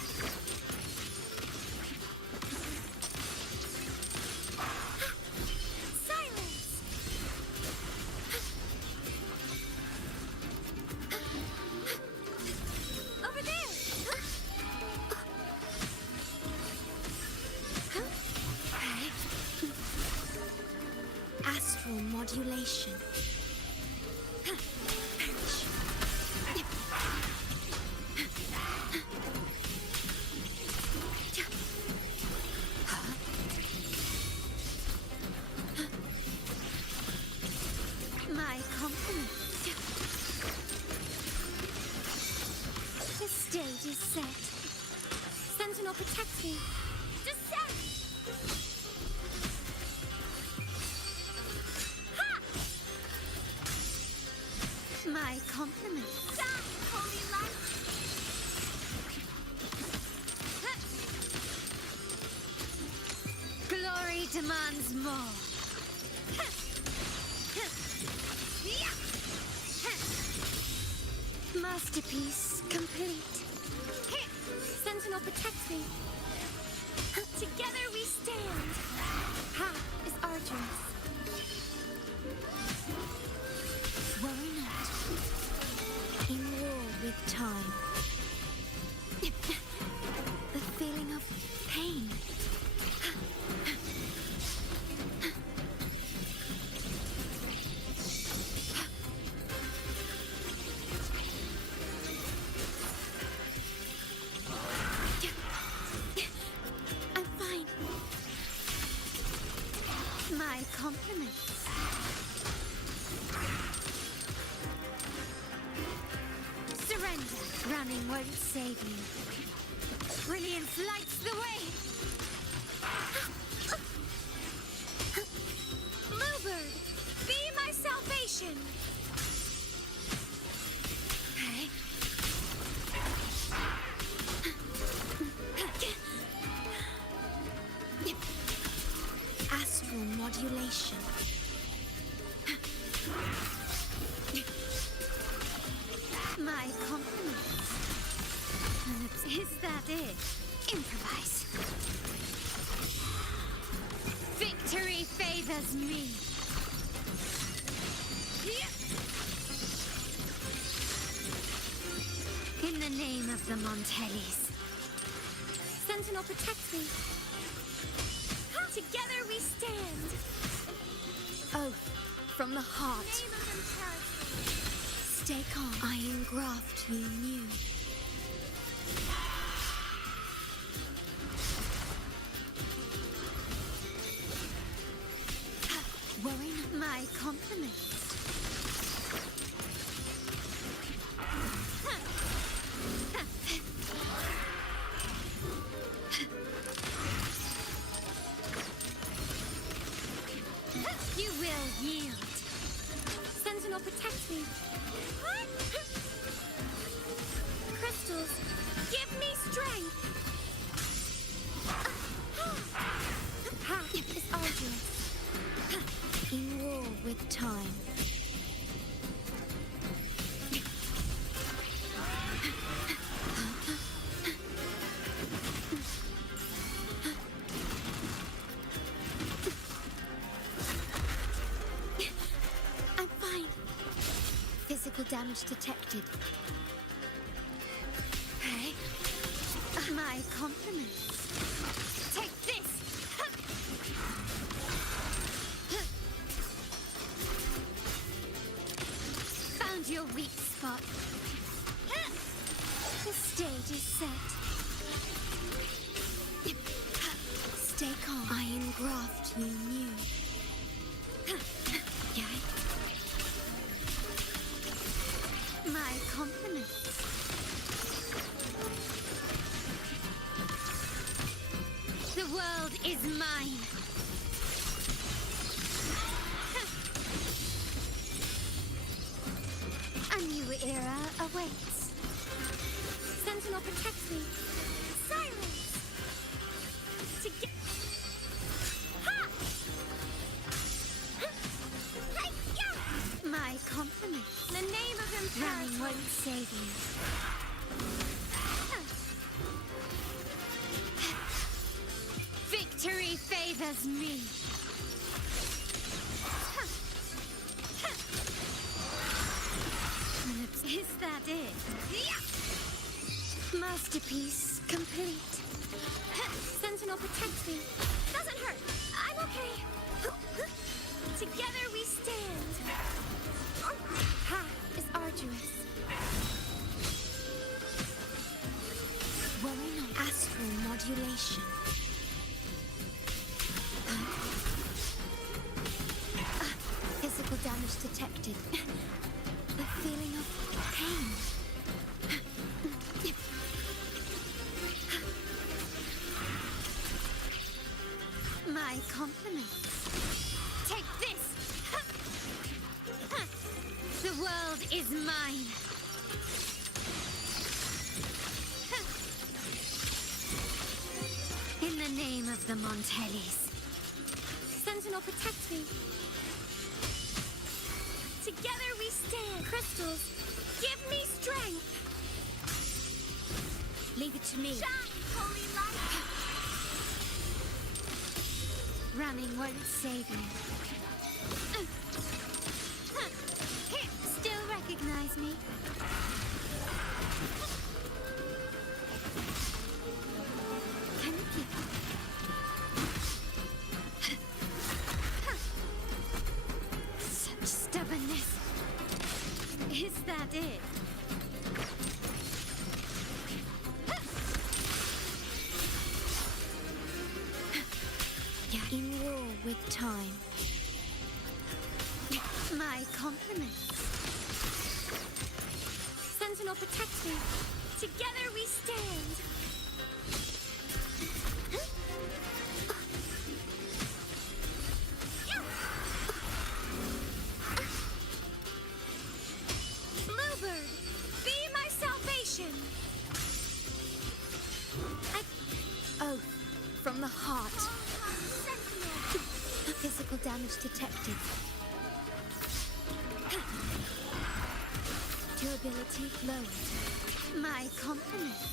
Silence. Over there. Astral modulation. My compliment. The stage is set. Sentinel, protect me. Descend! compliments. Die, holy light! Glory demands more. Masterpiece complete. Sentinel protects me. Together we stand. Path is arduous. Worry not. In war with time. The feeling of pain. I'm fine. My compliments. Surrender. Running won't save you. Brilliance lights the way. Bluebird, be my salvation. Okay. Astral modulation. My compliments. Is that it? Improvise. Victory favors me. In the name of the Montellis. Sentinel protects me. Together we stand. Oath from the heart. Stay calm. I engraft you new. Worry not. My compliments. You will yield. Sentinel protects me. Crystals, give me strength. Path is arduous. In war with time. I'm fine. Physical damage detected. Hey. My compliments. Take this. Found your weak spot. The stage is set. Stay calm. I engraft you new. Yeah. My compliments. The world is mine. A new era awaits. Sentinel protects me. Silence! To get... Ha! My compliments. The name of Imperator. Running won't save you. Victory favors me. Is that it? Masterpiece complete. Sentinel protects me. Doesn't hurt. I'm okay. Together we stand. Path is arduous. Worry not. Astral modulation. Physical damage detected. The feeling of pain. My compliments. Take this. The world is mine. In the name of the Montellis. Sentinel, protect me. Together we stand. Crystals, give me strength. Leave it to me. Shine, holy light. Running won't save you. Still recognize me? Can you keep up? Such stubbornness. Is that it? In war with time. My compliments. Sentinel, protect me. Together we stand. Bluebird, be my salvation. Oath from the heart. Physical damage detected. Durability lowered. My compliments.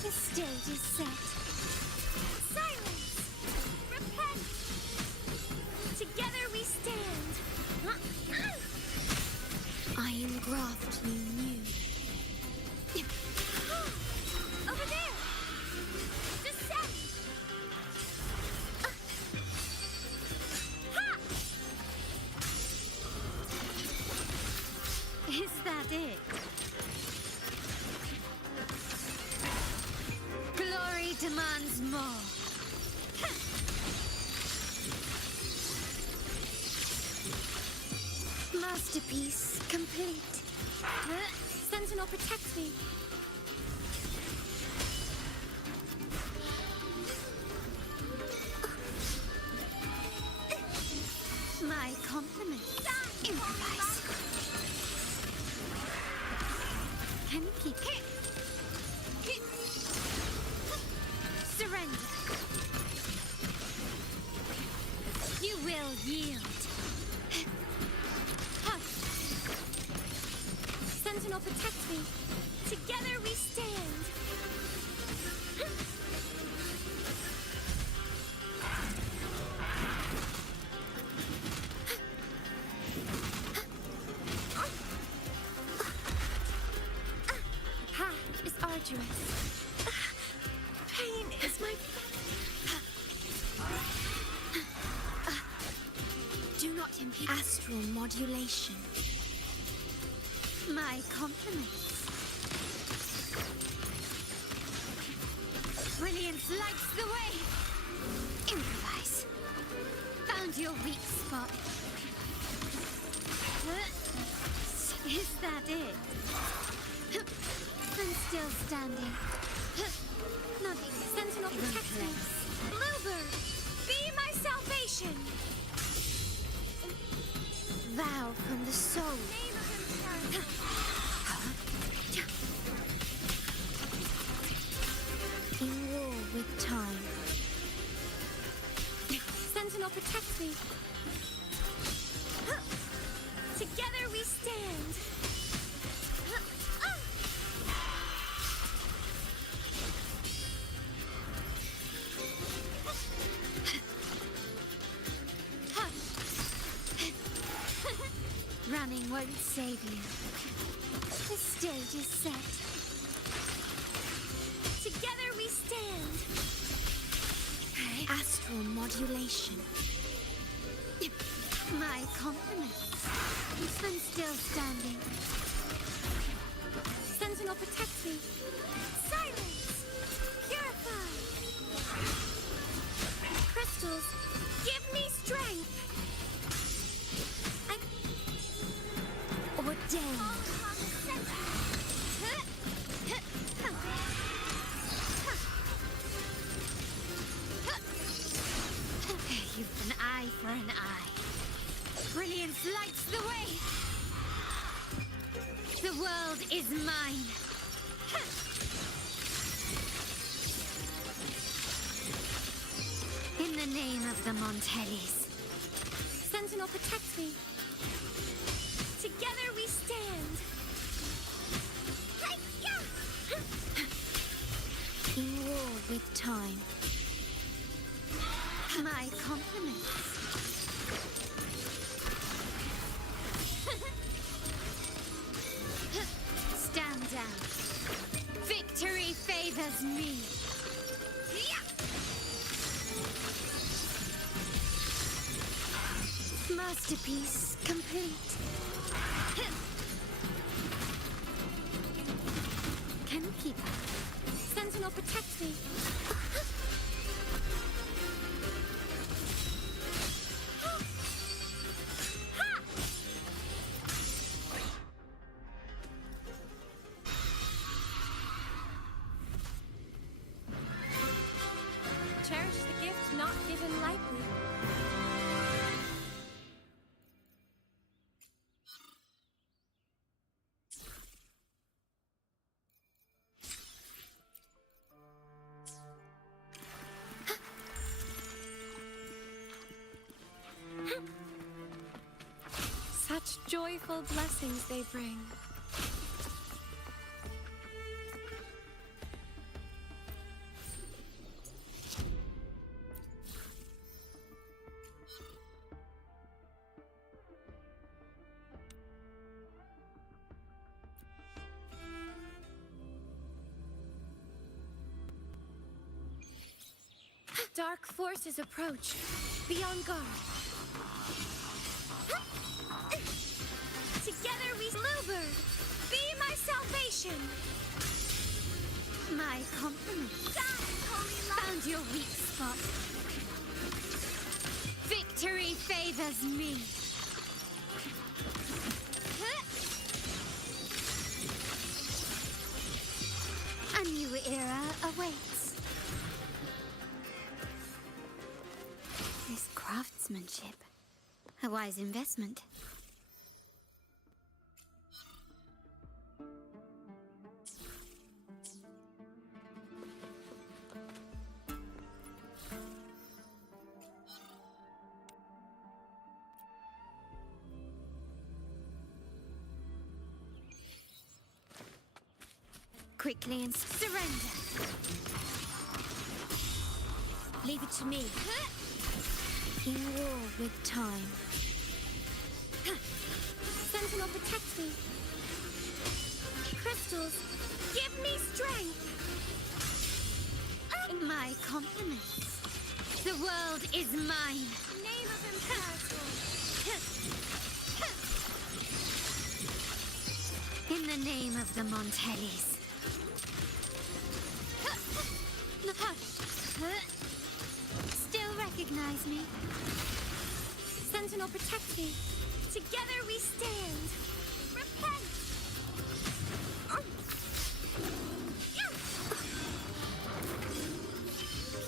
The stage is set. Silence! Repent! Together we stand. I engraft you new. Over there! Descend! Is that it? Glory demands more. Masterpiece complete. Sentinel, protect me. My compliments. Improvise. Can you keep it? Surrender. You will yield. Hush. Sentinel, protect me. Together we stand. Path is arduous. Pain is my... Do not impede. Astral modulation. My compliments. Brilliance lights the way. Improvise. Found your weak spot. Is that it? I'm still standing. Nothing. Sentinel, protect me. Bluebird, be my salvation. Vow from the soul. In war with time. Sentinel, protect me. Together we stand. Running won't save you. The stage is set. Together we stand. Astral modulation. My compliments. I'm still standing. Sentinel, protect me. Silence! Purify! Crystals, give me strength! Ordained. You've an eye for an eye. Brilliance lights the way! The world is mine! In the name of the Montellis. Sentinel, protect me! Together we stand! In war with time. My compliments. Stand down. Victory favors me. Masterpiece complete. Keeper. Sentinel, protect me. Cherish the gift not given lightly. Such joyful blessings they bring. Dark forces approach. Be on guard. Together we... Bluebird, be my salvation! My compliments. Found your weak spot. Victory favors me. A new era awaits. This craftsmanship. A wise investment. Quickly and surrender. Leave it to me. In war with time. Sentinel, protect me. Crystals, give me strength. My compliments. The world is mine. Name of Imperator. In the name of the Montellis. Hush. Still recognize me? Sentinel, protect me. Together we stand. Repent!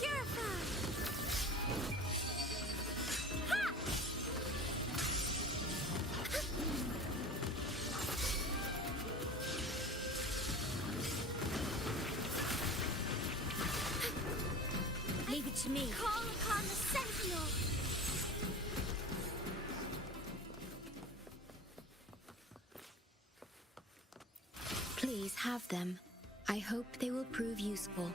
Purify! Ha! Leave it to me. Call upon the Sentinel! Please have them. I hope they will prove useful.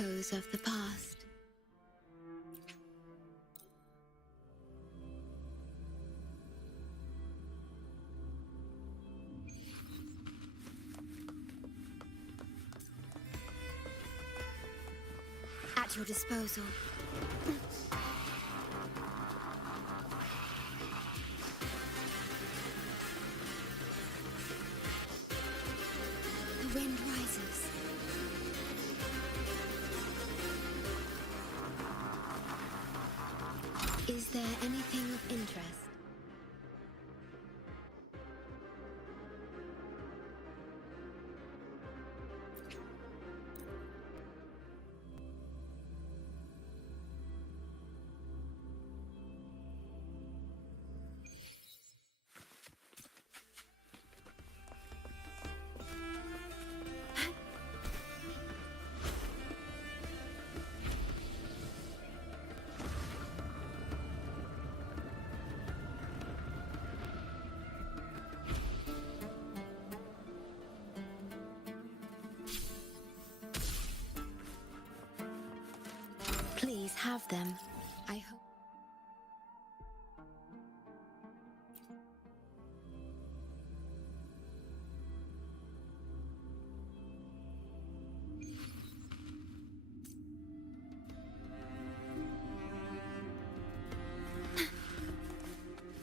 echoes of the past. At your disposal. The wind rises. Is there anything of interest? Please have them. I hope.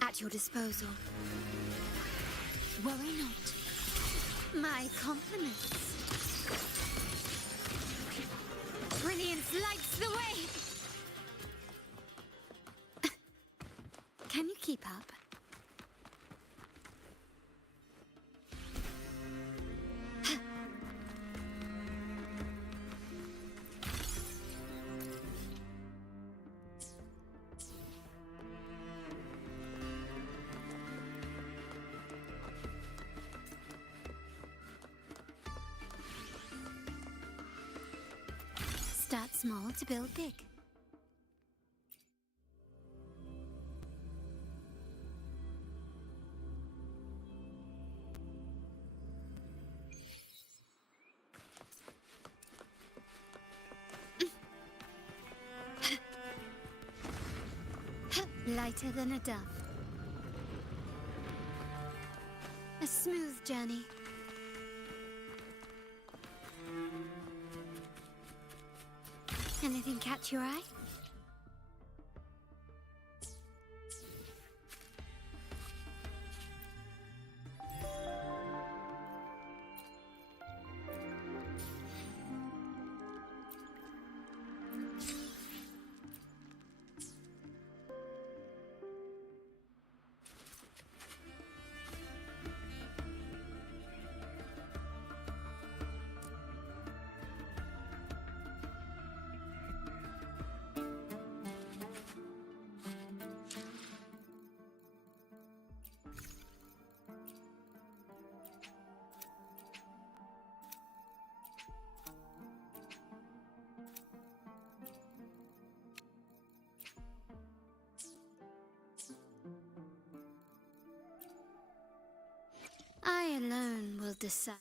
At your disposal. Worry not. My compliments. Brilliance lights the way! Can you keep up? Start small to build big. Lighter than a dove. A smooth journey. Anything catch your eye? I alone will decide.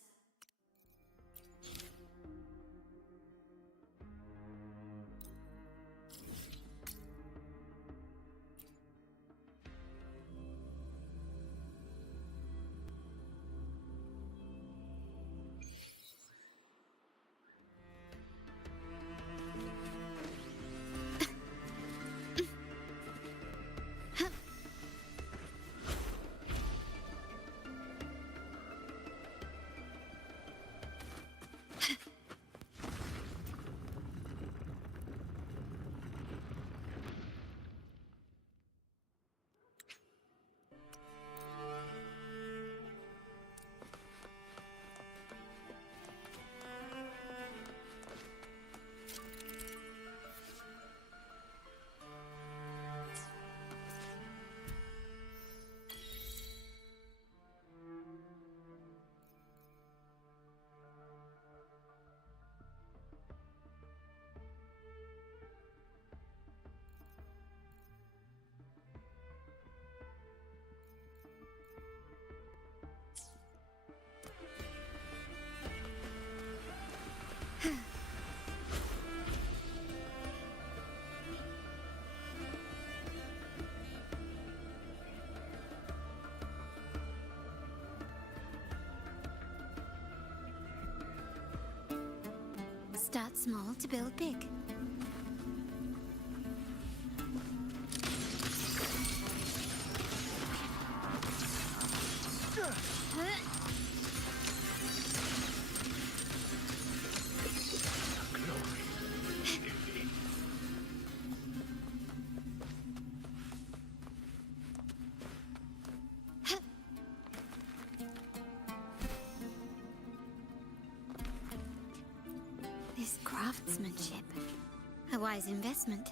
Start small to build big. This craftsmanship. A wise investment.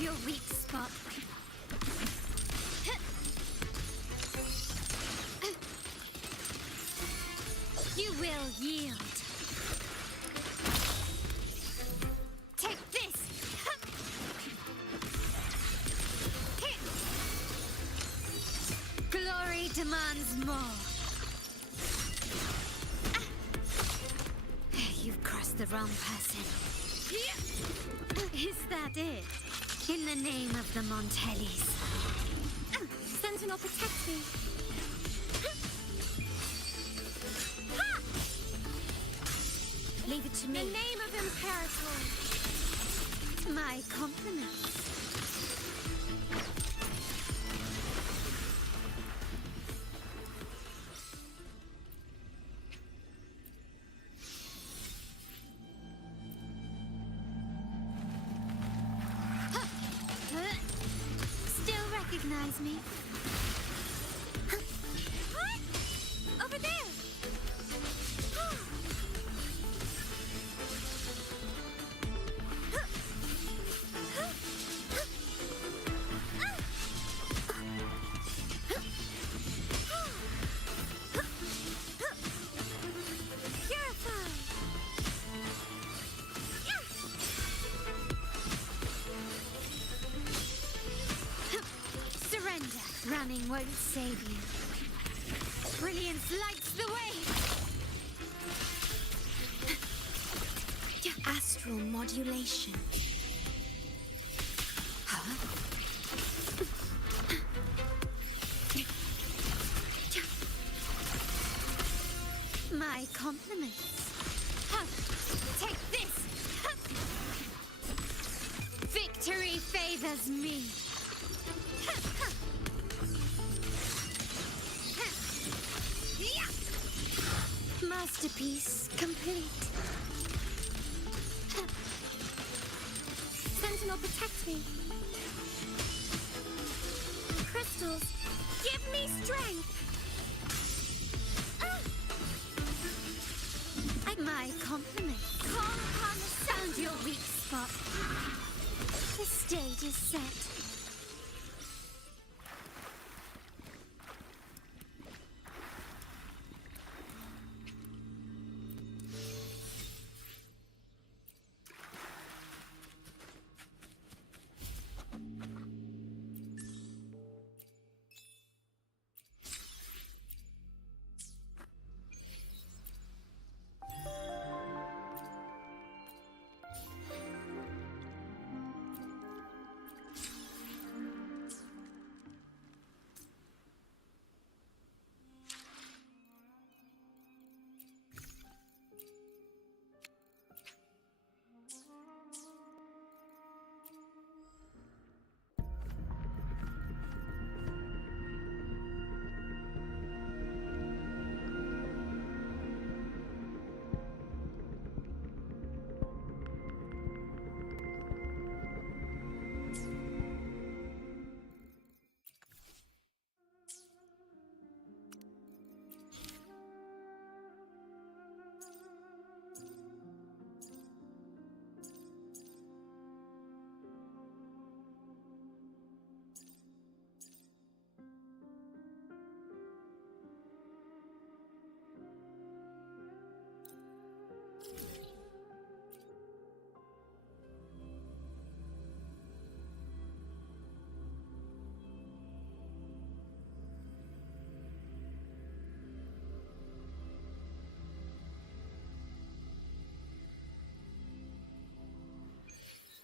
Your weak spot. You will yield. Take this. Glory demands more. You've crossed the wrong person. Is that it? In the name of the Montellis. Sentinel, protect me. Leave it to me. In the name of Imperator. My compliments. Recognize me? What? Over there! Running won't save you. Brilliance lights the way! Astral modulation. Huh? My compliments. Take this! Victory favors me. Masterpiece complete. Sentinel, protect me. Crystals, Give me strength! My compliments. Call upon the sound your weak spot. The stage is set.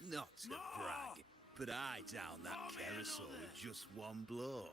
Not to brag, but I downed that carousel with just one blow.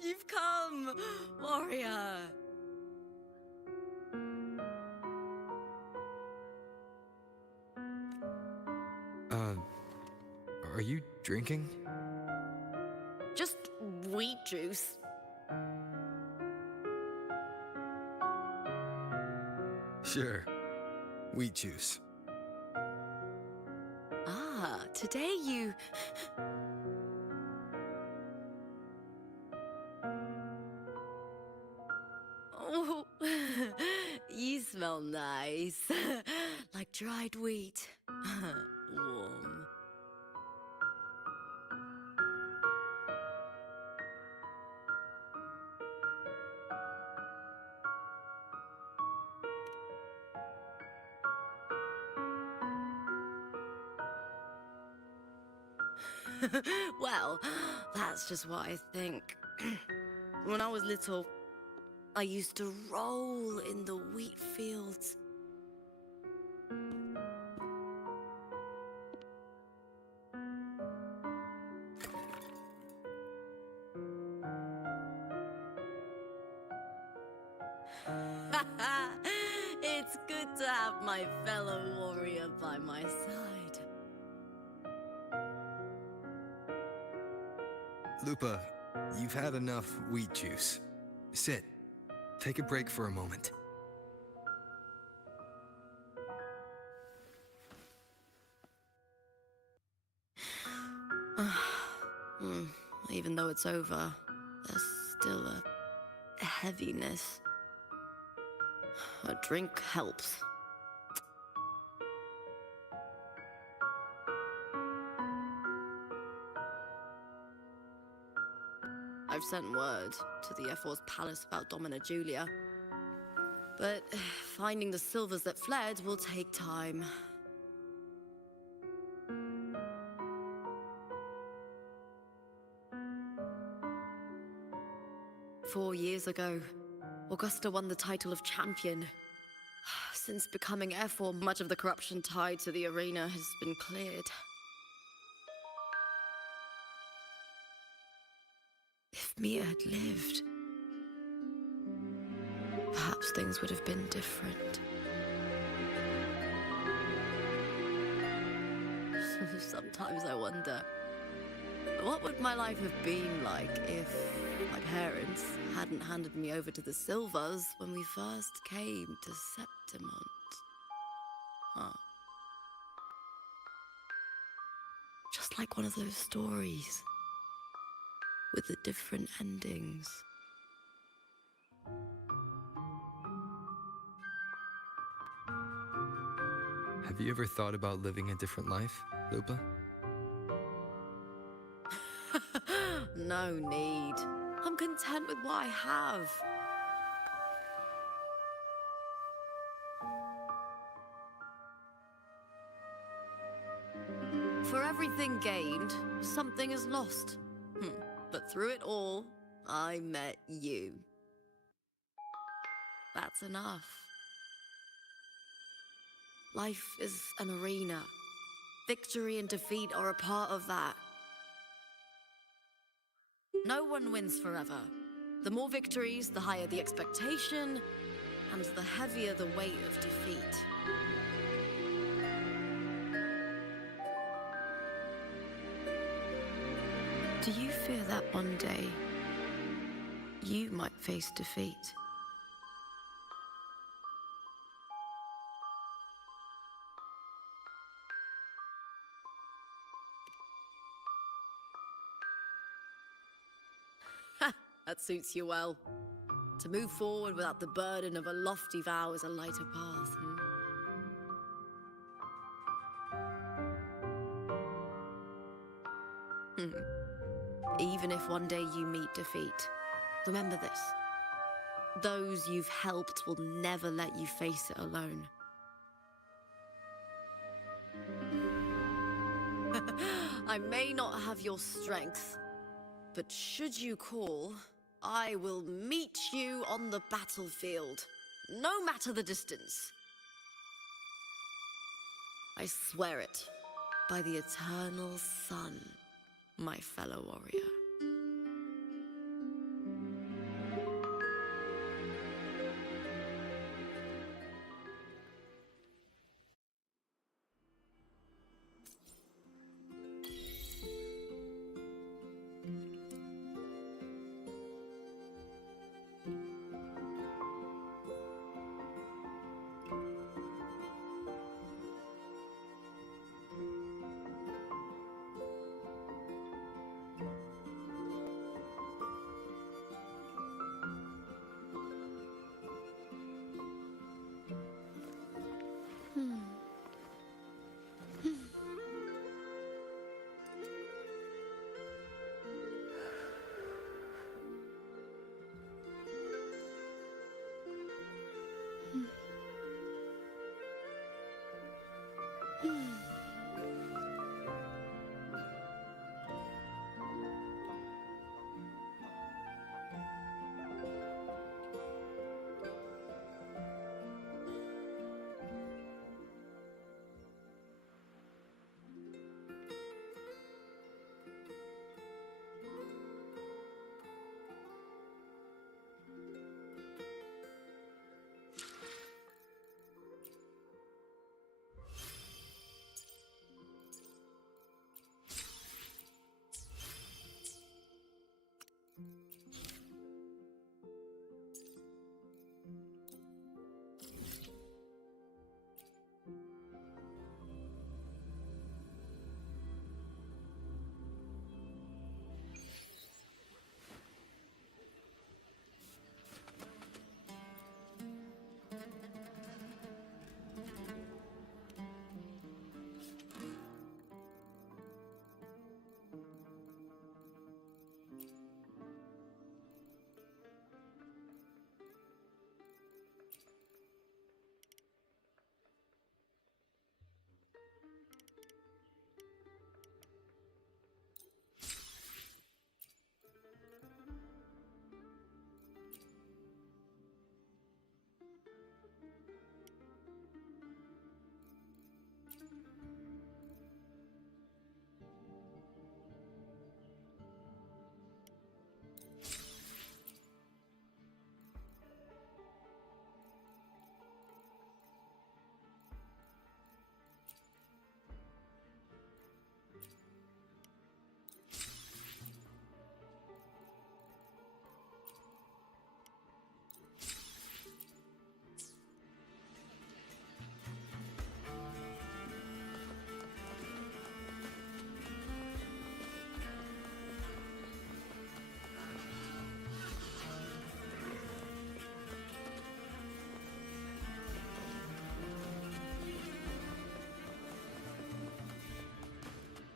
You've come, warrior! Are you drinking? Just wheat juice. Sure. Wheat juice. Ah, today you... Oh, you smell nice. Like dried wheat. Warm. Well, that's just what I think. When I was little, I used to roll in the wheat fields. It's good to have my fellow warrior by my side. Lupa, you've had enough wheat juice. Sit. Take a break for a moment. Even though it's over, there's still a heaviness. A drink helps. I've sent word to the F4's palace about Domina Julia. But finding the silvers that fled will take time. Four years ago, Augusta won the title of champion. Since becoming F4, much of the corruption tied to the arena has been cleared. If Mia had lived, perhaps things would have been different. Sometimes I wonder, what would my life have been like if my parents hadn't handed me over to the Silvers when we first came to Septimont? Huh. Just like one of those stories with the different endings. Have you ever thought about living a different life, Lupa? No need. I'm content with what I have. For everything gained, something is lost. But through it all, I met you. That's enough. Life is an arena. Victory and defeat are a part of that. No one wins forever. The more victories, the higher the expectation, and the heavier the weight of defeat. Do you fear that one day you might face defeat? That suits you well. To move forward without the burden of a lofty vow is a lighter path, Even if one day you meet defeat, remember this. Those you've helped will never let you face it alone. I may not have your strength, but should you call, I will meet you on the battlefield, no matter the distance. I swear it, by the eternal sun, my fellow warrior.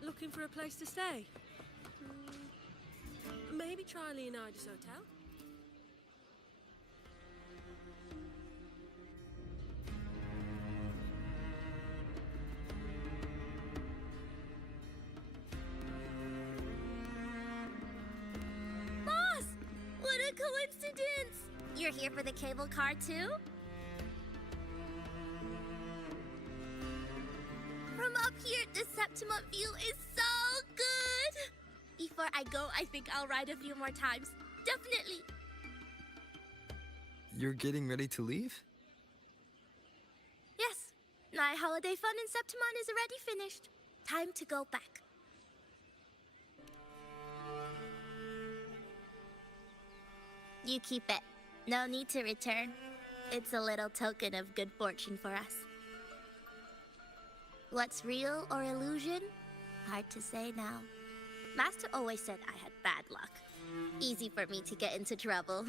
Looking for a place to stay? Maybe try Leonidas Hotel? Boss! What a coincidence! You're here for the cable car too? From up here, the Septimont view is so good! Before I go, I think I'll ride a few more times. Definitely! You're getting ready to leave? Yes, my holiday fun in Septimont is already finished. Time to go back. You keep it. No need to return. It's a little token of good fortune for us. What's real or illusion? Hard to say now. Master always said I had bad luck. Easy for me to get into trouble.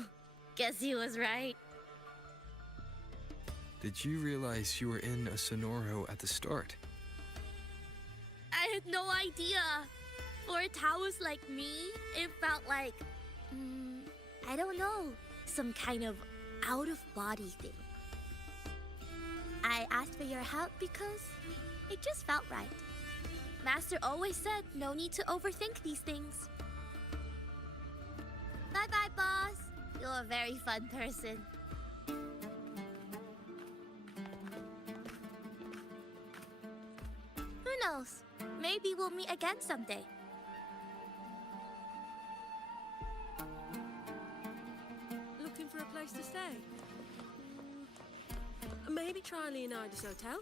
Guess he was right. Did you realize you were in a Sonoro at the start? I had no idea. For a Taoist like me, it felt like... I don't know. Some kind of out-of-body thing. I asked for your help because it just felt right. Master always said no need to overthink these things. Bye-bye, boss. You're a very fun person. Who knows? Maybe we'll meet again someday. Looking for a place to stay? Maybe try Leonidas Hotel?